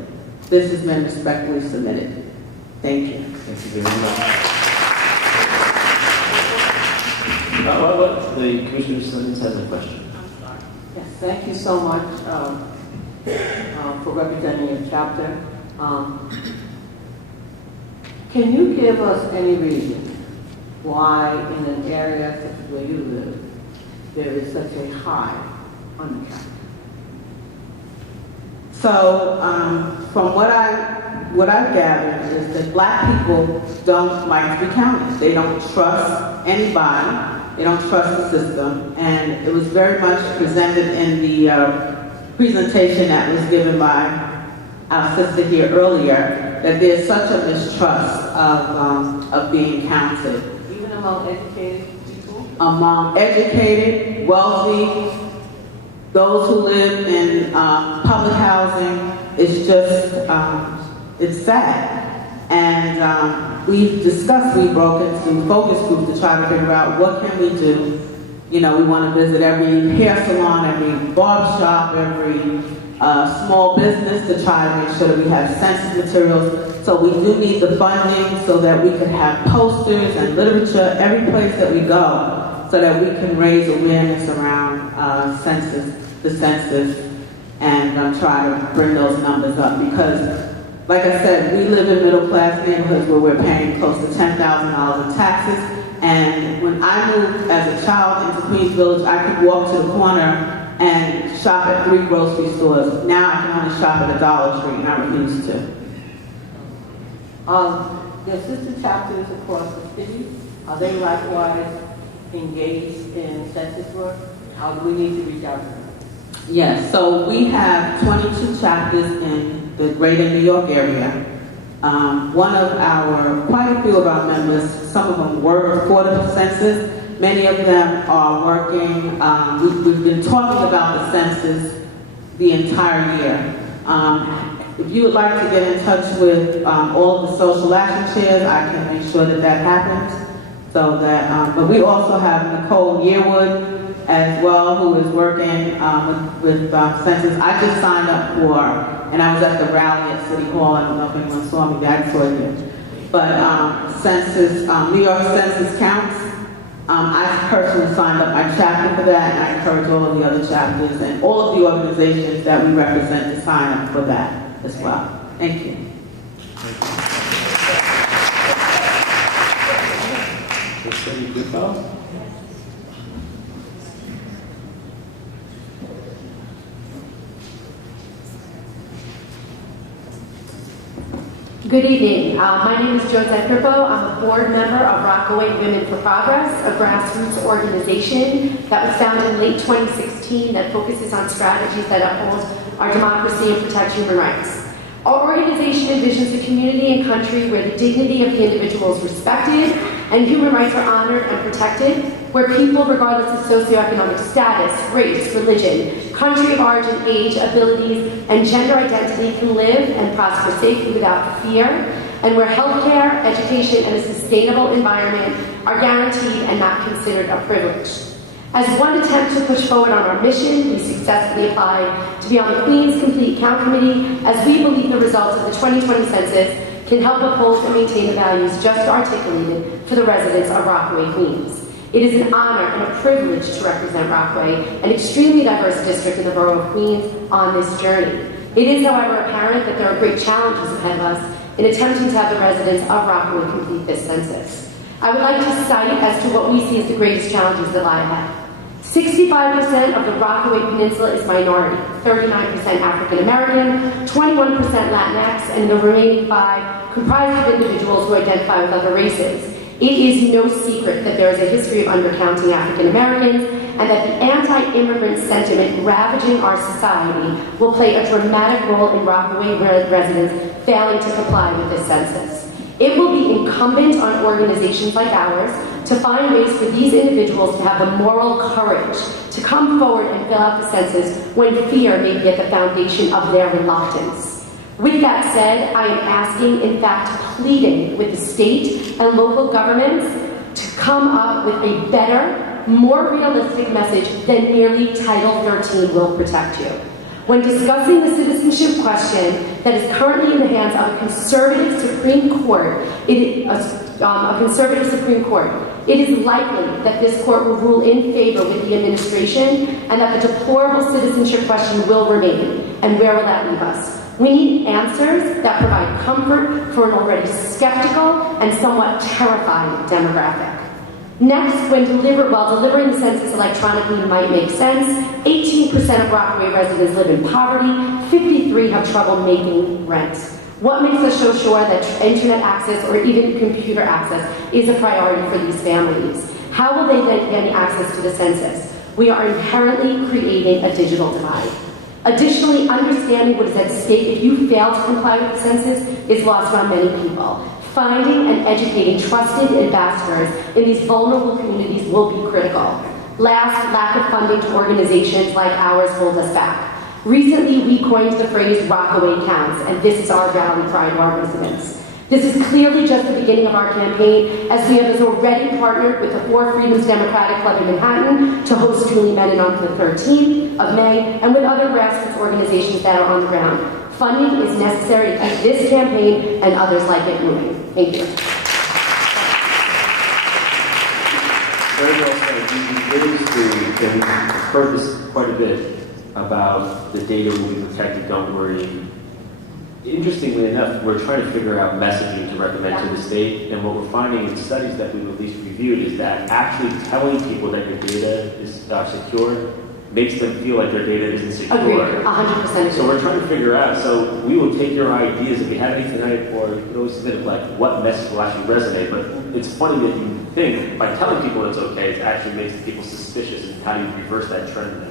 This has been respectfully submitted. Thank you. Thank you very much. The Commissioner Simmons has a question. Yes, thank you so much for representing your chapter. Can you give us any reason why in an area such as where you live, there is such a high undercount? So, from what I've gathered is that black people don't like to be counted. They don't trust anybody. They don't trust the system. And it was very much presented in the presentation that was given by our sister here earlier, that there's such a mistrust of being counted. Even among educated people? Among educated, wealthy, those who live in public housing, it's just, it's sad. And we've broken into focus groups to try to figure out what can we do. You know, we want to visit every hair salon, every barber shop, every small business to try to make sure that we have census materials. So we do need the funding so that we can have posters and literature every place that we go so that we can raise awareness around the census, and try to bring those numbers up. Because, like I said, we live in middle-class neighborhoods where we're paying close to $10,000 in taxes. And when I moved as a child into Queens Village, I could walk to the corner and shop at 3 grocery stores. Now I can only shop at a Dollar Tree, and I refuse to. Your sister chapters across the city, are they likewise engaged in census work? How do we need to reach out to them? Yes, so we have 22 chapters in the greater New York area. Quite a few of our members, some of them work for the census. Many of them are working. We've been talking about the census the entire year. If you would like to get in touch with all of the social action chairs, I can make sure that that happens. So that, but we also have Nicole Yearwood as well, who is working with census. I just signed up for, and I was at the rally at City Hall. I don't know if anyone saw me, I saw you. but census, New York census counts. I personally signed up my chapter for that, and I encourage all of the other chapters and all of the organizations that we represent to sign up for that as well. Thank you. Good evening. My name is Josette Grippo. I'm a board member of Rockaway Women for Progress, a grassroots organization that was founded in late 2016 that focuses on strategies that uphold our democracy and protect human rights. Our organization envisions a community and country where the dignity of the individual is respected and human rights are honored and protected, where people, regardless of socioeconomic status, race, religion, country of origin, age, abilities, and gender identity can live and prosper safely without fear, and where healthcare, education, and a sustainable environment are guaranteed and not considered a privilege. As one attempt to push forward on our mission, we successfully applied to be on the Queens Complete Count Committee, as we believe the results of the 2020 census can help uphold and maintain the values just articulated for the residents of Rockaway, Queens. It is an honor and a privilege to represent Rockaway, an extremely diverse district in the Borough of Queens, on this journey. It is, however, apparent that there are great challenges ahead of us in attempting to have the residents of Rockaway complete this census. I would like to cite as to what we see as the greatest challenges that lie ahead. 65% of the Rockaway Peninsula is minority, 39% African American, 21% Latinx, and the remaining 5 comprised of individuals who identify with other races. It is no secret that there is a history of undercounting African Americans, and that the anti-immigrant sentiment ravaging our society will play a dramatic role in Rockaway residents failing to comply with this census. It will be incumbent on organizations like ours to find ways for these individuals to have the moral courage to come forward and fill out the census when fear may be at the foundation of their reluctance. With that said, I am asking, in fact, pleading with the state and local governments to come up with a better, more realistic message than merely Title 13 will protect you. When discussing the citizenship question that is currently in the hands of a conservative Supreme Court, it is likely that this court will rule in favor with the administration and that the deplorable citizenship question will remain. And where will that leave us? We need answers that provide comfort for an already skeptical and somewhat terrified demographic. Next, while delivering the census electronically might make sense, 18% of Rockaway residents live in poverty, 53 have trouble making rent. What makes us so sure that internet access or even computer access is a priority for these families? How will they then get access to the census? We are inherently creating a digital divide. Additionally, understanding what is at stake if you fail to comply with the census is lost on many people. Finding and educating trusted ambassadors in these vulnerable communities will be critical. Last, lack of funding to organizations like ours hold us back. Recently, we coined the phrase Rockaway Counts, and this is our rally cry to our residents. This is clearly just the beginning of our campaign, as we have already partnered with the Four Freedoms Democratic Club in Manhattan to host Julie Menon on the 13th of May, and with other grassroots organizations that are on the ground. Funding is necessary to keep this campaign and others like it moving. Thank you. Very well said. We really see, and we've heard this quite a bit, about the data will be protected, don't worry. Interestingly enough, we're trying to figure out messaging to recommend to the state, and what we're finding in studies that we've at least reviewed is that actually telling people that your data is secure makes them feel like their data isn't secure. Agreed, 100%. So we're trying to figure out, so we will take your ideas, if we have any tonight, or you can always submit like what message will actually resonate, but it's funny that you think by telling people it's okay, it actually makes people suspicious, and how do you reverse that trend?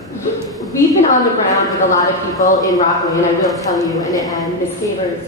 We've been on the ground with a lot of people in Rockaway, and I will tell you, and Ms. Favors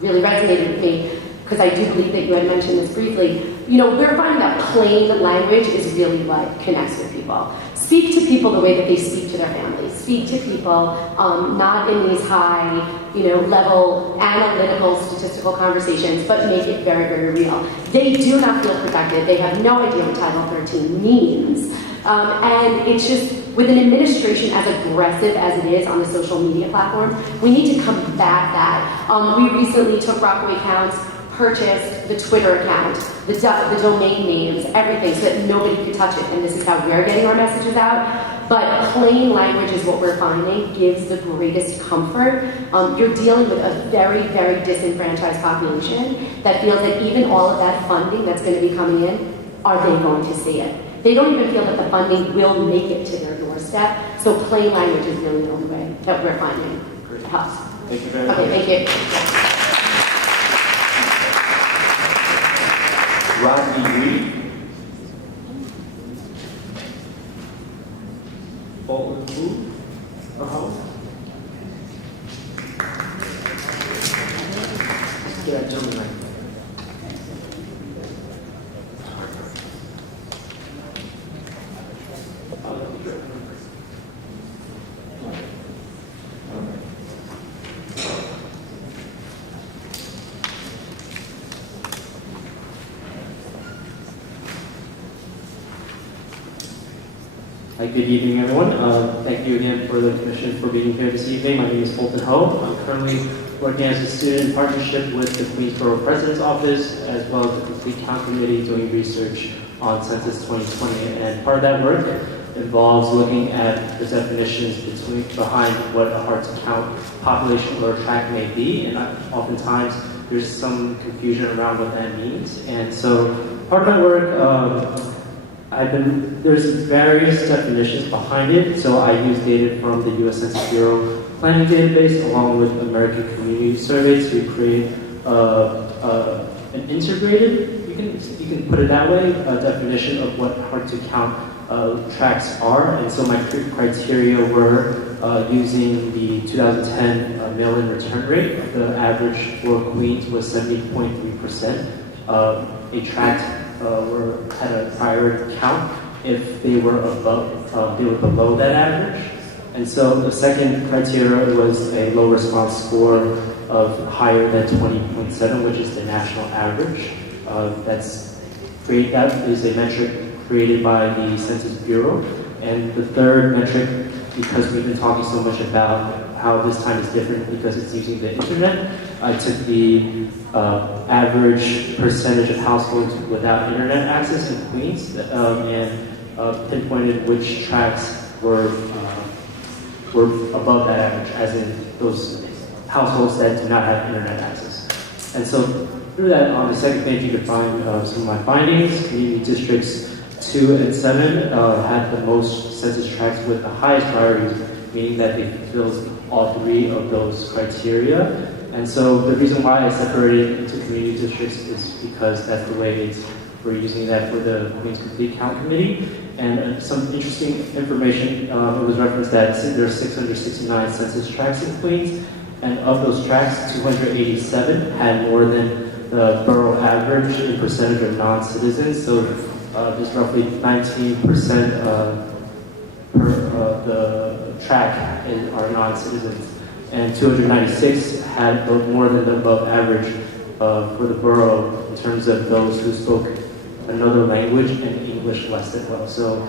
really resonated with me, because I do believe that you had mentioned this briefly. You know, we're finding that plain language is really what connects with people. Speak to people the way that they speak to their families. Speak to people not in these high, level analytical, statistical conversations, but make it very, very real. They do not feel protected. They have no idea what Title 13 means. And it's just, with an administration as aggressive as it is on the social media platforms, we need to combat that. We recently took Rockaway Counts purchased the Twitter account, the domain names, everything, so that nobody could touch it. And this is how we're getting our messages out. But plain language is what we're finding gives the greatest comfort. You're dealing with a very, very disenfranchised population that feels that even all of that funding that's going to be coming in, are they going to see it? They don't even feel that the funding will make it to their doorstep. So plain language is really the only way that we're finding helps. Thank you very much. Okay, thank you. Rodney Reed. Bolton Wu. Get that gentleman right. Hi, good evening, everyone. Thank you again for the commission for being here this evening. My name is Fulton Ho. I'm currently working as a student in partnership with the Queensborough President's Office, as well as the Complete Count Committee, doing research on Census 2020. And part of that work involves looking at the definitions behind what a hard-to-count population or tract may be. And oftentimes, there's some confusion around what that means. And so part of my work, there's various definitions behind it, so I use data from the U.S. Census Bureau planning database along with American Community Survey to create an integrated, you can put it that way, a definition of what hard-to-count tracts are. And so my criteria were using the 2010 mail-in return rate. The average for Queens was 70.3%. A tract had a priority count if they were below that average. And so the second criteria was a low response score of higher than 20.7, which is the national average. That is a metric created by the Census Bureau. And the third metric, because we've been talking so much about how this time is different because it's using the internet, I took the average percentage of households without internet access in Queens and pinpointed which tracts were above that average, as in those households that do not have internet access. And so through that, on the second page, you can find some of my findings. Community districts 2 and 7 had the most census tracts with the highest priorities, meaning that they fulfilled all three of those criteria. And so the reason why I separated into community districts is because that's the way we're using that for the Queens Complete Count Committee. And some interesting information, it was referenced that there are 669 census tracts in Queens, and of those tracts, 287 had more than the borough average in percentage of non-citizens. So there's roughly 19% per the tract are non-citizens. And 296 had more than the above average for the borough in terms of those who spoke another language and English less than well. So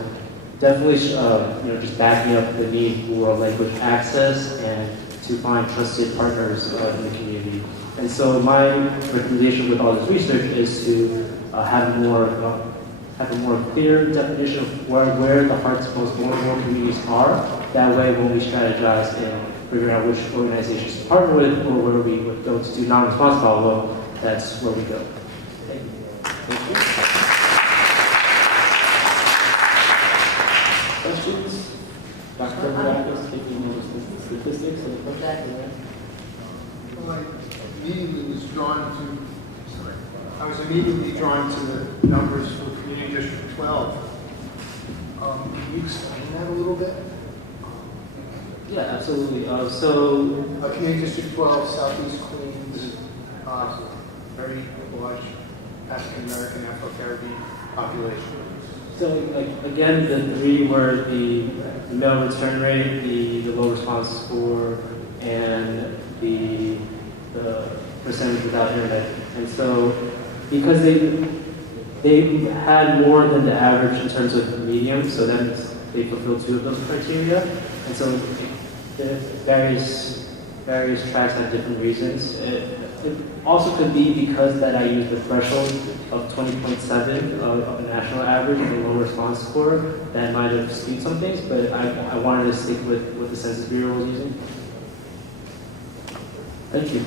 definitely, just backing up the need for language access and to find trusted partners in the community. And so my recommendation with all this research is to have a more clear definition of where the hardest, most vulnerable communities are. That way, when we strategize and figure out which organizations to partner with or where we would go to do non-response follow-up, that's where we go. Thank you. Thank you. Questions? Dr. Rackers, taking notice of statistics and the I was immediately drawn to the numbers for Community District 12. Can you explain that a little bit? Yeah, absolutely. Community District 12, Southeast Queens, very large African American, Afro-Caribbean population. So again, the three were the mail return rate, the low response score, and the percentage without internet. And so because they had more than the average in terms of medium, so that means they fulfilled two of those criteria. And so the various tracks have different reasons. it also could be because that I use the threshold of 20.7 of a national average of a low response score that might have skewed some things, but I wanted to stick with what the Census Bureau was using. Thank you.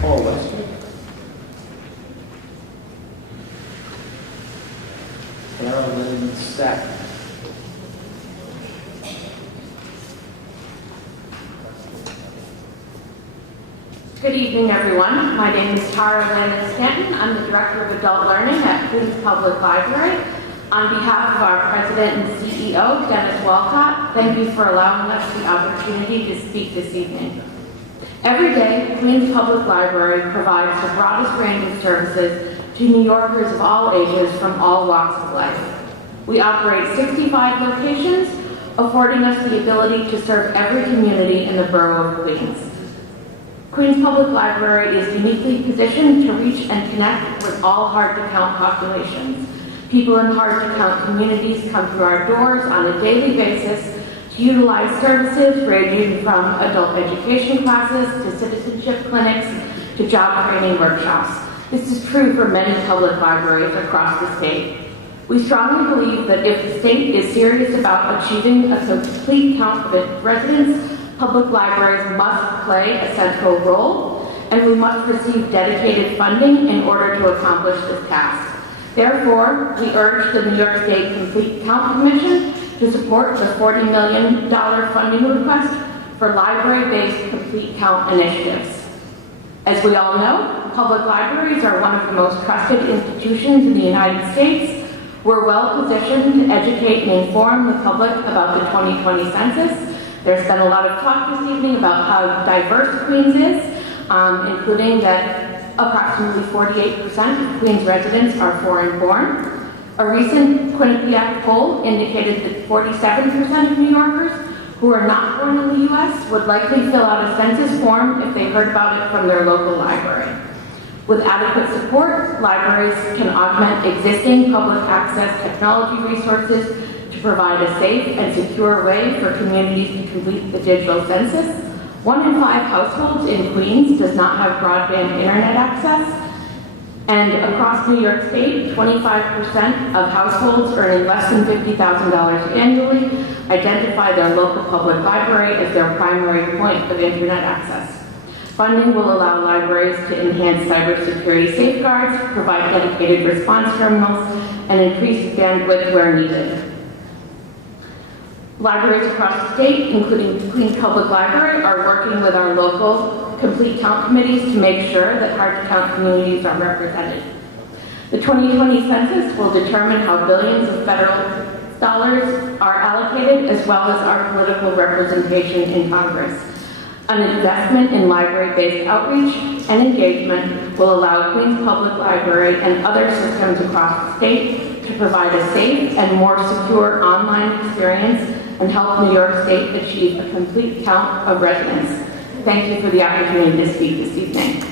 Paul Lester. Carolyn Stack. Good evening, everyone. My name is Tara Landon Stanton. I'm the Director of Adult Learning at Queens Public Library. On behalf of our President and CEO, Dennis Walcott, thank you for allowing us the opportunity to speak this evening. Every day, Queens Public Library provides the broadest range of services to New Yorkers of all ages from all walks of life. We operate 65 locations, affording us the ability to serve every community in the Borough of Queens. Queens Public Library is uniquely positioned to reach and connect with all hard-to-count populations. People in hard-to-count communities come through our doors on a daily basis to utilize services ranging from adult education classes to citizenship clinics to job training workshops. This is true for many public libraries across the state. We strongly believe that if the state is serious about achieving a complete count of its residents, public libraries must play a central role, and we must receive dedicated funding in order to accomplish this task. Therefore, we urge the New York State Complete Count Commission to support the $40 million funding request for library-based complete count initiatives. As we all know, public libraries are one of the most trusted institutions in the United States. We're well positioned to educate and inform the public about the 2020 census. There's been a lot of talk this evening about how diverse Queens is, including that approximately 48% of Queens residents are foreign-born. A recent Quinnipiac poll indicated that 47% of New Yorkers who are not born in the U.S. would likely fill out a census form if they heard about it from their local library. With adequate support, libraries can augment existing public access technology resources to provide a safe and secure way for communities to complete the digital census. 1 in 5 households in Queens does not have broadband internet access, and across New York State, 25% of households earning less than $50,000 annually identify their local public library as their primary point of internet access. Funding will allow libraries to enhance cybersecurity safeguards, provide dedicated response terminals, and increase bandwidth where needed. Libraries across the state, including Queens Public Library, are working with our local complete count committees to make sure that hard-to-count communities are represented. The 2020 census will determine how billions of federal dollars are allocated, as well as our political representation in Congress. An investment in library-based outreach and engagement will allow Queens Public Library and other systems across the state to provide a safe and more secure online experience and help New York State achieve a complete count of residents. Thank you for the opportunity to speak this evening.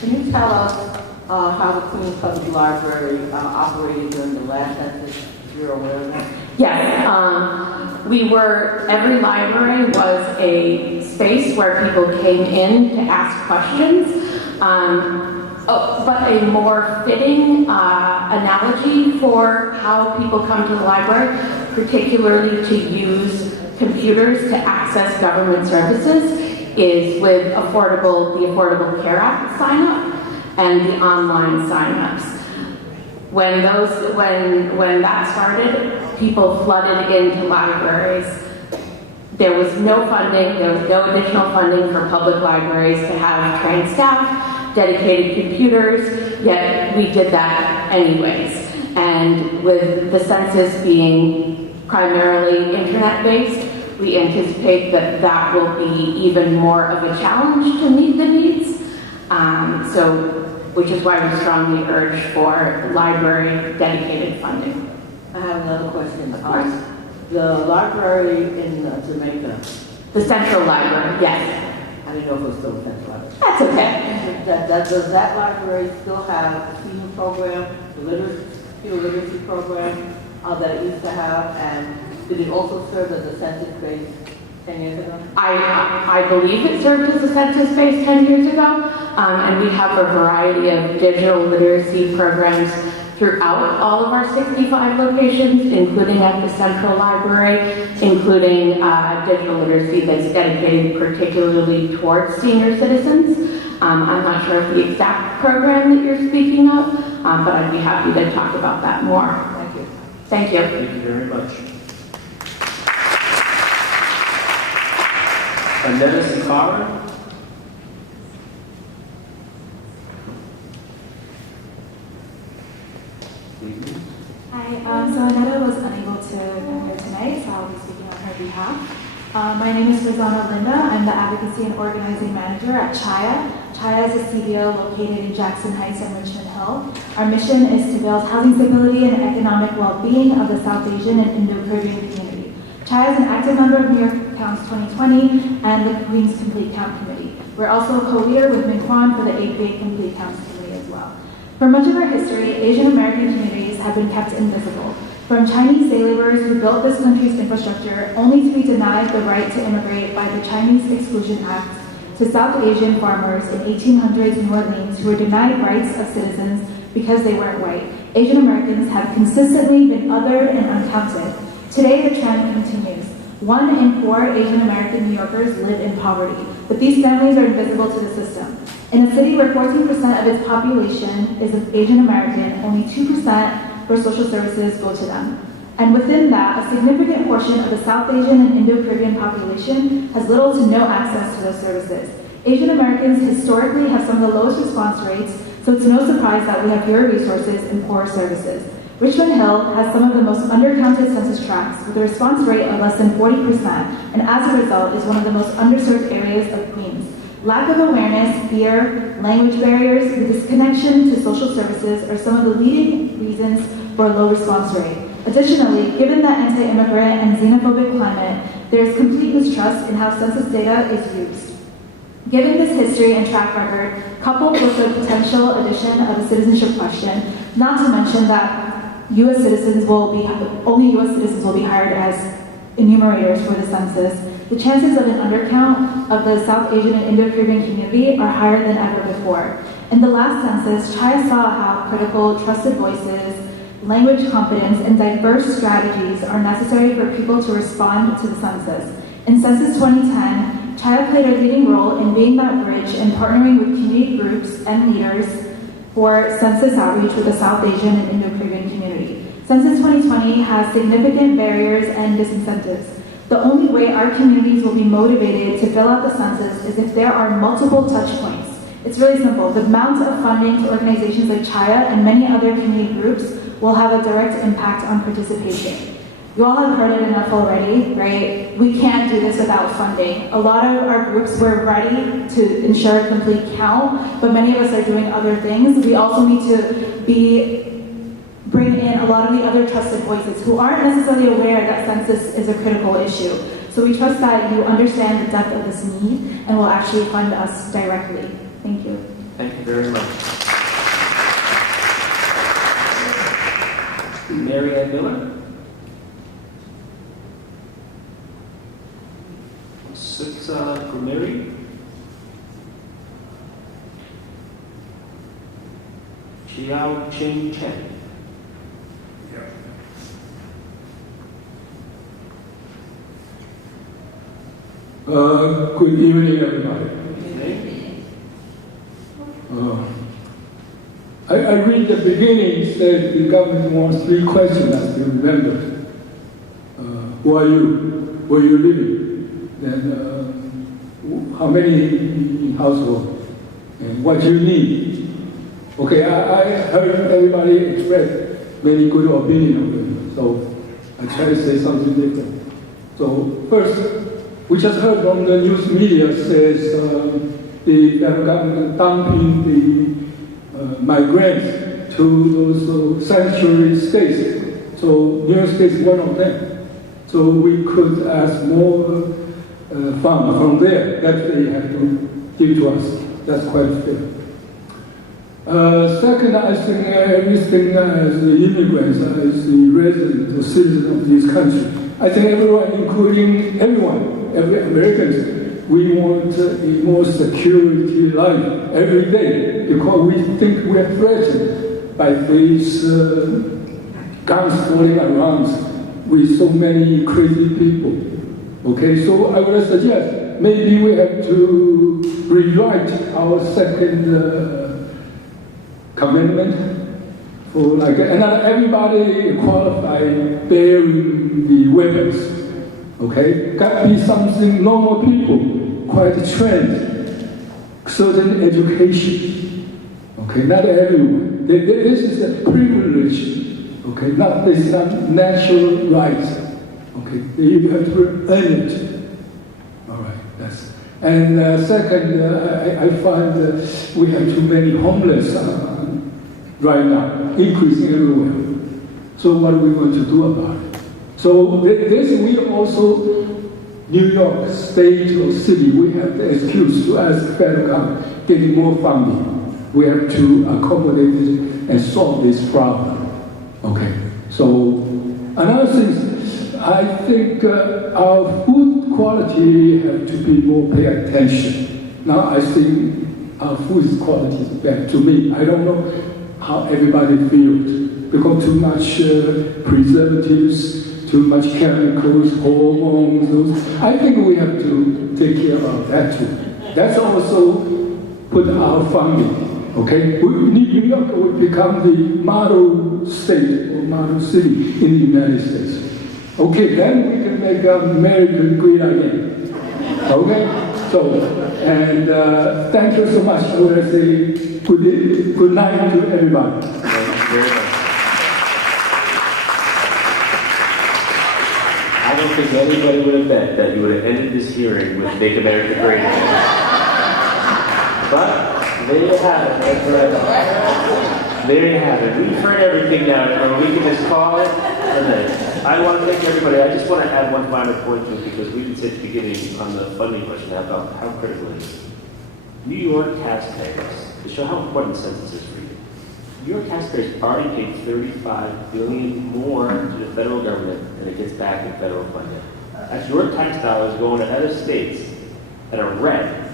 Can you tell us how the Queens Public Library operated during the last census? You're aware of that? Yes. Every library was a space where people came in to ask questions. But a more fitting analogy for how people come to the library, particularly to use computers to access government services, is with the Affordable Care Act sign-up and the online sign-ups. When that started, people flooded into libraries. There was no funding, there was no additional funding for public libraries to have trained staff, dedicated computers, yet we did that anyways. And with the census being primarily internet-based, we anticipate that that will be even more of a challenge to meet the needs. Which is why we strongly urge for library dedicated funding. I have another question. The library in Jamaica. The Central Library, yes. I didn't know if it was still the Central Library. That's okay. Does that library still have a senior program, the literacy computer literacy program that it used to have? And did it also serve as a census base 10 years ago? I believe it served as a census base 10 years ago, and we have a variety of digital literacy programs throughout all of our 65 locations, including at the Central Library, including digital literacy that's dedicated particularly towards senior citizens. I'm not sure of the exact program that you're speaking of, but I'd be happy to talk about that more. Thank you. Thank you. Thank you very much. Annetta Sakara. Hi, so Annetta was unable to come here tonight, so I'll be speaking on her behalf. My name is Rosanna Linda. I'm the Advocacy and Organizing Manager at Chaya. Chaya is a CBO located in Jackson Heights and Richmond Hill. Our mission is to build housing stability and economic well-being of the South Asian and Indo-Caribbean community. Chaya is an active member of New York Counts 2020 and the Queens Complete Count Committee. We're also a co-leader with Min Kwan for the 8th Complete Counts Committee as well. For much of our history, Asian American communities have been kept invisible. From Chinese day laborers who built this country's infrastructure only to be denied the right to immigrate by the Chinese Exclusion Act, to South Asian farmers in 1800s New Orleans who were denied rights of citizens because they weren't white, Asian Americans have consistently been othered and uncounted. Today, the trend continues. 1 in 4 Asian American New Yorkers live in poverty, but these families are invisible to the system. In a city where 14% of its population is Asian American, only 2% for social services go to them. And within that, a significant portion of the South Asian and Indo-Caribbean population has little to no access to those services. Asian Americans historically have some of the lowest response rates, so it's no surprise that we have fewer resources and poorer services. Richmond Hill has some of the most undercounted census tracts with a response rate of less than 40%, and as a result is one of the most underserved areas of Queens. Lack of awareness, fear, language barriers, the disconnection to social services are some of the leading reasons for a low response rate. Additionally, given the anti-immigrant and xenophobic climate, there is complete mistrust in how census data is used. Given this history and track record, coupled with the potential addition of a citizenship question, not to mention that only U.S. citizens will be hired as enumerators for the census, the chances of an undercount of the South Asian and Indo-Caribbean community are higher than ever before. In the last census, Chaya saw how critical trusted voices, language competence, and diverse strategies are necessary for people to respond to the census. In Census 2010, Chaya played a leading role in being that bridge and partnering with community groups and leaders for census outreach with the South Asian and Indo-Caribbean community. Census 2020 has significant barriers and disincentives. The only way our communities will be motivated to fill out the census is if there are multiple touch points. It's really simple. The amount of funding to organizations like Chaya and many other community groups will have a direct impact on participation. You all have heard it enough already, right? We can't do this without funding. A lot of our groups were ready to ensure a complete count, but many of us are doing other things. We also need to bring in a lot of the other trusted voices who aren't necessarily aware that census is a critical issue. So we trust that you understand the depth of this need and will actually fund us directly. Thank you. Thank you very much. Mary Ann Miller. Suksa Kumeri. Chiao Ching Chen. Good evening, everybody. I read the beginning, it said the government wants 3 questions as you remember. Who are you? Where you living? Then how many in household? And what you need? Okay, I heard everybody express very good opinion of it, so I try to say something different. So first, we just heard from the news media says the government dumping the migrants to those sanctuary states. So New York State is one of them. So we could ask more funds from there that they have to give to us. That's quite fair. Second, I think everything as the immigrants, as the resident or citizen of this country, I think everyone, including everyone, every American, we want a more security life every day because we think we are threatened by these guns falling around with so many crazy people. Okay, so I would suggest maybe we have to rewrite our second commitment for like, and not everybody qualified bearing the weapons. Okay, got to be something normal people, quite trained, certain education. Okay, not everyone. This is a privilege. Okay, not this is not natural rights. Okay, you have to earn it. All right, that's. And second, I find we have too many homeless right now, increasing everywhere. So what are we going to do about it? So this we also, New York State or city, we have the excuse to ask the federal government getting more funding. We have to accommodate this and solve this problem. Okay. So another thing, I think our food quality have to be more pay attention. Now I think our food quality is bad to me. I don't know how everybody feels because too much preservatives, too much chemicals, hormones. I think we have to take care of that too. That's also put our funding. Okay, New York will become the model state or model city in the United States. Okay, then we can make America great again. Okay, so and thank you so much. I want to say good night to everybody. Thank you very much. I don't think anybody would have bet that you would have ended this hearing with Make America Great Again. But there you have it. That's right. There you have it. We've heard everything now, or we can just call it a night. I want to thank everybody. I just want to add one final point to it because we didn't say at the beginning on the funding question about how critical it is. New York taxpayers, to show how important the census is for you, New York taxpayers already paid $35 billion more to the federal government than it gets back in federal funding. That's your tax dollars going to other states that are red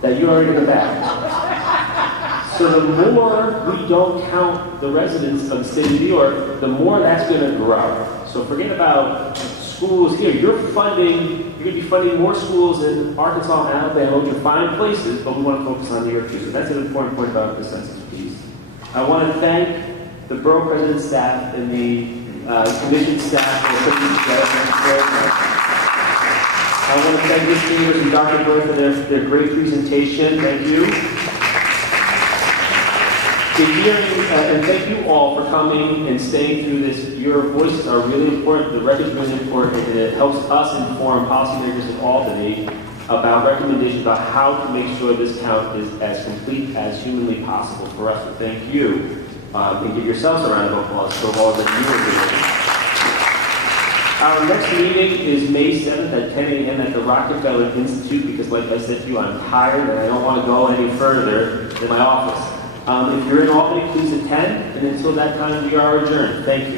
that you already get back. So the more we don't count the residents of the state of New York, the more that's going to grow. So forget about schools here. You're going to be funding more schools in Arkansas and Alabama, which are fine places, but we want to focus on New York too. So that's an important point about the census piece. I want to thank the borough president staff and the commission staff for putting this together. I want to thank Ms. Chambers and Dr. Burr for their great presentation. Thank you. And thank you all for coming and staying through this. Your voices are really important. The record's really important, and it helps us inform policymakers in Albany about recommendations about how to make sure this count is as complete as humanly possible for us. So thank you. And give yourselves a round of applause for all that you are doing. Our next meeting is May 7th at 10 a.m. at the Rockefeller Institute because, like I said to you, I'm tired and I don't want to go any further than my office. If you're in Albany, please attend, and until that time, we are adjourned. Thank you.